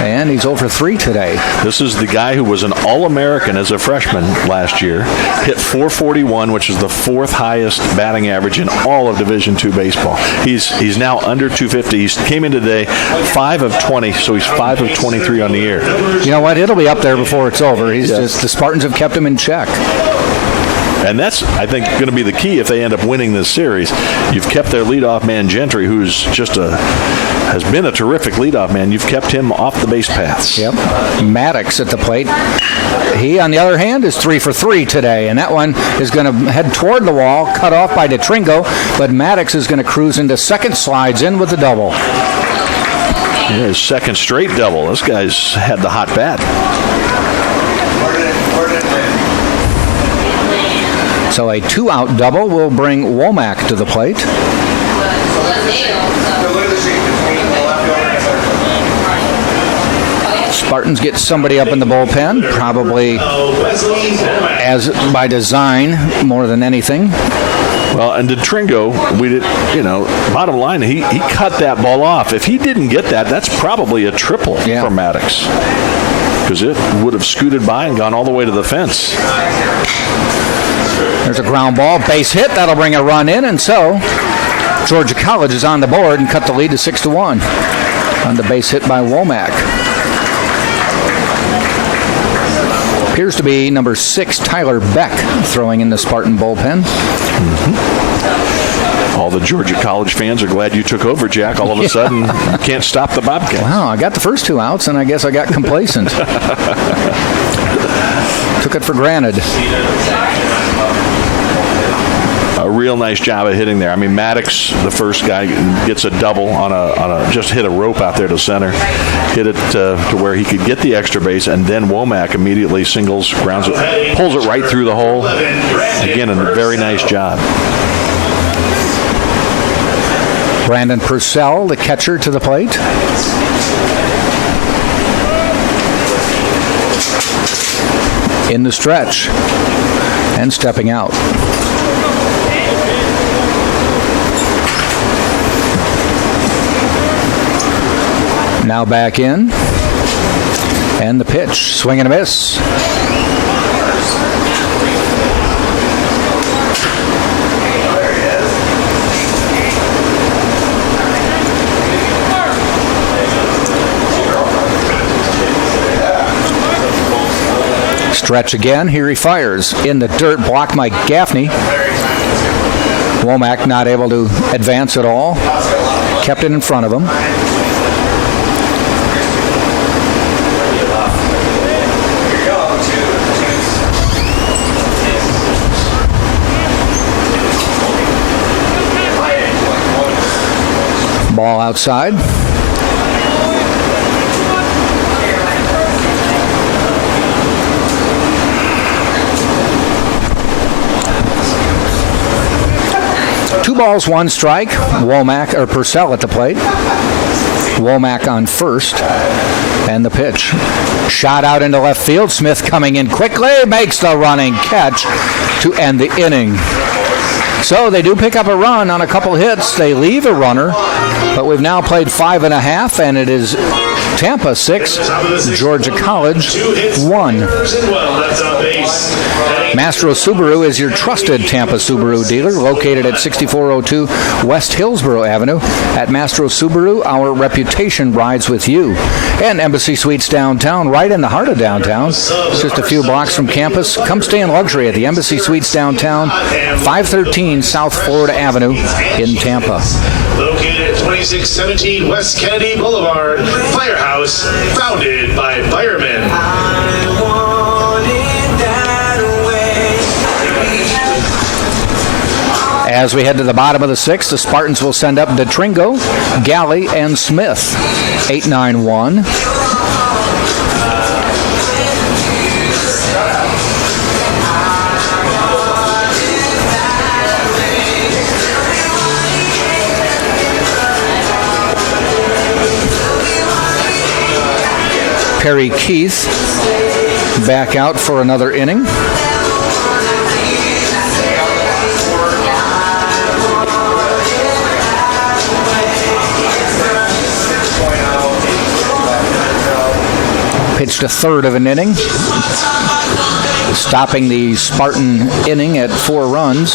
And he's 0 for 3 today. This is the guy who was an All-American as a freshman last year. Hit .441, which is the 4th highest batting average in all of Division II baseball. He's now under 250. He came in today 5 of 20, so he's 5 of 23 on the year. You know what? It'll be up there before it's over. The Spartans have kept him in check. And that's, I think, going to be the key if they end up winning this series. You've kept their leadoff man, Gentry, who's has been a terrific leadoff man. You've kept him off the base paths. Yep. Maddox at the plate. He, on the other hand, is 3 for 3 today, and that one is going to head toward the wall, cut off by DeTringo, but Maddox is going to cruise into second, slides in with a double. His second straight double. This guy's had the hot bat. So a 2-out double will bring Womack to the plate. Spartans get somebody up in the bullpen, probably as by design more than anything. Well, and DeTringo, bottom line, he cut that ball off. If he didn't get that, that's probably a triple for Maddox, because it would have scooted by and gone all the way to the fence. There's a ground ball, base hit. That'll bring a run in, and so Georgia College is on the board and cut the lead to 6-1 on the base hit by Womack. Appears to be number 6, Tyler Beck, throwing in the Spartan bullpen. All the Georgia College fans are glad you took over, Jack. All of a sudden, you can't stop the Bobcats. Wow, I got the first 2 outs, and I guess I got complacent. Took it for granted. A real nice job of hitting there. I mean, Maddox, the first guy, gets a double on a just hit a rope out there to center, hit it to where he could get the extra base, and then Womack immediately singles, grounds it, pulls it right through the hole. Again, a very nice job. Brandon Purcell, the catcher, to the plate. In the stretch and stepping out. Now back in, and the pitch, swing and a miss. Stretch again, here he fires. In the dirt, blocked by Gaffney. Womack not able to advance at all. Kept it in front of him. Ball outside. Two balls, one strike. Womack or Purcell at the plate. Womack on first. And the pitch. Shot out into left field. Smith coming in quickly. Makes the running catch to end the inning. So they do pick up a run on a couple hits. They leave a runner. But we've now played 5.5, and it is Tampa 6, Georgia College 1. Mastro Subaru is your trusted Tampa Subaru dealer, located at 6402 West Hillsborough Avenue. At Mastro Subaru, our reputation rides with you. And Embassy Suites downtown, right in the heart of downtown, just a few blocks from campus. Come stay in luxury at the Embassy Suites downtown, 513 South Florida Avenue in Tampa. Located at 2617 West Kennedy Boulevard, Firehouse, founded by firemen. As we head to the bottom of the sixth, the Spartans will send up DeTringo, Galley, and Smith. 8-9-1. Perry Keith back out for another inning. Pitched a third of an inning, stopping the Spartan inning at 4 runs.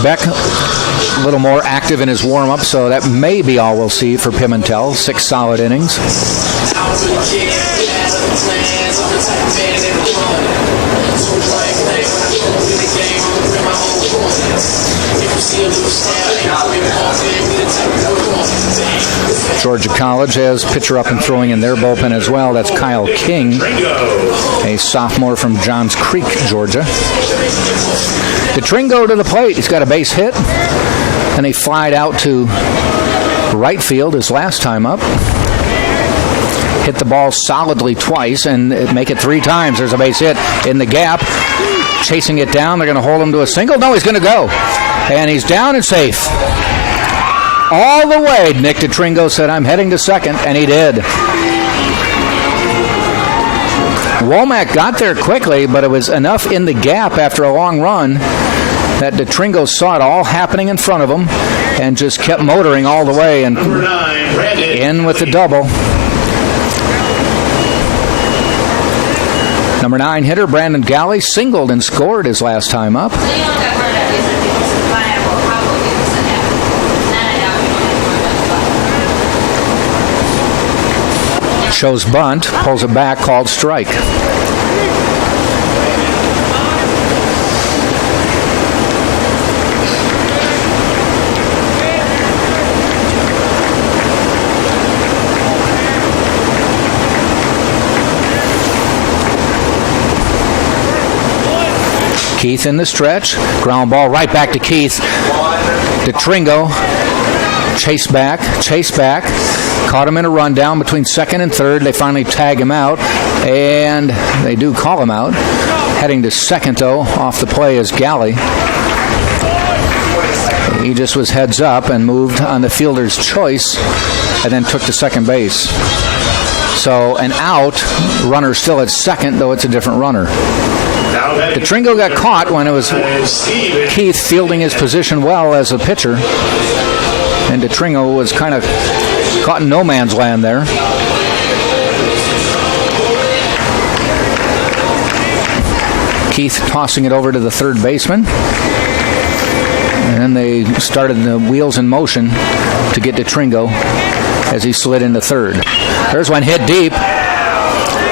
Beck a little more active in his warm-up, so that may be all we'll see for Pimentel. 6 solid innings. Georgia College has pitcher up and throwing in their bullpen as well. That's Kyle King, a sophomore from Johns Creek, Georgia. DeTringo to the plate. He's got a base hit, and he flied out to right field his last time up. Hit the ball solidly twice and make it 3 times. There's a base hit in the gap. Chasing it down. They're going to hold him to a single. No, he's going to go. And he's down and safe. All the way, Nick DeTringo said, I'm heading to second, and he did. Womack got there quickly, but it was enough in the gap after a long run that DeTringo saw it all happening in front of him and just kept motoring all the way and in with the double. Number 9 hitter Brandon Galley singled and scored his last time up. Shows bunt, pulls it back, called strike. Keith in the stretch. Ground ball right back to Keith. DeTringo. Chase back. Caught him in a rundown between second and third. They finally tag him out, and they do call him out. Heading to second, though, off the play is Galley. He just was heads up and moved on the fielder's choice and then took to second base. So an out, runner still at second, though it's a different runner. DeTringo got caught when it was Keith fielding his position well as a pitcher. And DeTringo was kind of caught in no man's land there. Keith tossing it over to the third baseman. And then they started the wheels in motion to get DeTringo as he slid into third. There's one hit deep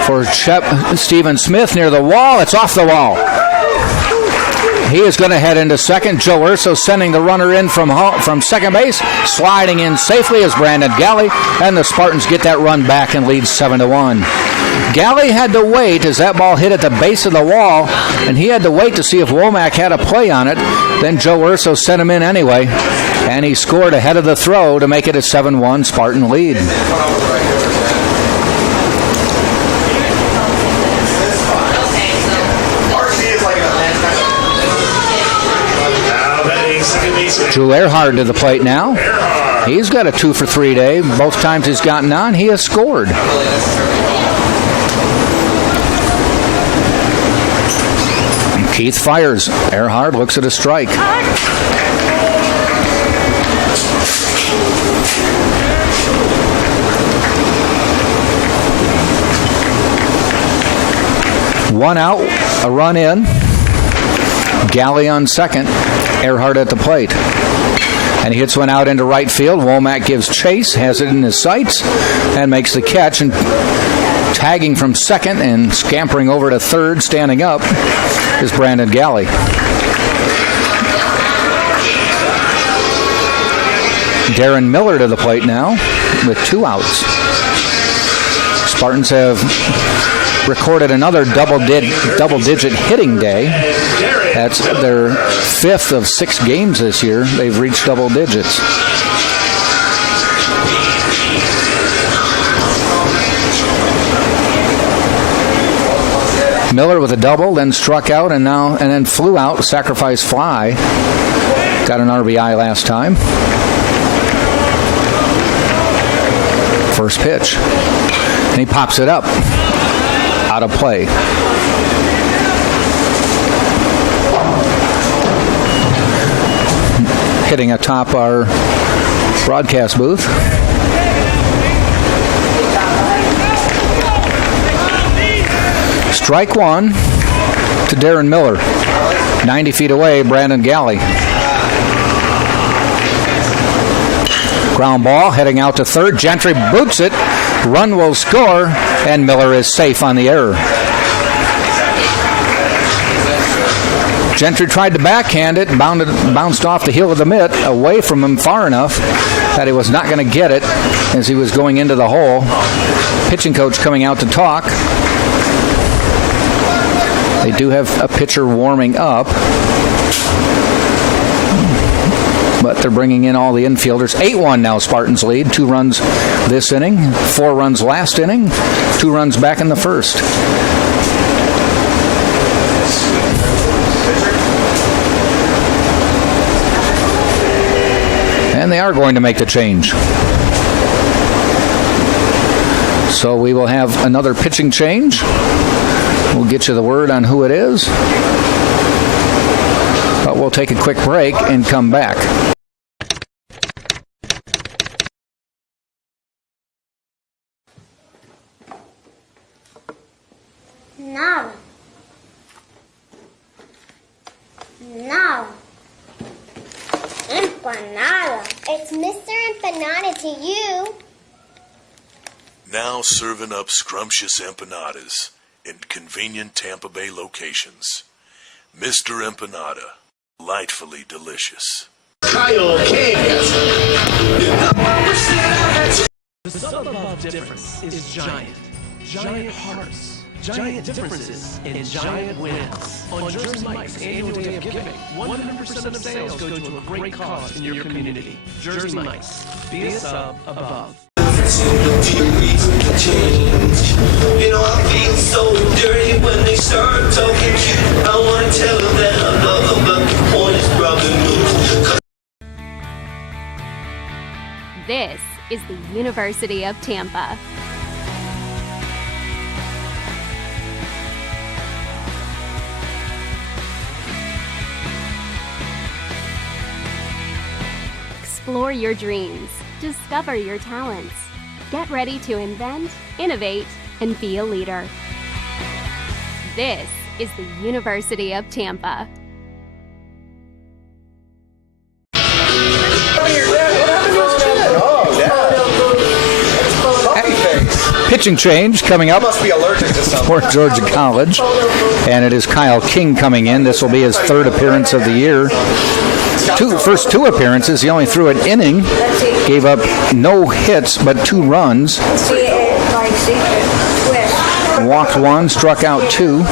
for Stephen Smith near the wall. It's off the wall. He is going to head into second. Joe Urso sending the runner in from second base. Sliding in safely is Brandon Galley, and the Spartans get that run back and lead 7-1. Galley had to wait as that ball hit at the base of the wall, and he had to wait to see if Womack had a play on it. Then Joe Urso sent him in anyway, and he scored ahead of the throw to make it a 7-1 Spartan lead. Drew Earhart to the plate now. He's got a 2-for-3 day. Both times he's gotten on, he has scored. Keith fires. Earhart looks at a strike. One out, a run in. Galley on second. Earhart at the plate. And he hits one out into right field. Womack gives chase, has it in his sights, and makes the catch. And tagging from second and scampering over to third, standing up, is Brandon Galley. Darren Miller to the plate now with 2 outs. Spartans have recorded another double-digit hitting day. That's their 5th of 6 games this year. They've reached double digits. Miller with a double, then struck out and then flew out, sacrifice fly. Got an RBI last time. First pitch. And he pops it up. Out of play. Hitting atop our broadcast booth. Strike one to Darren Miller. 90 feet away, Brandon Galley. Ground ball heading out to third. Gentry boots it. Run will score, and Miller is safe on the error. Gentry tried to backhand it, bounced off the heel of the mitt, away from him far enough that he was not going to get it as he was going into the hole. Pitching coach coming out to talk. They do have a pitcher warming up. but they're bringing in all the infielders. 8-1 now, Spartans lead. 2 runs this inning, 4 runs last inning, 2 runs back in the first. And they are going to make the change. So we will have another pitching change. We'll get you the word on who it is. But we'll take a quick break and come back. Nada. Nada. Empanada. It's Mr. Empanada to you. Now serving up scrumptious empanadas in convenient Tampa Bay locations. Mr. Empanada, delightfully delicious. Kyle King. The sum above difference is giant. Giant hearts. Giant differences and giant wins. On Jersey Mike's annual day of giving, 100% of sales go to a great cause in your community. Jersey Mike's. Be a sub above. You know I feel so dirty when they start talking cute. I wanna tell them that I love them, but the point is probably moot. This is the University of Tampa. Explore your dreams. Discover your talents. Get ready to invent, innovate, and be a leader. This is the University of Tampa. Pitching change coming up for Georgia College, and it is Kyle King coming in. This will be his 3rd appearance of the year. First 2 appearances, he only threw an inning, gave up no hits but 2 runs, walked 1, struck out 2.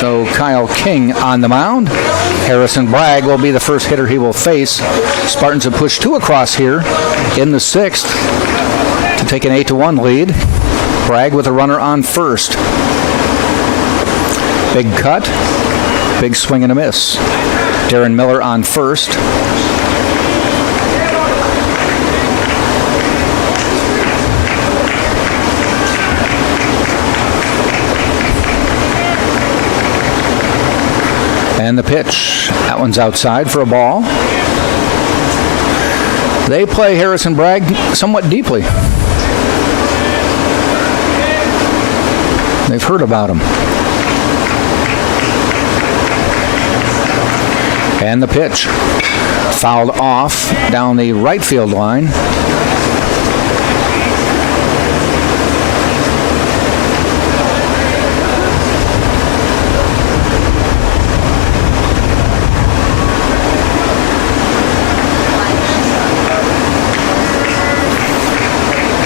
So Kyle King on the mound. Harrison Bragg will be the first hitter he will face. Spartans have pushed 2 across here in the 6th to take an 8-1 lead. Bragg with a runner on first. Big cut, big swing and a miss. Darren Miller on first. And the pitch. That one's outside for a ball. They play Harrison Bragg somewhat deeply. They've heard about him. And the pitch. Fouled off down the right field line.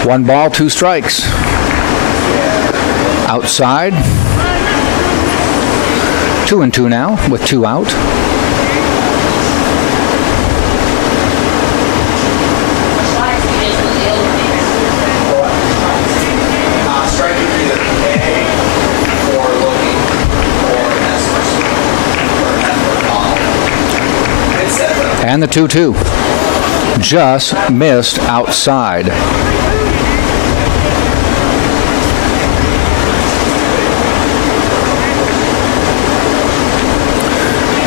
One ball, 2 strikes. Outside. 2-2 now with 2 out. And the 2-2. Just missed outside.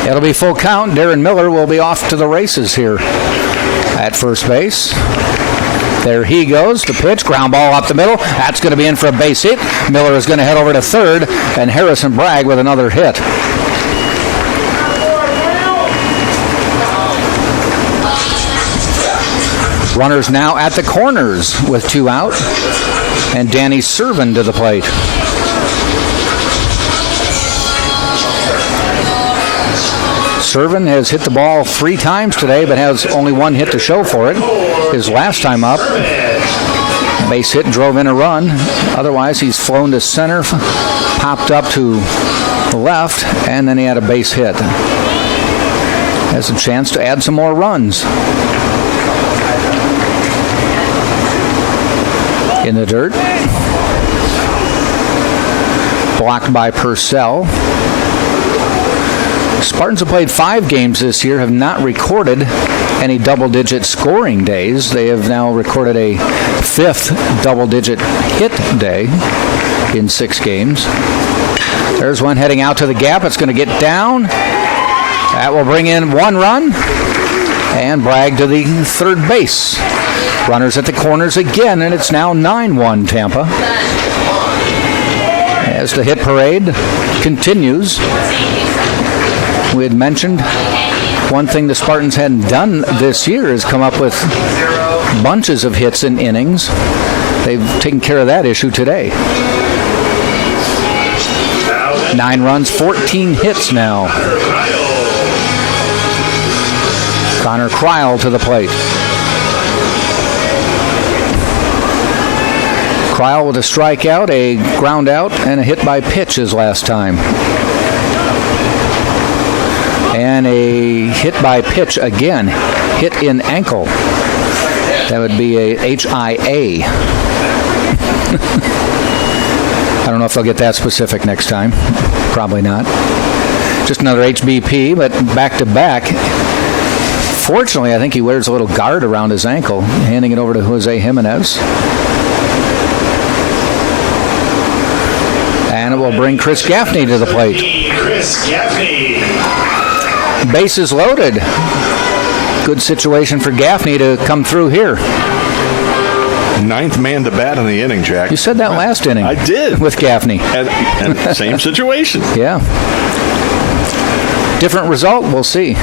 It'll be full count. Darren Miller will be off to the races here at first base. There he goes. The pitch, ground ball up the middle. That's going to be in for a base hit. Miller is going to head over to third, and Harrison Bragg with another hit. Runners now at the corners with 2 out, and Danny Servin to the plate. Servin has hit the ball 3 times today, but has only 1 hit to show for it. His last time up, base hit, drove in a run. Otherwise, he's flown to center, popped up to left, and then he had a base hit. Has a chance to add some more runs. In the dirt. Blocked by Purcell. Spartans have played 5 games this year, have not recorded any double-digit scoring days. They have now recorded a 5th double-digit hit day in 6 games. There's one heading out to the gap. It's going to get down. That will bring in 1 run. And Bragg to the third base. Runners at the corners again, and it's now 9-1 Tampa. As the hit parade continues, we had mentioned one thing the Spartans hadn't done this year is come up with bunches of hits in innings. They've taken care of that issue today. 9 runs, 14 hits now. Connor Kryl to the plate. Kryl with a strikeout, a ground out, and a hit by pitch his last time. And a hit by pitch again. Hit in ankle. That would be a HIA. I don't know if they'll get that specific next time. Probably not. Just another HBP, but back-to-back. Fortunately, I think he wears a little guard around his ankle, handing it over to Jose Jimenez. And it will bring Chris Gaffney to the plate. Chris Gaffney. Bases loaded. Good situation for Gaffney to come through here. 9th man to bat in the inning, Jack. You said that last inning. I did. With Gaffney. And same situation. Yeah. Different result, we'll see.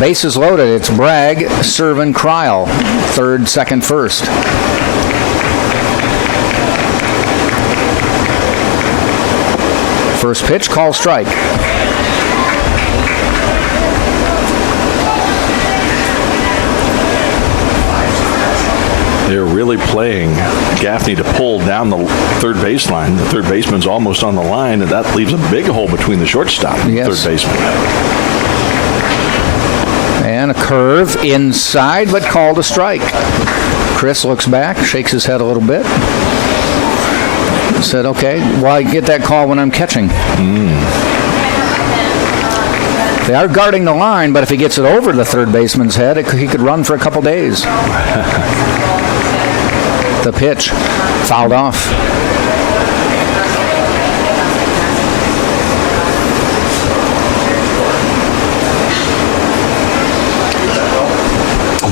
Bases loaded. It's Bragg, Servin, Kryl. 3rd, 2nd, 1st. First pitch, call strike. They're really playing Gaffney to pull down the third baseline. The third baseman's almost on the line, and that leaves a big hole between the shortstop and the third baseman. And a curve inside, but called a strike. Chris looks back, shakes his head a little bit. Said, okay, well, I get that call when I'm catching. They are guarding the line, but if he gets it over the third baseman's head, he could run for a couple days. The pitch fouled off.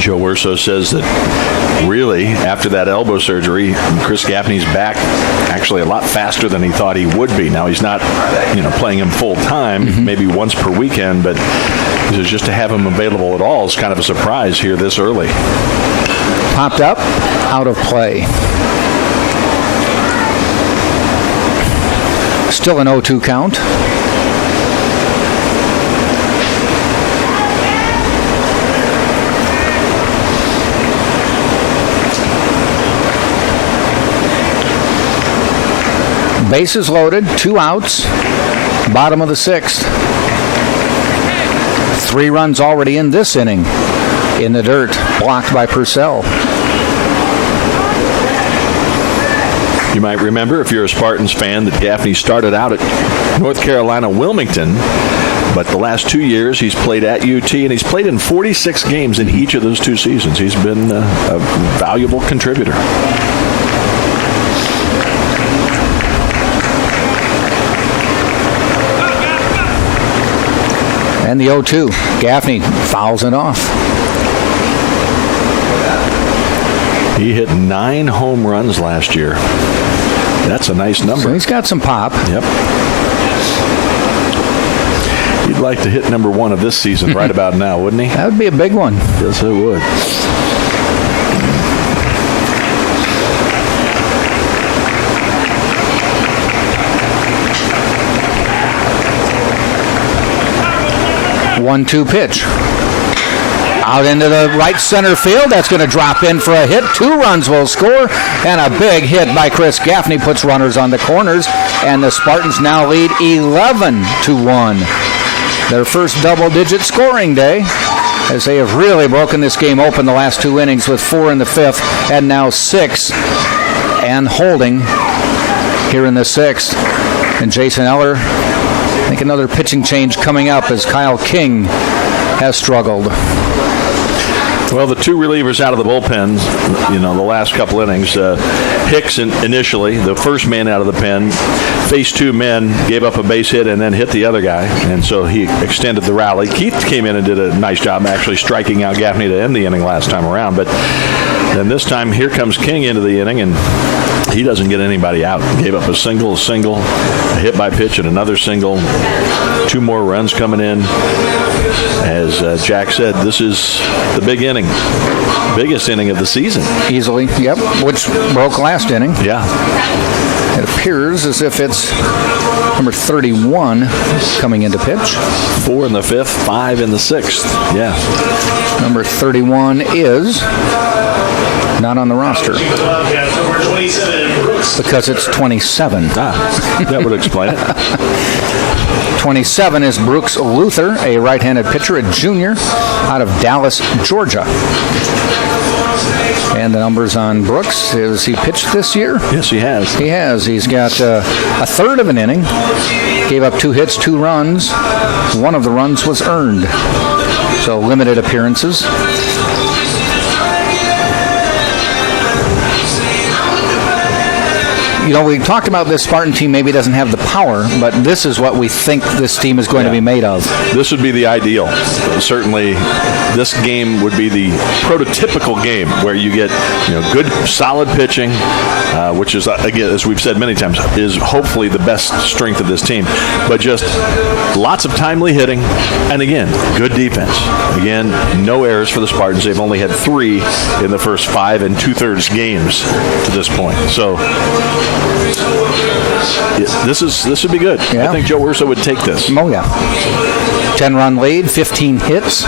Joe Urso says that really, after that elbow surgery, Chris Gaffney's back actually a lot faster than he thought he would be. Now, he's not, playing him full time, maybe once per weekend, but just to have him available at all is kind of a surprise here this early. Popped up, out of play. Still an 0-2 count. Bases loaded, 2 outs, bottom of the 6th. 3 runs already in this inning. In the dirt, blocked by Purcell. You might remember, if you're a Spartans fan, that Gaffney started out at North Carolina Wilmington, but the last 2 years he's played at UT, and he's played in 46 games in each of those 2 seasons. He's been a valuable contributor. And the 0-2. Gaffney fouls it off. He hit 9 home runs last year. That's a nice number. So he's got some pop. Yep. He'd like to hit number 1 of this season right about now, wouldn't he? That would be a big one. Yes, it would. One-two pitch. Out into the right center field. That's going to drop in for a hit. 2 runs will score. And a big hit by Chris Gaffney puts runners on the corners. And the Spartans now lead 11-1. Their first double-digit scoring day, as they have really broken this game open the last 2 innings with 4 in the 5th and now 6 and holding here in the 6th. And Jason Eller, I think another pitching change coming up as Kyle King has struggled. Well, the 2 relievers out of the bullpen, the last couple innings, Hicks initially, the first man out of the pen, faced 2 men, gave up a base hit, and then hit the other guy, and so he extended the rally. Keith came in and did a nice job actually striking out Gaffney to end the inning last time around, but then this time here comes King into the inning, and he doesn't get anybody out. Gave up a single, a hit by pitch, and another single. 2 more runs coming in. As Jack said, this is the big inning. Biggest inning of the season. Easily, yep, which broke last inning. Yeah. It appears as if it's number 31 coming into pitch. 4 in the 5th, 5 in the 6th. Yeah. Number 31 is not on the roster. Because it's 27. That would explain it. 27 is Brooks Luther, a right-handed pitcher, a junior out of Dallas, Georgia. And the numbers on Brooks, has he pitched this year? Yes, he has. He has. He's got a third of an inning. Gave up 2 hits, 2 runs. 1 of the runs was earned. So limited appearances. We talked about this Spartan team maybe doesn't have the power, but this is what we think this team is going to be made of. This would be the ideal. Certainly, this game would be the prototypical game where you get good, solid pitching, which is, again, as we've said many times, is hopefully the best strength of this team. But just lots of timely hitting, and again, good defense. Again, no errors for the Spartans. They've only had 3 in the first 5 2/3 games to this point. So this would be good. Yeah. I think Joe Urso would take this. Oh, yeah. 10-run lead, 15 hits.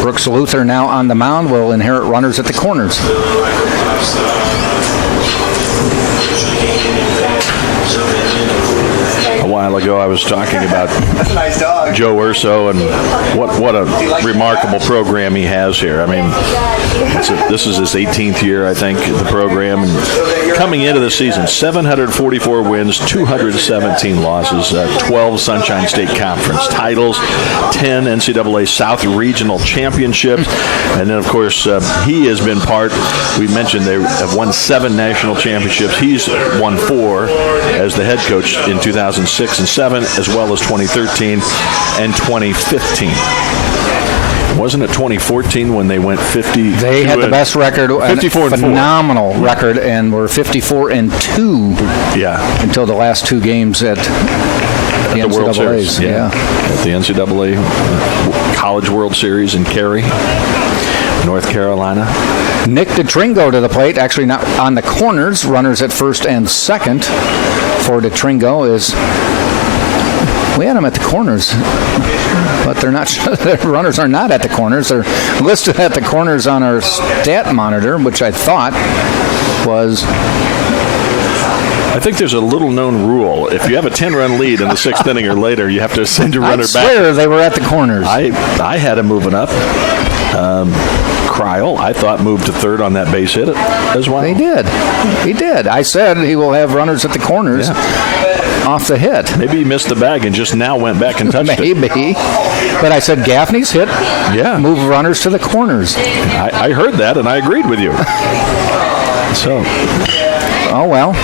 Brooks Luther now on the mound will inherit runners at the corners. A while ago, I was talking about Joe Urso and what a remarkable program he has here. I mean, this is his 18th year, I think, the program. And coming into the season, 744 wins, 217 losses, 12 Sunshine State Conference titles, 10 NCAA South Regional Championships, and then, of course, he has been part. We mentioned they have won 7 national championships. He's won 4 as the head coach in 2006 and 7, as well as 2013 and 2015. Wasn't it 2014 when they went 50? They had the best record, 54 phenomenal record, and were 54-2. Yeah, until the last 2 games at the World Series. Series. Yeah, at the NCAA College World Series in Cary, North Carolina. Nick DeTringo to the plate, actually not on the corners. Runners at first and second for DeTringo is. We had them at the corners, but they're not. The runners are not at the corners. They're listed at the corners on our stat monitor, which I thought was. I think there's a little-known rule. If you have a 10-run lead in the 6th inning or later, you have to send your runner back. I swear they were at the corners. I had him moving up. Kryl, I thought, moved to third on that base hit as well. He did. I said he will have runners at the corners. Yeah. Off the hit. Maybe he missed the bag and just now went back and touched it. Maybe. But I said Gaffney's hit. Yeah. Move runners to the corners. I heard that and I agreed with you. So. Oh, well.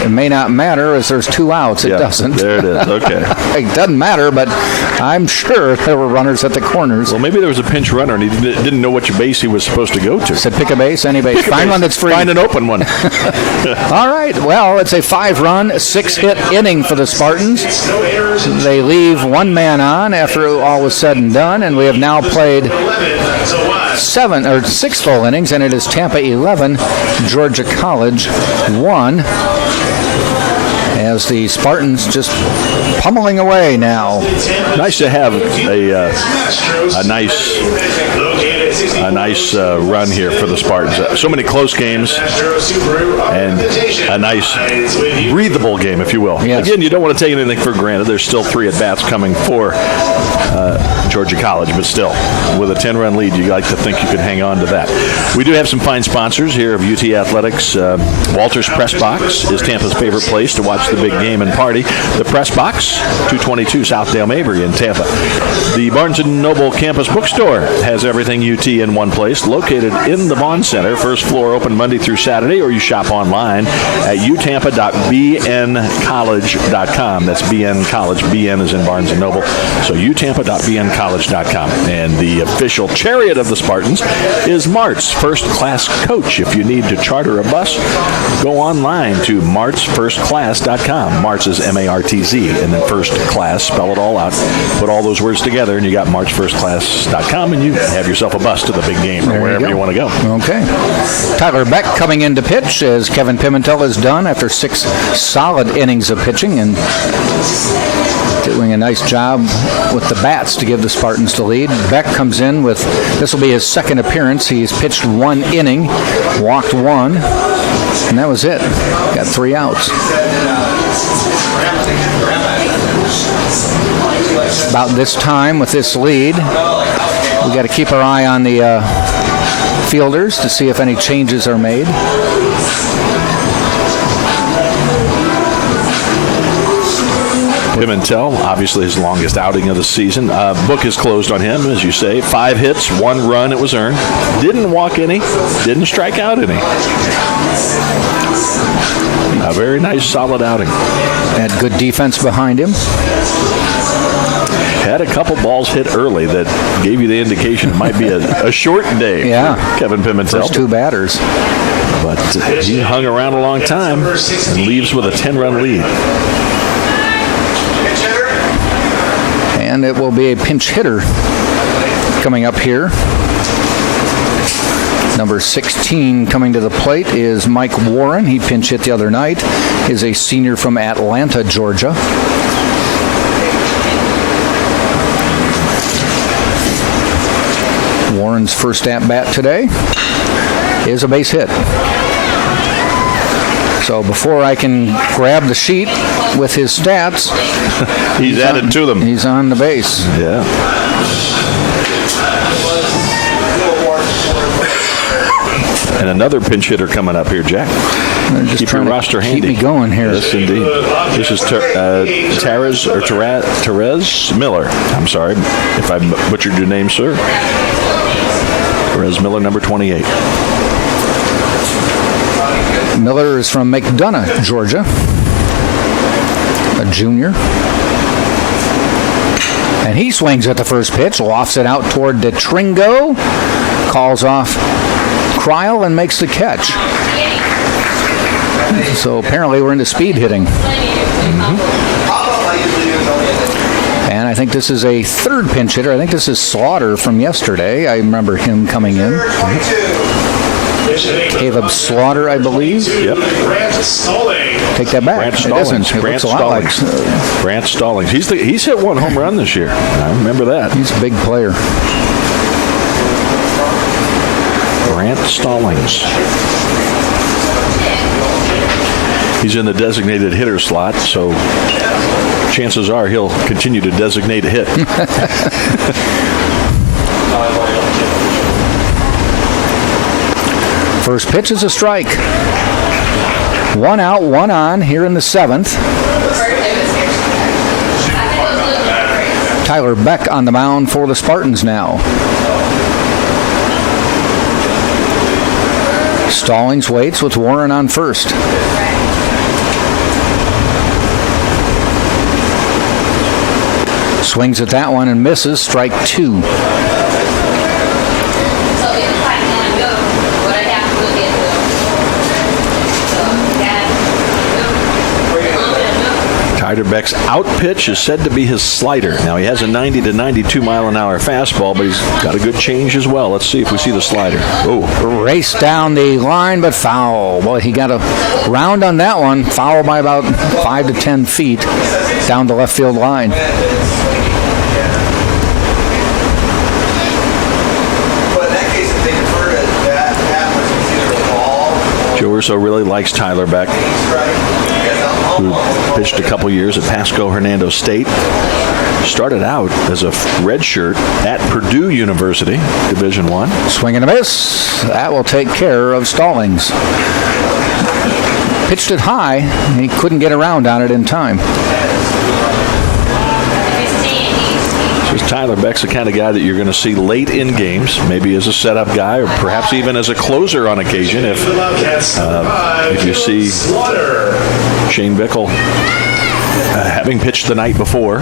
It may not matter as there's 2 outs. It doesn't. There it is. Okay. It doesn't matter, but I'm sure there were runners at the corners. Well, maybe there was a pinch runner and he didn't know which base he was supposed to go to. Said pick a base, any base. Find one that's free. Find an open one. All right. Well, it's a 5-run, 6-hit inning for the Spartans. They leave 1 man on after all was said and done, and we have now played 6 full innings, and it is Tampa 11, Georgia College 1. as the Spartans just pummeling away now. Nice to have a nice run here for the Spartans. So many close games and a nice breathable game, if you will. Yes. Again, you don't want to take anything for granted. There's still 3 at-bats coming for Georgia College, but still, with a 10-run lead, you like to think you could hang on to that. We do have some fine sponsors here of UT Athletics. Walter's Press Box is Tampa's favorite place to watch the big game and party. The Press Box, 222 South Dale Mabry in Tampa. The Barnes & Noble Campus Bookstore has everything UT in one place, located in the Vaughn Center. First floor open Monday through Saturday, or you shop online at utampa.bncollege.com. That's BN College. BN is in Barnes & Noble. So utampa.bncollege.com. And the official chariot of the Spartans is Mart's First Class Coach. If you need to charter a bus, go online to martsfirstclass.com. Mart's is M-A-R-T-Z, and then First Class, spell it all out. Put all those words together, and you got martsfirstclass.com, and you have yourself a bus to the big game or wherever you want to go. Okay. Tyler Beck coming in to pitch as Kevin Pimentel is done after 6 solid innings of pitching and doing a nice job with the bats to give the Spartans the lead. Beck comes in with, this will be his second appearance. He's pitched 1 inning, walked 1, and that was it. Got 3 outs. About this time with this lead, we got to keep our eye on the fielders to see if any changes are made. Pimentel, obviously his longest outing of the season. Book is closed on him, as you say. 5 hits, 1 run, it was earned. Didn't walk any, didn't strike out any. A very nice, solid outing. Had good defense behind him. Had a couple balls hit early that gave you the indication it might be a short day for Kevin Pimentel. First 2 batters. But he hung around a long time and leaves with a 10-run lead. And it will be a pinch hitter coming up here. Number 16 coming to the plate is Mike Warren. He pinch hit the other night. Is a senior from Atlanta, Georgia. Warren's first at-bat today is a base hit. So before I can grab the sheet with his stats, he's added to them. He's on the base. Yeah. And another pinch hitter coming up here, Jack. Keep your roster handy. Keep me going here. Yes, indeed. This is Terez Miller. I'm sorry if I butchered your name, sir. Terez Miller, number 28. Miller is from McDonough, Georgia. A junior. And he swings at the first pitch, lofts it out toward DeTringo, calls off Kryl and makes the catch. So apparently we're into speed hitting. And I think this is a 3rd pinch hitter. I think this is Slaughter from yesterday. I remember him coming in. Caleb Slaughter, I believe. Yep. Take that back. Grant It isn't. It Grant looks a lot like Grant Stallings. He's hit 1 home run this year. I remember that. He's a big player. Grant Stallings. He's in the designated hitter slot, so chances are he'll continue to designate a hit. First pitch is a strike. 1 out, 1 on here in the 7th. Tyler Beck on the mound for the Spartans now. Stallings waits with Warren on first. Swings at that one and misses. Strike 2. Tyler Beck's out pitch is said to be his slider. Now, he has a 90 to 92 mile an hour fastball, but he's got a good change as well. Let's see if we see the slider. Oh, race down the line, but foul. Boy, he got a round on that one. Foul by about 5 to 10 feet down the left field line. Joe Urso really likes Tyler Beck, who pitched a couple years at Pasco Hernando State. Started out as a redshirt at Purdue University, Division I. Swing and a miss. That will take care of Stallings. Pitched it high, and he couldn't get around on it in time. Tyler Beck's the kind of guy that you're going to see late in games, maybe as a setup guy or perhaps even as a closer on occasion if you see Shane Bickle having pitched the night before.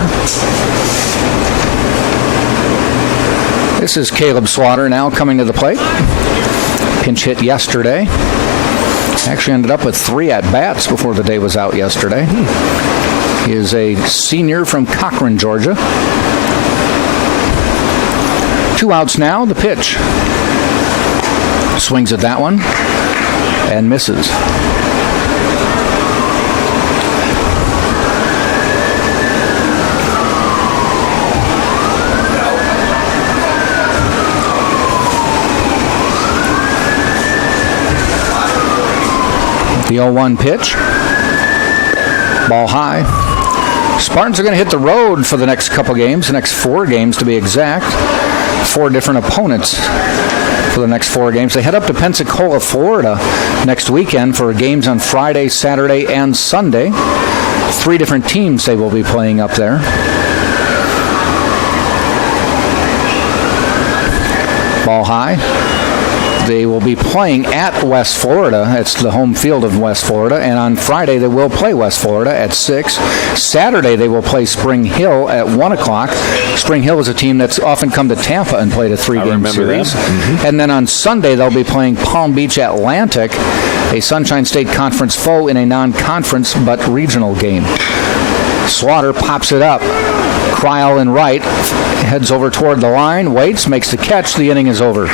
This is Caleb Slaughter now coming to the plate. Pinch hit yesterday. Actually ended up with 3 at-bats before the day was out yesterday. He is a senior from Cochran, Georgia. 2 outs now, the pitch. Swings at that one and misses. The 0-1 pitch. Ball high. Spartans are going to hit the road for the next couple games, the next 4 games to be exact. 4 different opponents for the next 4 games. They head up to Pensacola, Florida next weekend for games on Friday, Saturday, and Sunday. 3 different teams they will be playing up there. Ball high. They will be playing at West Florida. It's the home field of West Florida. And on Friday, they will play West Florida at 6. Saturday, they will play Spring Hill at 1 o'clock. Spring Hill is a team that's often come to Tampa and played a 3-game series. Mm-hmm. And then on Sunday, they'll be playing Palm Beach Atlantic, a Sunshine State Conference foe in a non-conference but regional game. Slaughter pops it up. Kryl in right, heads over toward the line, waits, makes the catch. The inning is over.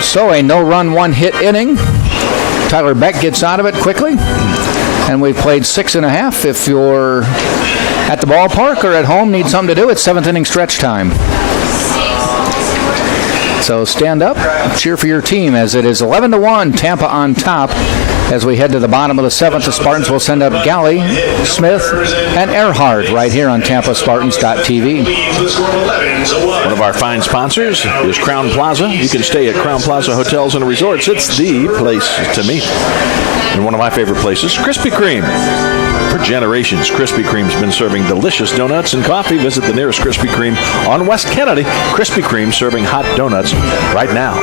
So a no-run, 1-hit inning. Tyler Beck gets out of it quickly. And we've played 6.5. If you're at the ballpark or at home, need something to do, it's 7th inning stretch time. So stand up, cheer for your team as it is 11-1, Tampa on top. As we head to the bottom of the 7th, the Spartans will send up Galley, Smith, and Earhart right here on TampaSpartans.tv. One of our fine sponsors is Crown Plaza. You can stay at Crown Plaza Hotels and Resorts. It's the place to meet. And one of my favorite places, Krispy Kreme. For generations, Krispy Kreme's been serving delicious donuts and coffee. Visit the nearest Krispy Kreme on West Kennedy. Krispy Kreme serving hot donuts right now.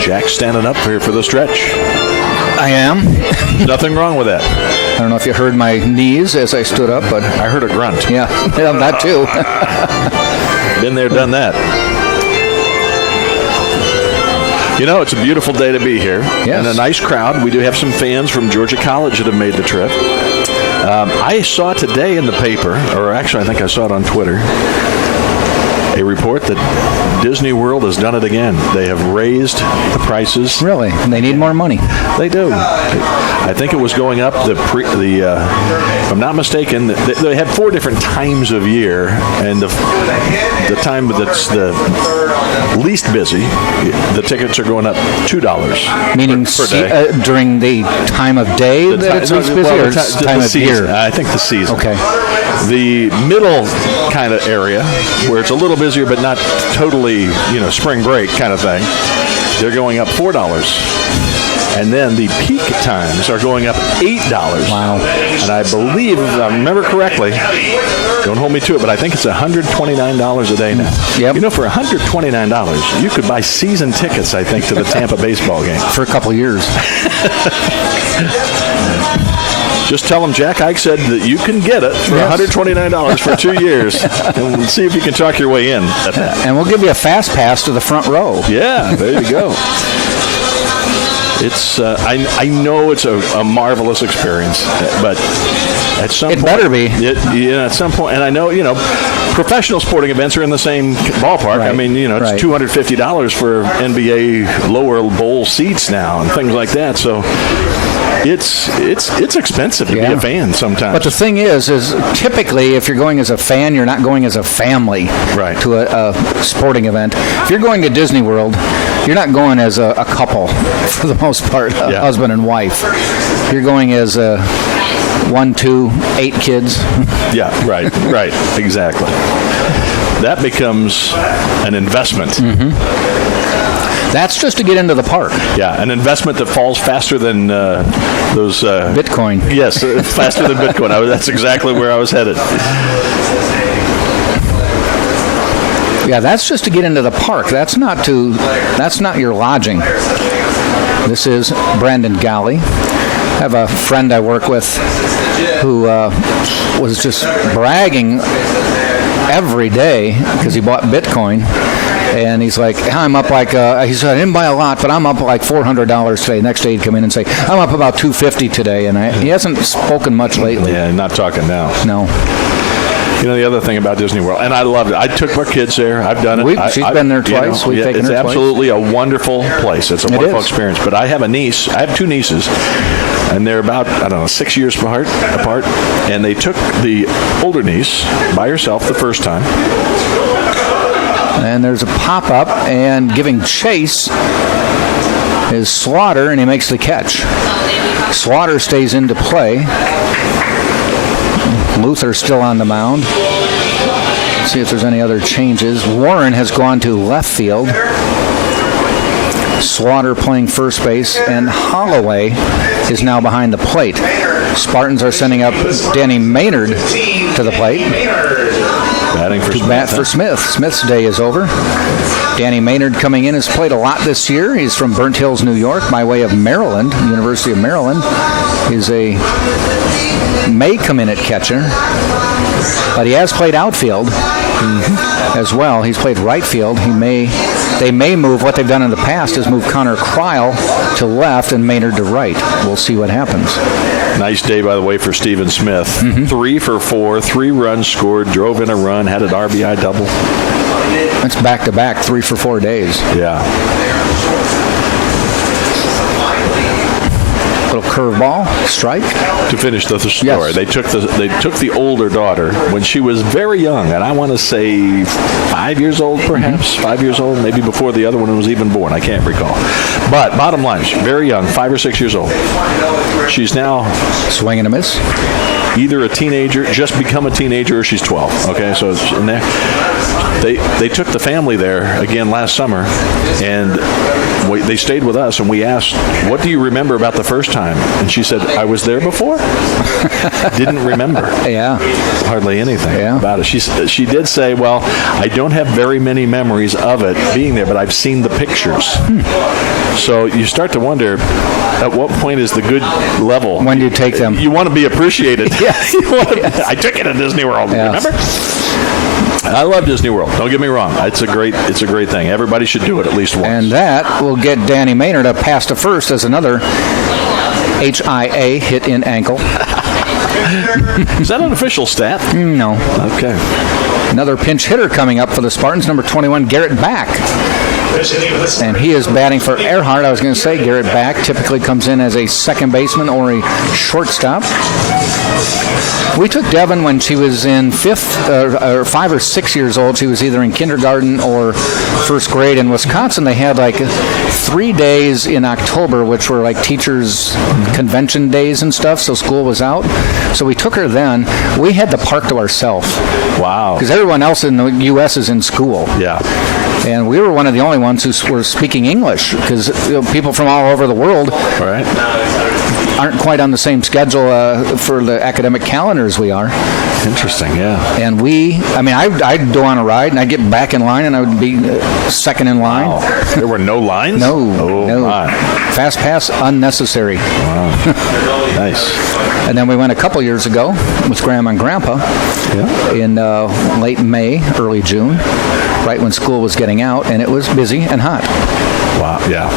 Jack standing up here for the stretch. I am. Nothing wrong with that. I don't know if you heard my knees as I stood up, but I heard a grunt. Yeah, that too. Been there, done that. You know, it's a beautiful day to be here. Yes. And a nice crowd. We do have some fans from Georgia College that have made the trip. I saw today in the paper, or actually I think I saw it on Twitter, a report that Disney World has done it again. They have raised the prices. Really? They need more money. They do. I think it was going up if I'm not mistaken, they had 4 different times of year, and the time that's the least busy, the tickets are going up $2. Meaning per day. During the time of day that it's least busy, or time of year? I think the season. Okay. The middle kind of area, where it's a little busier but not totally, spring break kind of thing, they're going up $4. And then the peak times are going up $8. Wow. And I believe, if I remember correctly, don't hold me to it, but I think it's $129 a day now. Yep. For $129, you could buy season tickets, I think, to the Tampa baseball game. For a couple years. Just tell them Jack Ike said that you can get it for $129 for 2 years. And we'll see if you can talk your way in at that. And we'll give you a fast pass to the front row. Yeah, there you go. It's I know it's a marvelous experience, but at some point, better be. At some point, and I know professional sporting events are in the same ballpark. Right. I mean, it's $250 for NBA lower bowl seats now and things like that. So it's expensive to be a fan sometimes. But the thing is typically if you're going as a fan, you're not going as a family to a sporting event. If you're going to Disney World, you're not going as a couple for the most part, husband and wife. You're going as 1, 2, 8 kids. Yeah, right, exactly. That becomes an investment. That's just to get into the park. Yeah, an investment that falls faster than those... Bitcoin. Yes, faster than Bitcoin. That's exactly where I was headed. Yeah, that's just to get into the park. That's not your lodging. This is Brandon Galley. I have a friend I work with who was just bragging every day because he bought Bitcoin. And he's like, I'm up like, he said, I didn't buy a lot, but I'm up like $400 today. Next day he'd come in and say, I'm up about $250 today. And he hasn't spoken much lately. Yeah, not talking now. No. The other thing about Disney World, and I loved it. I took my kids there. I've done it. She's been there twice. We've taken her twice. It's absolutely a wonderful place. It's a wonderful experience. But I have a niece. I have 2 nieces. And they're about, 6 years apart. And they took the older niece by herself the first time. And there's a pop-up, and giving chase is Slaughter, and he makes the catch. Slaughter stays into play. Luther still on the mound. Let's see if there's any other changes. Warren has gone to left field. Slaughter playing first base, and Holloway is now behind the plate. Spartans are sending up Danny Maynard to the plate. Batting for Smith. Bat for Smith. Smith's day is over. Danny Maynard coming in has played a lot this year. He's from Burnt Hills, New York, by way of Maryland, University of Maryland. May come in at catcher, but he has played outfield as well. He's played right field. They may move, what they've done in the past is move Connor Kreil to left and Maynard to right. We'll see what happens. Nice day, by the way, for Stephen Smith. 3 for 4, 3 runs scored, drove in a run, had an RBI double. That's back-to-back, 3 for 4 days. Yeah. Little curveball, strike. To finish the story, yes. They took the older daughter when she was very young, and I want to say 5 years old, perhaps 5 years old, maybe before the other one was even born. I can't recall. But bottom line, she's very young, 5 or 6 years old. She's now swing and a miss. Either a teenager, just become a teenager, or she's 12. Okay, so it's in there. They took the family there again last summer, and they stayed with us, and we asked, what do you remember about the first time? And she said, I was there before. Didn't remember. Yeah. Hardly anything about it. She did say, well, I don't have very many memories of it being there, but I've seen the pictures. So you start to wonder, at what point is the good level? When do you take them? You want to be appreciated. Yes. I took it at Disney World. Yes. Remember? I love Disney World. Don't get me wrong. It's a great thing. Everybody should do it at least once. And that will get Danny Maynard a pass to first as another HIA, hit in ankle. Is that an official stat? No. Okay. Another pinch hitter coming up for the Spartans, number 21, Garrett Back. And he is batting for Earhart. I was going to say Garrett Back typically comes in as a second baseman or a shortstop. We took Devin when she was in 5 or 6 years old. She was either in kindergarten or first grade. In Wisconsin, they had like 3 days in October, which were like teachers' convention days and stuff, so school was out. So we took her then. We had the park to ourselves. Wow. Because everyone else in the U.S. is in school. Yeah. And we were one of the only ones who were speaking English, because people from all over the world aren't quite on the same schedule for the academic calendar as we are. Interesting, yeah. And I'd go on a ride, and I'd get back in line, and I would be second in line. Wow. There were no lines? No. My. Fast pass, unnecessary. Wow. Nice. And then we went a couple years ago with Grandma and Grandpa in late May, early June, right when school was getting out, and it was busy and hot. Wow, yeah.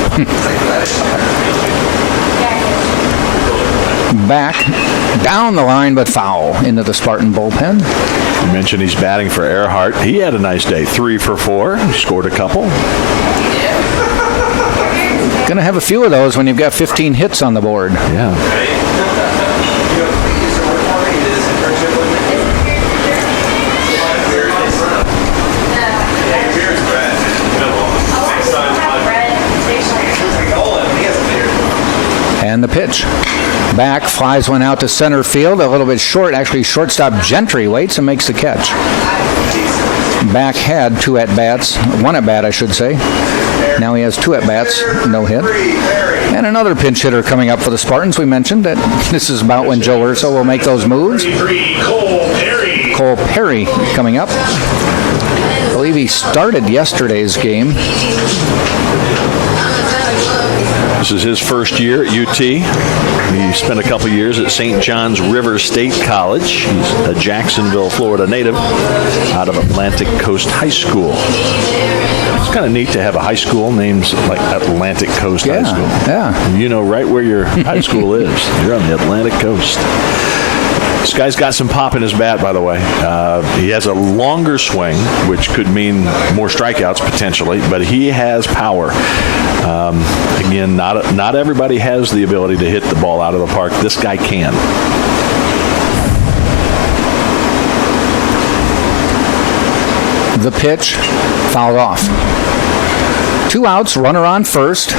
back, down the line, but foul into the Spartan bullpen. You mentioned he's batting for Earhart. He had a nice day. 3 for 4, scored a couple. Going to have a few of those when you've got 15 hits on the board. Yeah. And the pitch. Back, flies one out to center field, a little bit short. Actually, shortstop Gentry waits and makes the catch. Back had 2 at-bats, 1 at-bat, I should say. Now he has 2 at-bats, no hit. And another pinch hitter coming up for the Spartans. We mentioned that this is about when Joe Urso will make those moves. Cole Perry coming up. I believe he started yesterday's game. This is his first year at UT. He spent a couple years at St. John's River State College. He's a Jacksonville, Florida native out of Atlantic Coast High School. It's kind of neat to have a high school named like Atlantic Coast High School. Yeah. You know right where your high school is. You're on the Atlantic Coast. This guy's got some pop in his bat, by the way. He has a longer swing, which could mean more strikeouts potentially, but he has power. Again, not everybody has the ability to hit the ball out of the park. This guy can. The pitch, fouled off. 2 outs, runner on first.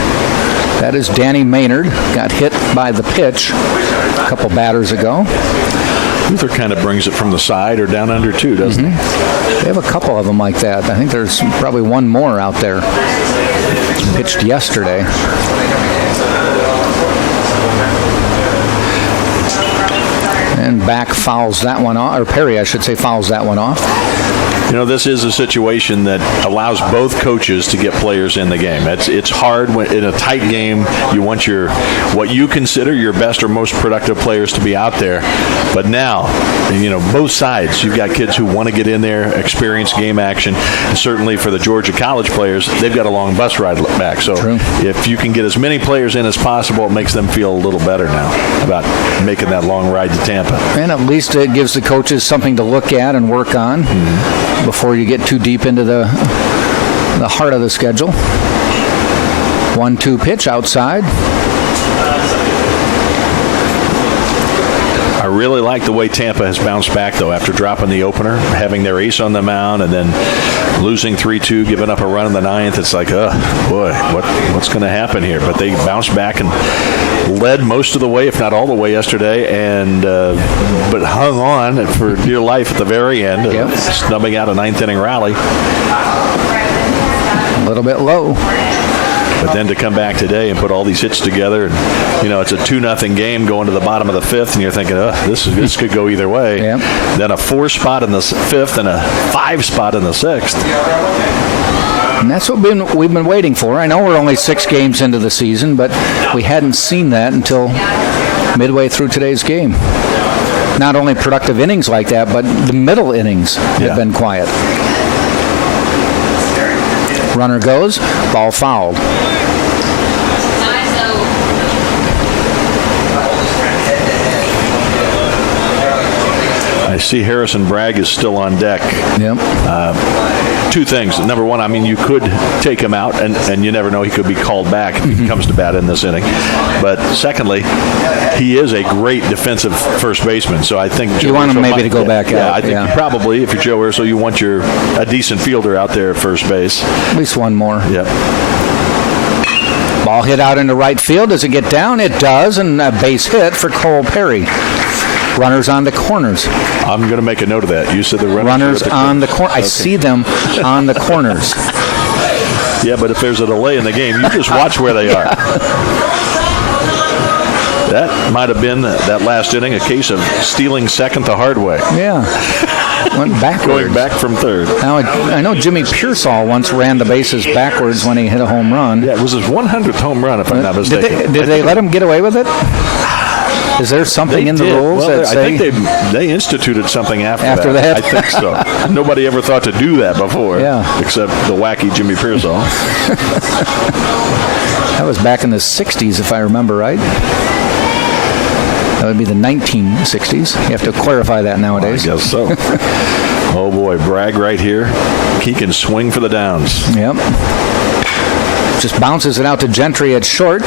That is Danny Maynard. Got hit by the pitch a couple batters ago. Luther kind of brings it from the side or down under too, doesn't he? They have a couple of them like that. I think there's probably one more out there. Pitched yesterday. And back fouls that one off, or Perry, I should say, fouls that one off. You know, this is a situation that allows both coaches to get players in the game. It's hard when in a tight game. You want what you consider your best or most productive players to be out there. But now, you know, both sides, you've got kids who want to get in there, experience game action. And certainly for the Georgia College players, they've got a long bus ride back. So if you can get as many players in as possible, it makes them feel a little better now about making that long ride to Tampa. And at least it gives the coaches something to look at and work on. Before you get too deep into the heart of the schedule. 1-2 pitch outside. I really like the way Tampa has bounced back, though, after dropping the opener, having their ace on the mound, and then losing 3-2, giving up a run in the 9th. It's like, boy, what's going to happen here? But they bounced back and led most of the way, if not all the way yesterday, and but hung on for dear life at the very end, snubbing out a 9th inning rally. A little bit low. But then to come back today and put all these hits together, and, you know, it's a 2-0 game going to the bottom of the 5th, and you're thinking, this could go either way. Yep. Then a 4 spot in the 5th and a 5 spot in the 6th. And that's what we've been waiting for. I know we're only 6 games into the season, but we hadn't seen that until midway through today's game. Not only productive innings like that, but the middle innings have been quiet. Runner goes, ball fouled. I see Harrison Bragg is still on deck. Yep. 2 things. Number one, I mean, you could take him out, and you never know, he could be called back if he comes to bat in this inning. But secondly, he is a great defensive first baseman, so I think you want him maybe to go back out. Yeah, I think you probably, if you're Joe Urso, you want a decent fielder out there at first base. At least one more. Yep. Ball hit out into right field. Does it get down? It does, and a base hit for Cole Perry. Runners on the corners. I'm going to make a note of that. You said the runners on the corner. I see them on the corners. Yeah, but if there's a delay in the game, you just watch where they are. That might have been that last inning a case of stealing second the hard way. Yeah. Went backwards. Going back from third. Now, I know Jimmy Pearsall once ran the bases backwards when he hit a home run. Yeah, it was his 100th home run, if I'm not mistaken. Did they let him get away with it? Is there something in the rules that say? I think they instituted something after that. I think so. Nobody ever thought to do that before, except the wacky Jimmy Pearsall. That was back in the 60s, if I remember right. That would be the 1960s. You have to clarify that nowadays. I guess so. Oh, boy. Bragg right here. He can swing for the downs. Yep. Just bounces it out to Gentry at short.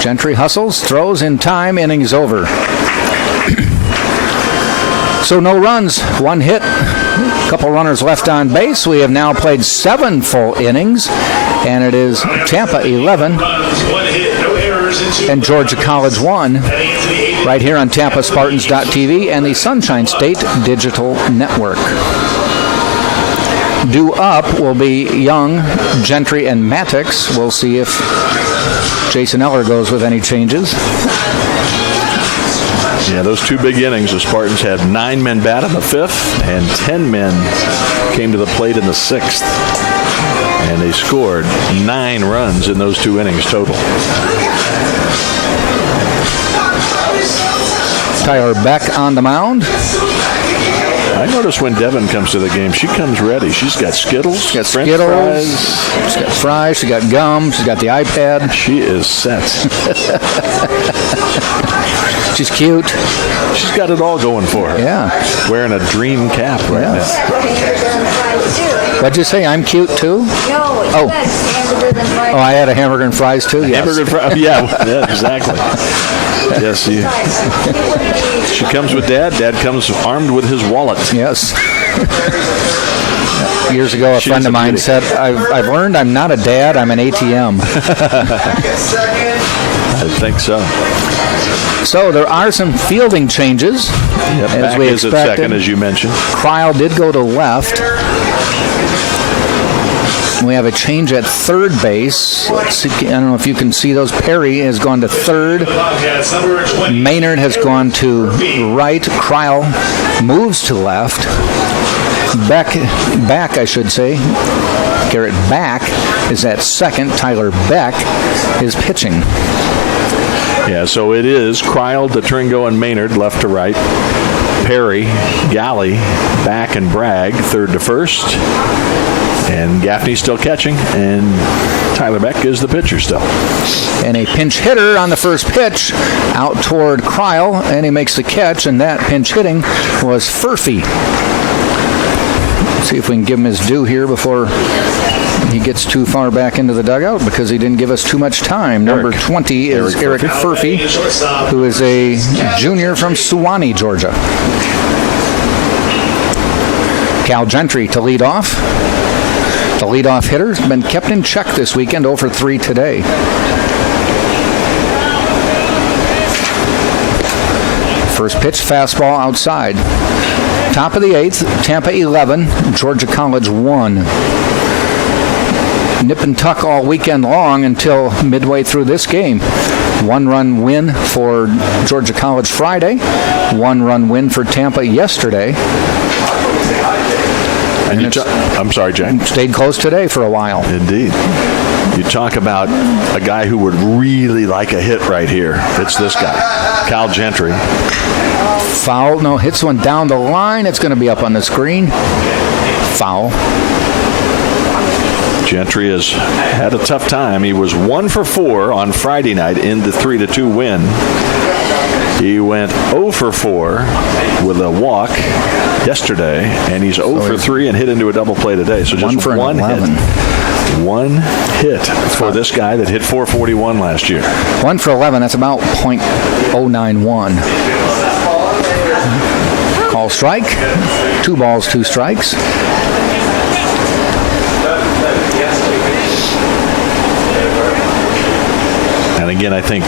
Gentry hustles, throws in time, innings over. So no runs, 1 hit, a couple runners left on base. We have now played 7 full innings, and it is Tampa 11 and Georgia College 1 right here on TampaSpartans.tv and the Sunshine State Digital Network. Due up will be Young, Gentry, and Matix. We'll see if Jason Eller goes with any changes. Yeah, those 2 big innings, the Spartans had 9 men bat in the 5th, and 10 men came to the plate in the 6th. And they scored 9 runs in those 2 innings total. Tyler Beck on the mound. I notice when Devin comes to the game, she comes ready. She's got Skittles, she's got French Skittles, fries. She's got fries, she's got gum, she's got the iPad. She is set. She's cute. She's got it all going for her. Yeah. Wearing a dream cap right now. What'd you say? I'm cute too? No, oh, I had a hamburger and fries too. Yes. Hamburger and fries. Yeah, exactly. Yes, she comes with Dad. Dad comes armed with his wallet. Yes. Years ago, a friend of mine said, I've learned I'm not a dad, I'm an ATM. I think so. So there are some fielding changes. Yep, as Back we is expected. At second, as you mentioned. Cryle did go to left. We have a change at third base. Let's see, I don't know if you can see those. Perry has gone to third. Maynard has gone to right. Cryle moves to left. Back, I should say. Garrett Back is at second. Tyler Beck is pitching. Yeah, so it is Cryle, DeTringo, and Maynard left to right. Perry, Galley, Back, and Bragg third to first. And Gaffney's still catching, and Tyler Beck is the pitcher still. And a pinch hitter on the first pitch out toward Cryle, and he makes the catch, and that pinch hitting was Furphy. See if we can give him his due here before he gets too far back into the dugout, because he didn't give us too much time. Number 20 is Eric Furphy, who is a junior from Suwanee, Georgia. Cal Gentry to lead off. The leadoff hitter has been kept in check this weekend, 0 for 3 today. First pitch, fastball outside. Top of the 8th, Tampa 11, Georgia College 1. Nip and tuck all weekend long until midway through this game. 1-run win for Georgia College Friday. 1-run win for Tampa yesterday. And I'm sorry, Jack. Stayed close today for a while. Indeed. You talk about a guy who would really like a hit right here. It's this guy, Cal Gentry. Foul. No, hits one down the line. It's going to be up on the screen. Foul. Gentry has had a tough time. He was 1 for 4 on Friday night in the 3-2 win. He went 0 for 4 with a walk yesterday, and he's 0 for 3 and hit into a double play today. So just one hit. One hit for this guy that hit .441 last year. 1 for 11. That's about .091. Call strike. 2 balls, 2 strikes. And again, I think,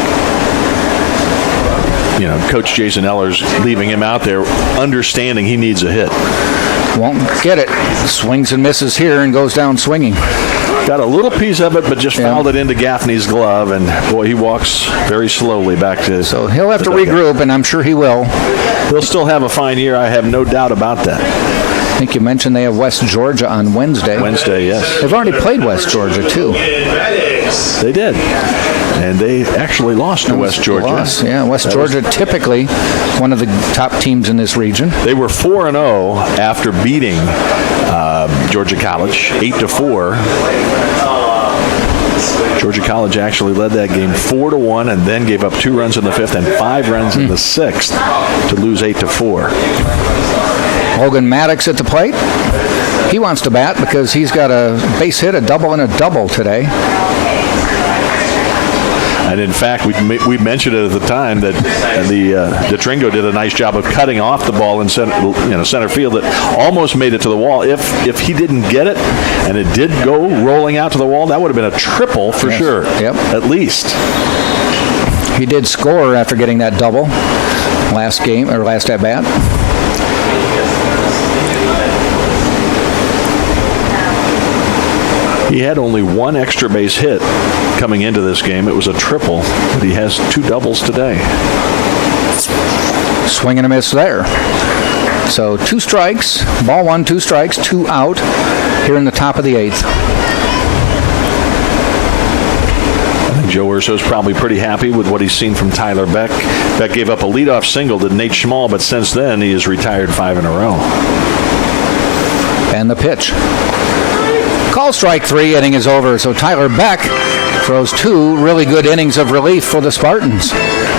Coach Jason Eller's leaving him out there, understanding he needs a hit. Won't get it. Swings and misses here and goes down swinging. Got a little piece of it, but just fouled it into Gaffney's glove, and boy, he walks very slowly back to. So he'll have to regroup, and I'm sure he will. He'll still have a fine year. I have no doubt about that. I think you mentioned they have West Georgia on Wednesday. Wednesday, yes. They've already played West Georgia too. They did. And they actually lost to West Georgia. West Georgia typically one of the top teams in this region. They were 4-0 after beating Georgia College 8-4. Georgia College actually led that game 4-1 and then gave up 2 runs in the 5th and 5 runs in the 6th to lose 8-4. Logan Maddox at the plate. He wants to bat because he's got a base hit, a double, and a double today. And in fact, we mentioned it at the time that DeTringo did a nice job of cutting off the ball in center field that almost made it to the wall. If he didn't get it and it did go rolling out to the wall, that would have been a triple for sure. Yep. At least. He did score after getting that double last at bat. He had only 1 extra base hit coming into this game. It was a triple, but he has 2 doubles today. Swing and a miss there. So 2 strikes, ball 1, 2 strikes, 2 out here in the top of the 8th. I think Joe Urso's probably pretty happy with what he's seen from Tyler Beck. Beck gave up a leadoff single to Nate Schmall, but since then he has retired 5 in a row. And the pitch. Call strike 3, inning is over. So Tyler Beck throws 2 really good innings of relief for the Spartans.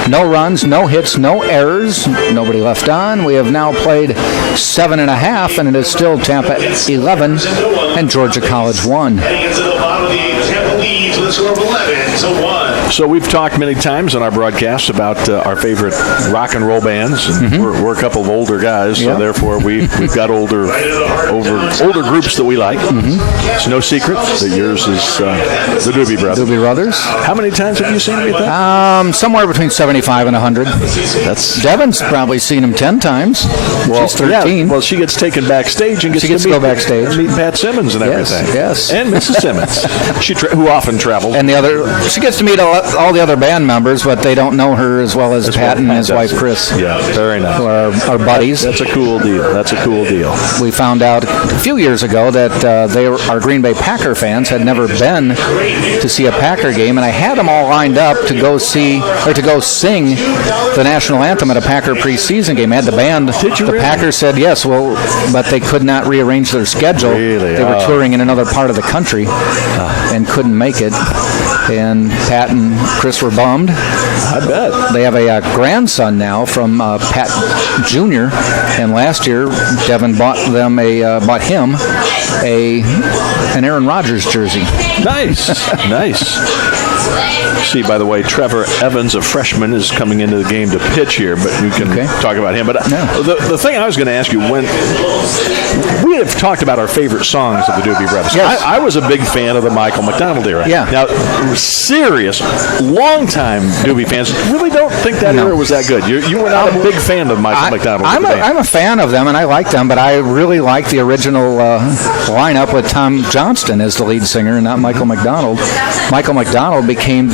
No runs, no hits, no errors, nobody left on. We have now played 7.5, and it is still Tampa 11 and Georgia College 1. So we've talked many times on our broadcast about our favorite rock and roll bands. And we're a couple of older guys, so therefore we've got older groups that we like. It's no secret that yours is the Doobie Brothers. Doobie Brothers. How many times have you seen them at that? Somewhere between 75 and 100. Devon's probably seen them 10 times. Well, she's 13. Yeah, well, she gets taken backstage and gets to go backstage. Meet Pat Simmons and everything. Yes. And Mrs. Simmons, who often travels. And she gets to meet all the other band members, but they don't know her as well as Pat and his wife Chris. Yeah, very nice. Who are our buddies. That's a cool deal. We found out a few years ago that our Green Bay Packer fans had never been to see a Packer game, and I had them all lined up to go sing the national anthem at a Packer preseason game. I had the band. Did you the really? Packers said yes, but they could not rearrange their schedule. Really? They were touring in another part of the country and couldn't make it. And Pat and Chris were bummed. I bet. They have a grandson now from Pat Jr. And last year, Devin bought him an Aaron Rodgers jersey. Nice. See, by the way, Trevor Evans, a freshman, is coming into the game to pitch here, but we can talk about him. But the thing I was going to ask you, when we have talked about our favorite songs of the Doobie Brothers. Yes. I was a big fan of the Michael McDonald era. Yeah. Now, serious, long-time Doobie fans really don't think that era was that good. You were not a big fan of Michael McDonald. I'm a fan of them, and I like them, but I really like the original lineup with Tom Johnston as the lead singer and not Michael McDonald. Michael McDonald became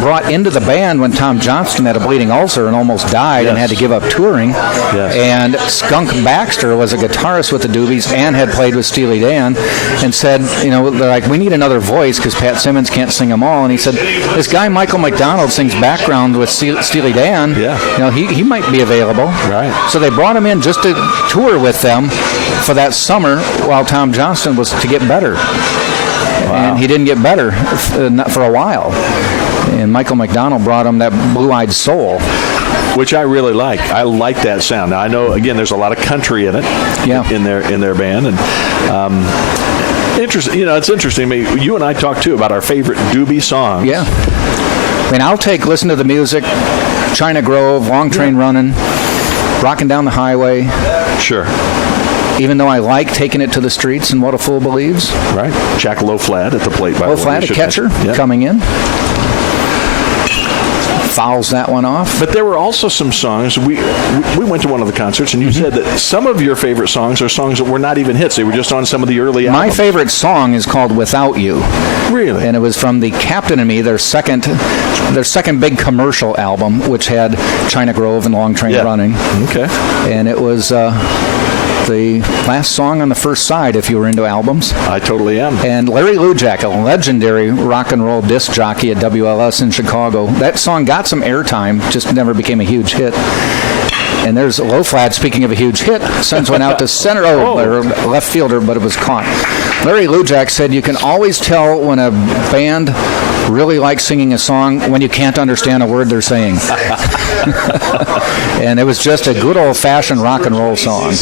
brought into the band when Tom Johnston had a bleeding ulcer and almost died and had to give up touring. Yes. And Skunk Baxter was a guitarist with the Doobies and had played with Steely Dan and said, they're like, we need another voice because Pat Simmons can't sing them all. And he said, this guy Michael McDonald sings background with Steely Dan. Yeah. He might be available. Right. So they brought him in just to tour with them for that summer while Tom Johnston was to get better. Wow. And he didn't get better for a while. And Michael McDonald brought him that Blue-Eyed Soul, which I really like. I like that sound. Now I know again there's a lot of country in it. Yeah. In their band and interesting. It's interesting. I mean, you and I talked too about our favorite Doobie songs. Yeah. I mean, listen to the music. China Grove, Long Train Running, Rocking Down the Highway. Sure. Even though I like Taking It to the Streets and What a Fool Believes. Right. Jack Low Flat at the plate. Low Flat, a catcher coming in. Fouls that one off. But there were also some songs. We went to one of the concerts, and you said that some of your favorite songs are songs that were not even hits. They were just on some of the early albums. My favorite song is called Without You. Really? And it was from the Captain and Me, their second big commercial album, which had China Grove and Long Train Running. Okay. And it was the last song on the first side, if you were into albums. I totally am. And Larry Lujak, a legendary rock and roll disc jockey at WLS in Chicago. That song got some airtime, just never became a huge hit. And there's Loflad, speaking of a huge hit, sends one out to center, or left fielder, but it was caught. Larry Lujak said you can always tell when a band really likes singing a song when you can't understand a word they're saying. And it was just a good old-fashioned rock and roll song.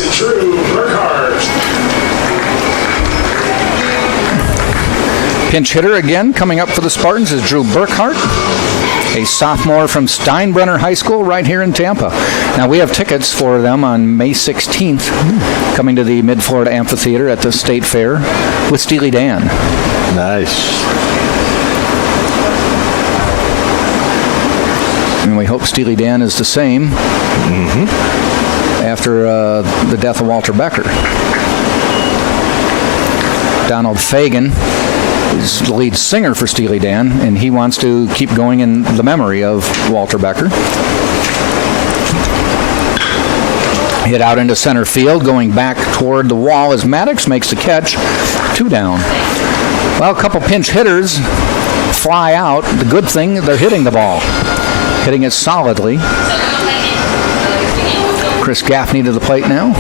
Pinch hitter again coming up for the Spartans is Drew Burkhart, a sophomore from Steinbrenner High School right here in Tampa. Now, we have tickets for them on May 16th, coming to the Mid-Florida Amphitheater at the State Fair with Steely Dan. Nice. And we hope Steely Dan is the same after the death of Walter Becker. Donald Fagen is the lead singer for Steely Dan, and he wants to keep going in the memory of Walter Becker. Hit out into center field, going back toward the wall as Maddox makes the catch. 2 down. Well, a couple pinch hitters fly out. The good thing, they're hitting the ball. Hitting it solidly. Chris Gaffney to the plate now.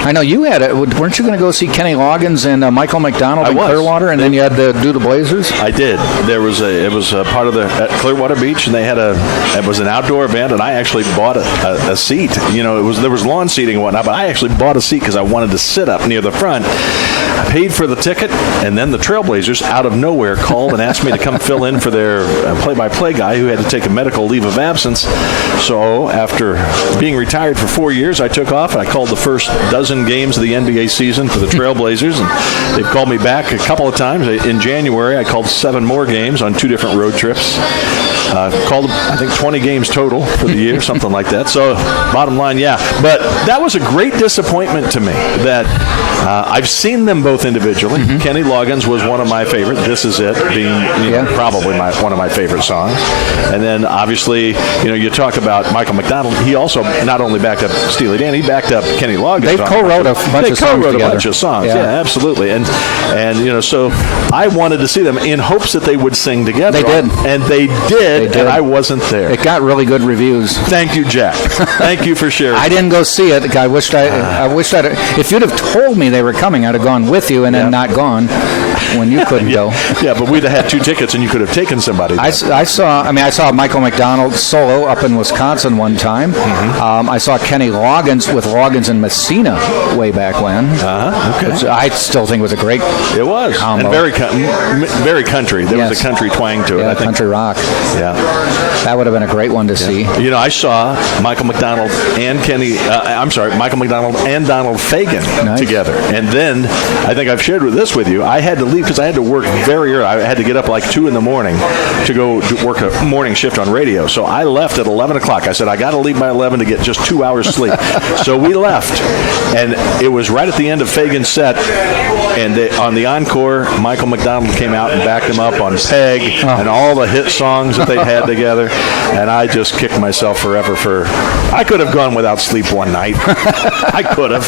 I know you had it. Weren't you going to go see Kenny Loggins and Michael McDonald in Clearwater, and then you had to do the Blazers? I did. It was a part of at Clearwater Beach, and they had it was an outdoor event, and I actually bought a seat. You know, there was lawn seating and whatnot, but I actually bought a seat because I wanted to sit up near the front. I paid for the ticket, and then the Trailblazers, out of nowhere, called and asked me to come fill in for their play-by-play guy who had to take a medical leave of absence. So after being retired for 4 years, I took off, and I called the first dozen games of the NBA season for the Trailblazers, and they've called me back a couple of times. In January, I called 7 more games on 2 different road trips. Called, I think, 20 games total for the year, something like that. So, bottom line, yeah. But that was a great disappointment to me that I've seen them both individually. Kenny Loggins was one of my favorite. This Is It being probably one of my favorite songs. And then, obviously, you talk about Michael McDonald. He also not only backed up Steely Dan, he backed up Kenny Loggins. They co-wrote a bunch of songs together. They co-wrote a bunch of songs, yeah, absolutely. And so I wanted to see them in hopes that they would sing together. They did. And they did. And I wasn't there. It got really good reviews. Thank you, Jack. Thank you for sharing. I didn't go see it. I wished if you'd have told me they were coming, I'd have gone with you and then not gone when you couldn't go. Yeah, but we'd have had 2 tickets and you could have taken somebody. I saw Michael McDonald solo up in Wisconsin one time. I saw Kenny Loggins with Loggins and Messina way back when. Okay. Which I still think was a great combo. And very country. There was a country twang to it, I think. Country rock. Yeah. That would have been a great one to see. I saw Michael McDonald and Michael McDonald and Donald Fagen together. And then, I think I've shared this with you, I had to leave because I had to work very early. I had to get up like 2 in the morning to go work a morning shift on radio. So I left at 11 o'clock. I said, I got to leave by 11 to get just 2 hours sleep. So we left. And it was right at the end of Fagen's set. And on the encore, Michael McDonald came out and backed him up on Peg and all the hit songs that they had together. And I just kicked myself forever I could have gone without sleep one night. I could have.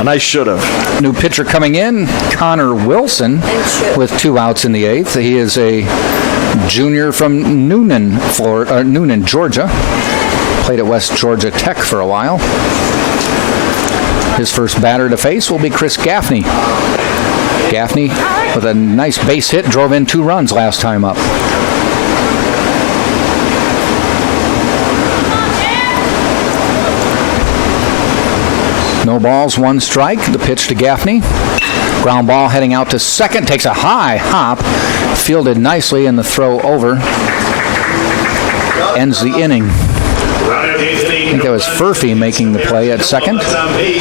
And I should have. New pitcher coming in, Connor Wilson, with 2 outs in the 8th. He is a junior from Noonan, Georgia. Played at West Georgia Tech for a while. His first batter to face will be Chris Gaffney. Gaffney, with a nice base hit, drove in 2 runs last time up. No balls, 1 strike. The pitch to Gaffney. Ground ball heading out to second. Takes a high hop. Fielded nicely, and the throw over ends the inning. I think that was Furphy making the play at second.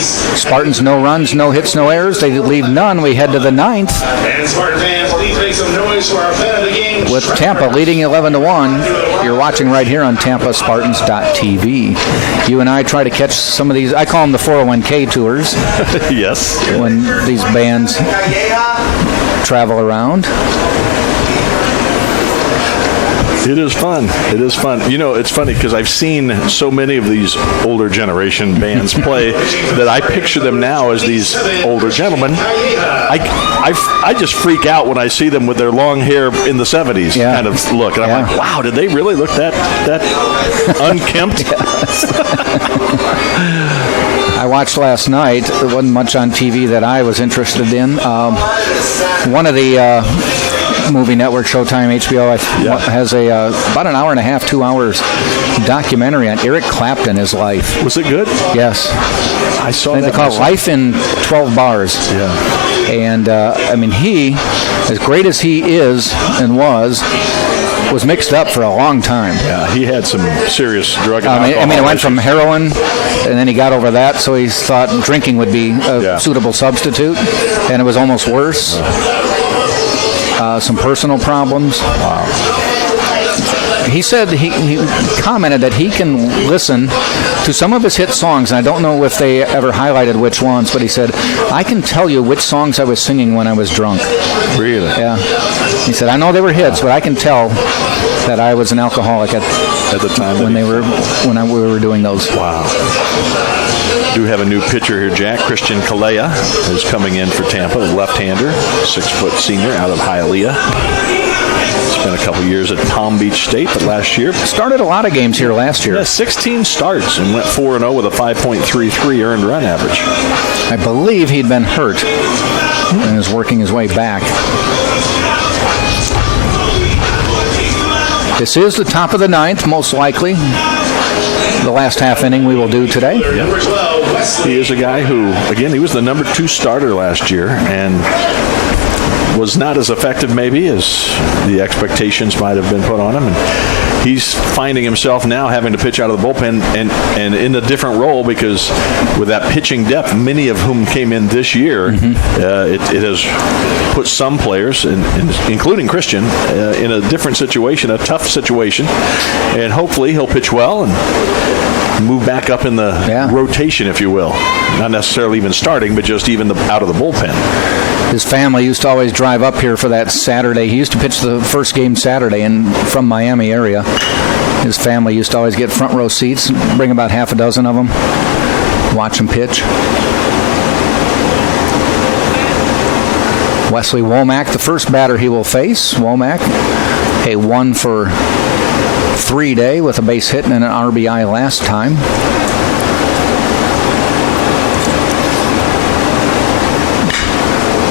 Spartans, no runs, no hits, no errors. They leave none. We head to the 9th. And Spartan fans, please make some noise for our fan of the game. With Tampa leading 11-1. You're watching right here on TampaSpartans.tv. You and I try to catch some of these. I call them the 401k tours. Yes. When these bands It is fun. It is fun. You know, it's funny because I've seen so many of these older generation bands play that I picture them now as these older gentlemen. I just freak out when I see them with their long hair in the 70s kind of look. And I'm like, wow, did they really look that unkempt? I watched last night. There wasn't much on TV that I was interested in. One of the movie network, Showtime, HBO, has a about an hour and a half, 2 hours documentary on Eric Clapton, his life. Was it good? Yes. I saw that. They call it Life in 12 Bars. Yeah. And, I mean, he, as great as he is and was mixed up for a long time. Yeah, he had some serious drug and alcohol. I mean, it went from heroin, and then he got over that, so he thought drinking would be a suitable substitute, and it was almost worse. Some personal problems. Wow. He said he commented that he can listen to some of his hit songs, and I don't know if they ever highlighted which ones, but he said, I can tell you which songs I was singing when I was drunk. Really? Yeah. He said, I know they were hits, but I can tell that I was an alcoholic at the time when we were doing those. Wow. Do have a new pitcher here, Jack. Christian Kalea is coming in for Tampa, the left-hander, 6-foot senior out of Hialeah. Spent a couple years at Palm Beach State, but last year started a lot of games here last year. Yeah, 16 starts and went 4-0 with a 5.33 earned run average. I believe he'd been hurt and is working his way back. This is the top of the ninth, most likely. The last half inning we will do today. Yep. He is a guy who, again, he was the number 2 starter last year and was not as effective maybe as the expectations might have been put on him. And he's finding himself now having to pitch out of the bullpen and in a different role because with that pitching depth, many of whom came in this year, it has put some players, including Christian, in a different situation, a tough situation. And hopefully he'll pitch well and move back up in the rotation, if you will. Not necessarily even starting, but just even out of the bullpen. His family used to always drive up here for that Saturday. He used to pitch the first game Saturday from Miami area. His family used to always get front row seats, bring about half a dozen of them, watch him pitch. Wesley Womack, the first batter he will face. Womack, a 1-for-3 day with a base hit and an RBI last time.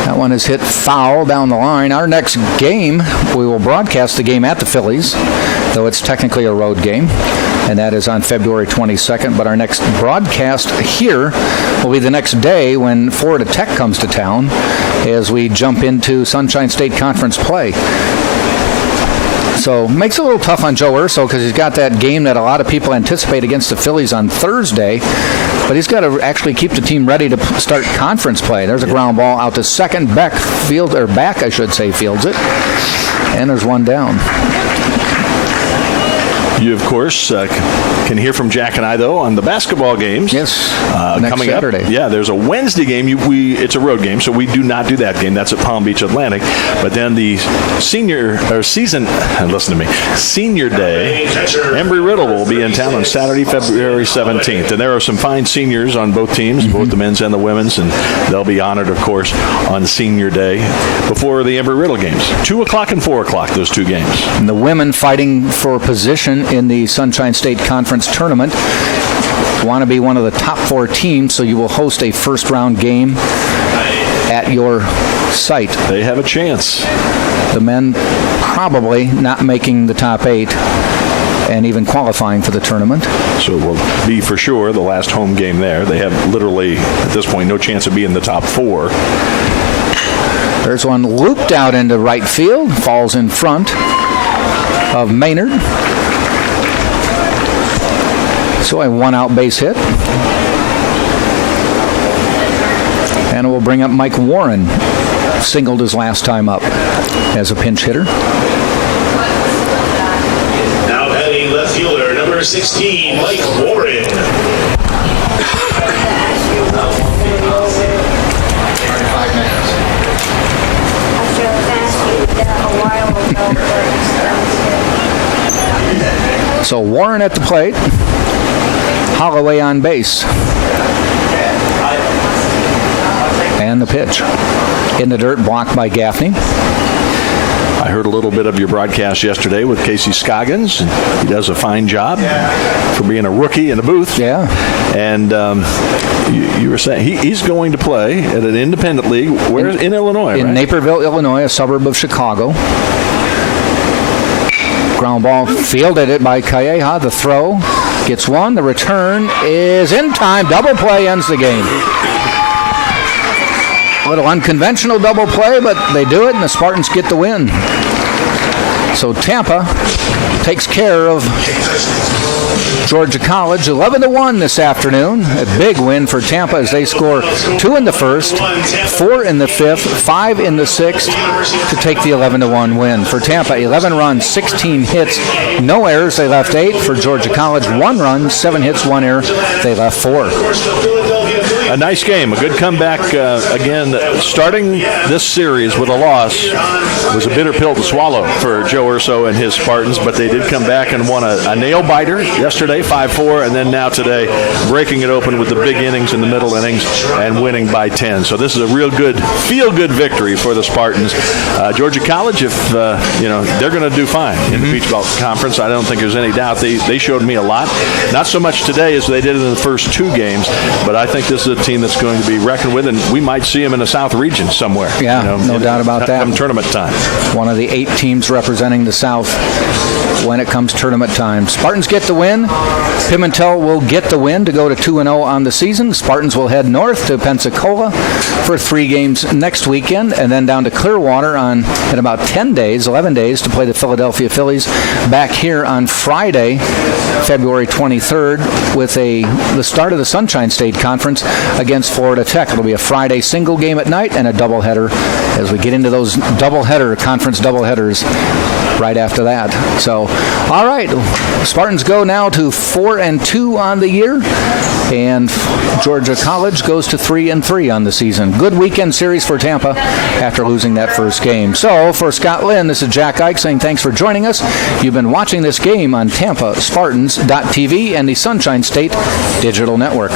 That one is hit foul down the line. Our next game, we will broadcast the game at the Phillies, though it's technically a road game, and that is on February 22nd. But our next broadcast here will be the next day when Florida Tech comes to town as we jump into Sunshine State Conference play. So makes it a little tough on Joe Urso because he's got that game that a lot of people anticipate against the Phillies on Thursday. But he's got to actually keep the team ready to start conference play. There's a ground ball out to second. Back, fields it. And there's one down. You, of course, can hear from Jack and I, though, on the basketball games. Yes, next coming Saturday. Yeah, there's a Wednesday game. It's a road game, so we do not do that game. That's at Palm Beach Atlantic. But then the senior day, Embry-Riddle will be in town on Saturday, February 17th. And there are some fine seniors on both teams, both the men's and the women's, and they'll be honored, of course, on senior day before the Embry-Riddle games. 2 o'clock and 4 o'clock, those two games. And the women fighting for position in the Sunshine State Conference tournament want to be one of the top 4 teams, so you will host a first-round game at your site. They have a chance. The men probably not making the top 8 and even qualifying for the tournament. So it will be for sure the last home game there. They have literally, at this point, no chance of being in the top 4. There's one looped out into right field, falls in front of Maynard. So a 1-out base hit. And it will bring up Mike Warren. Singled his last time up as a pinch hitter. Now batting left fielder, number 16, Mike Warren. So Warren at the plate. Holloway on base. And the pitch. In the dirt, blocked by Gaffney. I heard a little bit of your broadcast yesterday with Casey Scoggins. He does a fine job for being a rookie in the booth. Yeah. And you were saying he's going to play at an independent league. Where in Illinois, in right? Naperville, Illinois, a suburb of Chicago. Ground ball fielded it by Calleja. The throw gets one. The return is in time. Double play ends the game. A little unconventional double play, but they do it, and the Spartans get the win. So Tampa takes care of Georgia College 11-1 this afternoon. A big win for Tampa as they score 2 in the first, 4 in the fifth, 5 in the sixth to take the 11-1 win. For Tampa, 11 runs, 16 hits, no errors. They left 8. For Georgia College, 1 run, 7 hits, 1 error. They left 4. A nice game, a good comeback. Again, starting this series with a loss was a bitter pill to swallow for Joe Urso and his Spartans, but they did come back and won a nail-biter yesterday, 5-4, and then now today breaking it open with the big innings in the middle innings and winning by 10. So this is a real good, feel-good victory for the Spartans. Georgia College, if they're going to do fine in the Beach Ball Conference. I don't think there's any doubt. They showed me a lot. Not so much today as they did in the first 2 games, but I think this is a team that's going to be reckoned with, and we might see them in the South region somewhere. Yeah, no doubt about that. Come tournament time. One of the 8 teams representing the South when it comes tournament time. Spartans get the win. Pimentel will get the win to go to 2-0 on the season. Spartans will head north to Pensacola for 3 games next weekend, and then down to Clearwater in about 11 days to play the Philadelphia Phillies back here on Friday, February 23rd, with the start of the Sunshine State Conference against Florida Tech. It'll be a Friday single game at night and a doubleheader as we get into those conference doubleheaders right after that. So, all right, Spartans go now to 4-2 on the year, and Georgia College goes to 3-3 on the season. Good weekend series for Tampa after losing that first game. So, for Scott Lynn, this is Jack Ike saying thanks for joining us. You've been watching this game on TampaSpartans.tv and the Sunshine State Digital Network.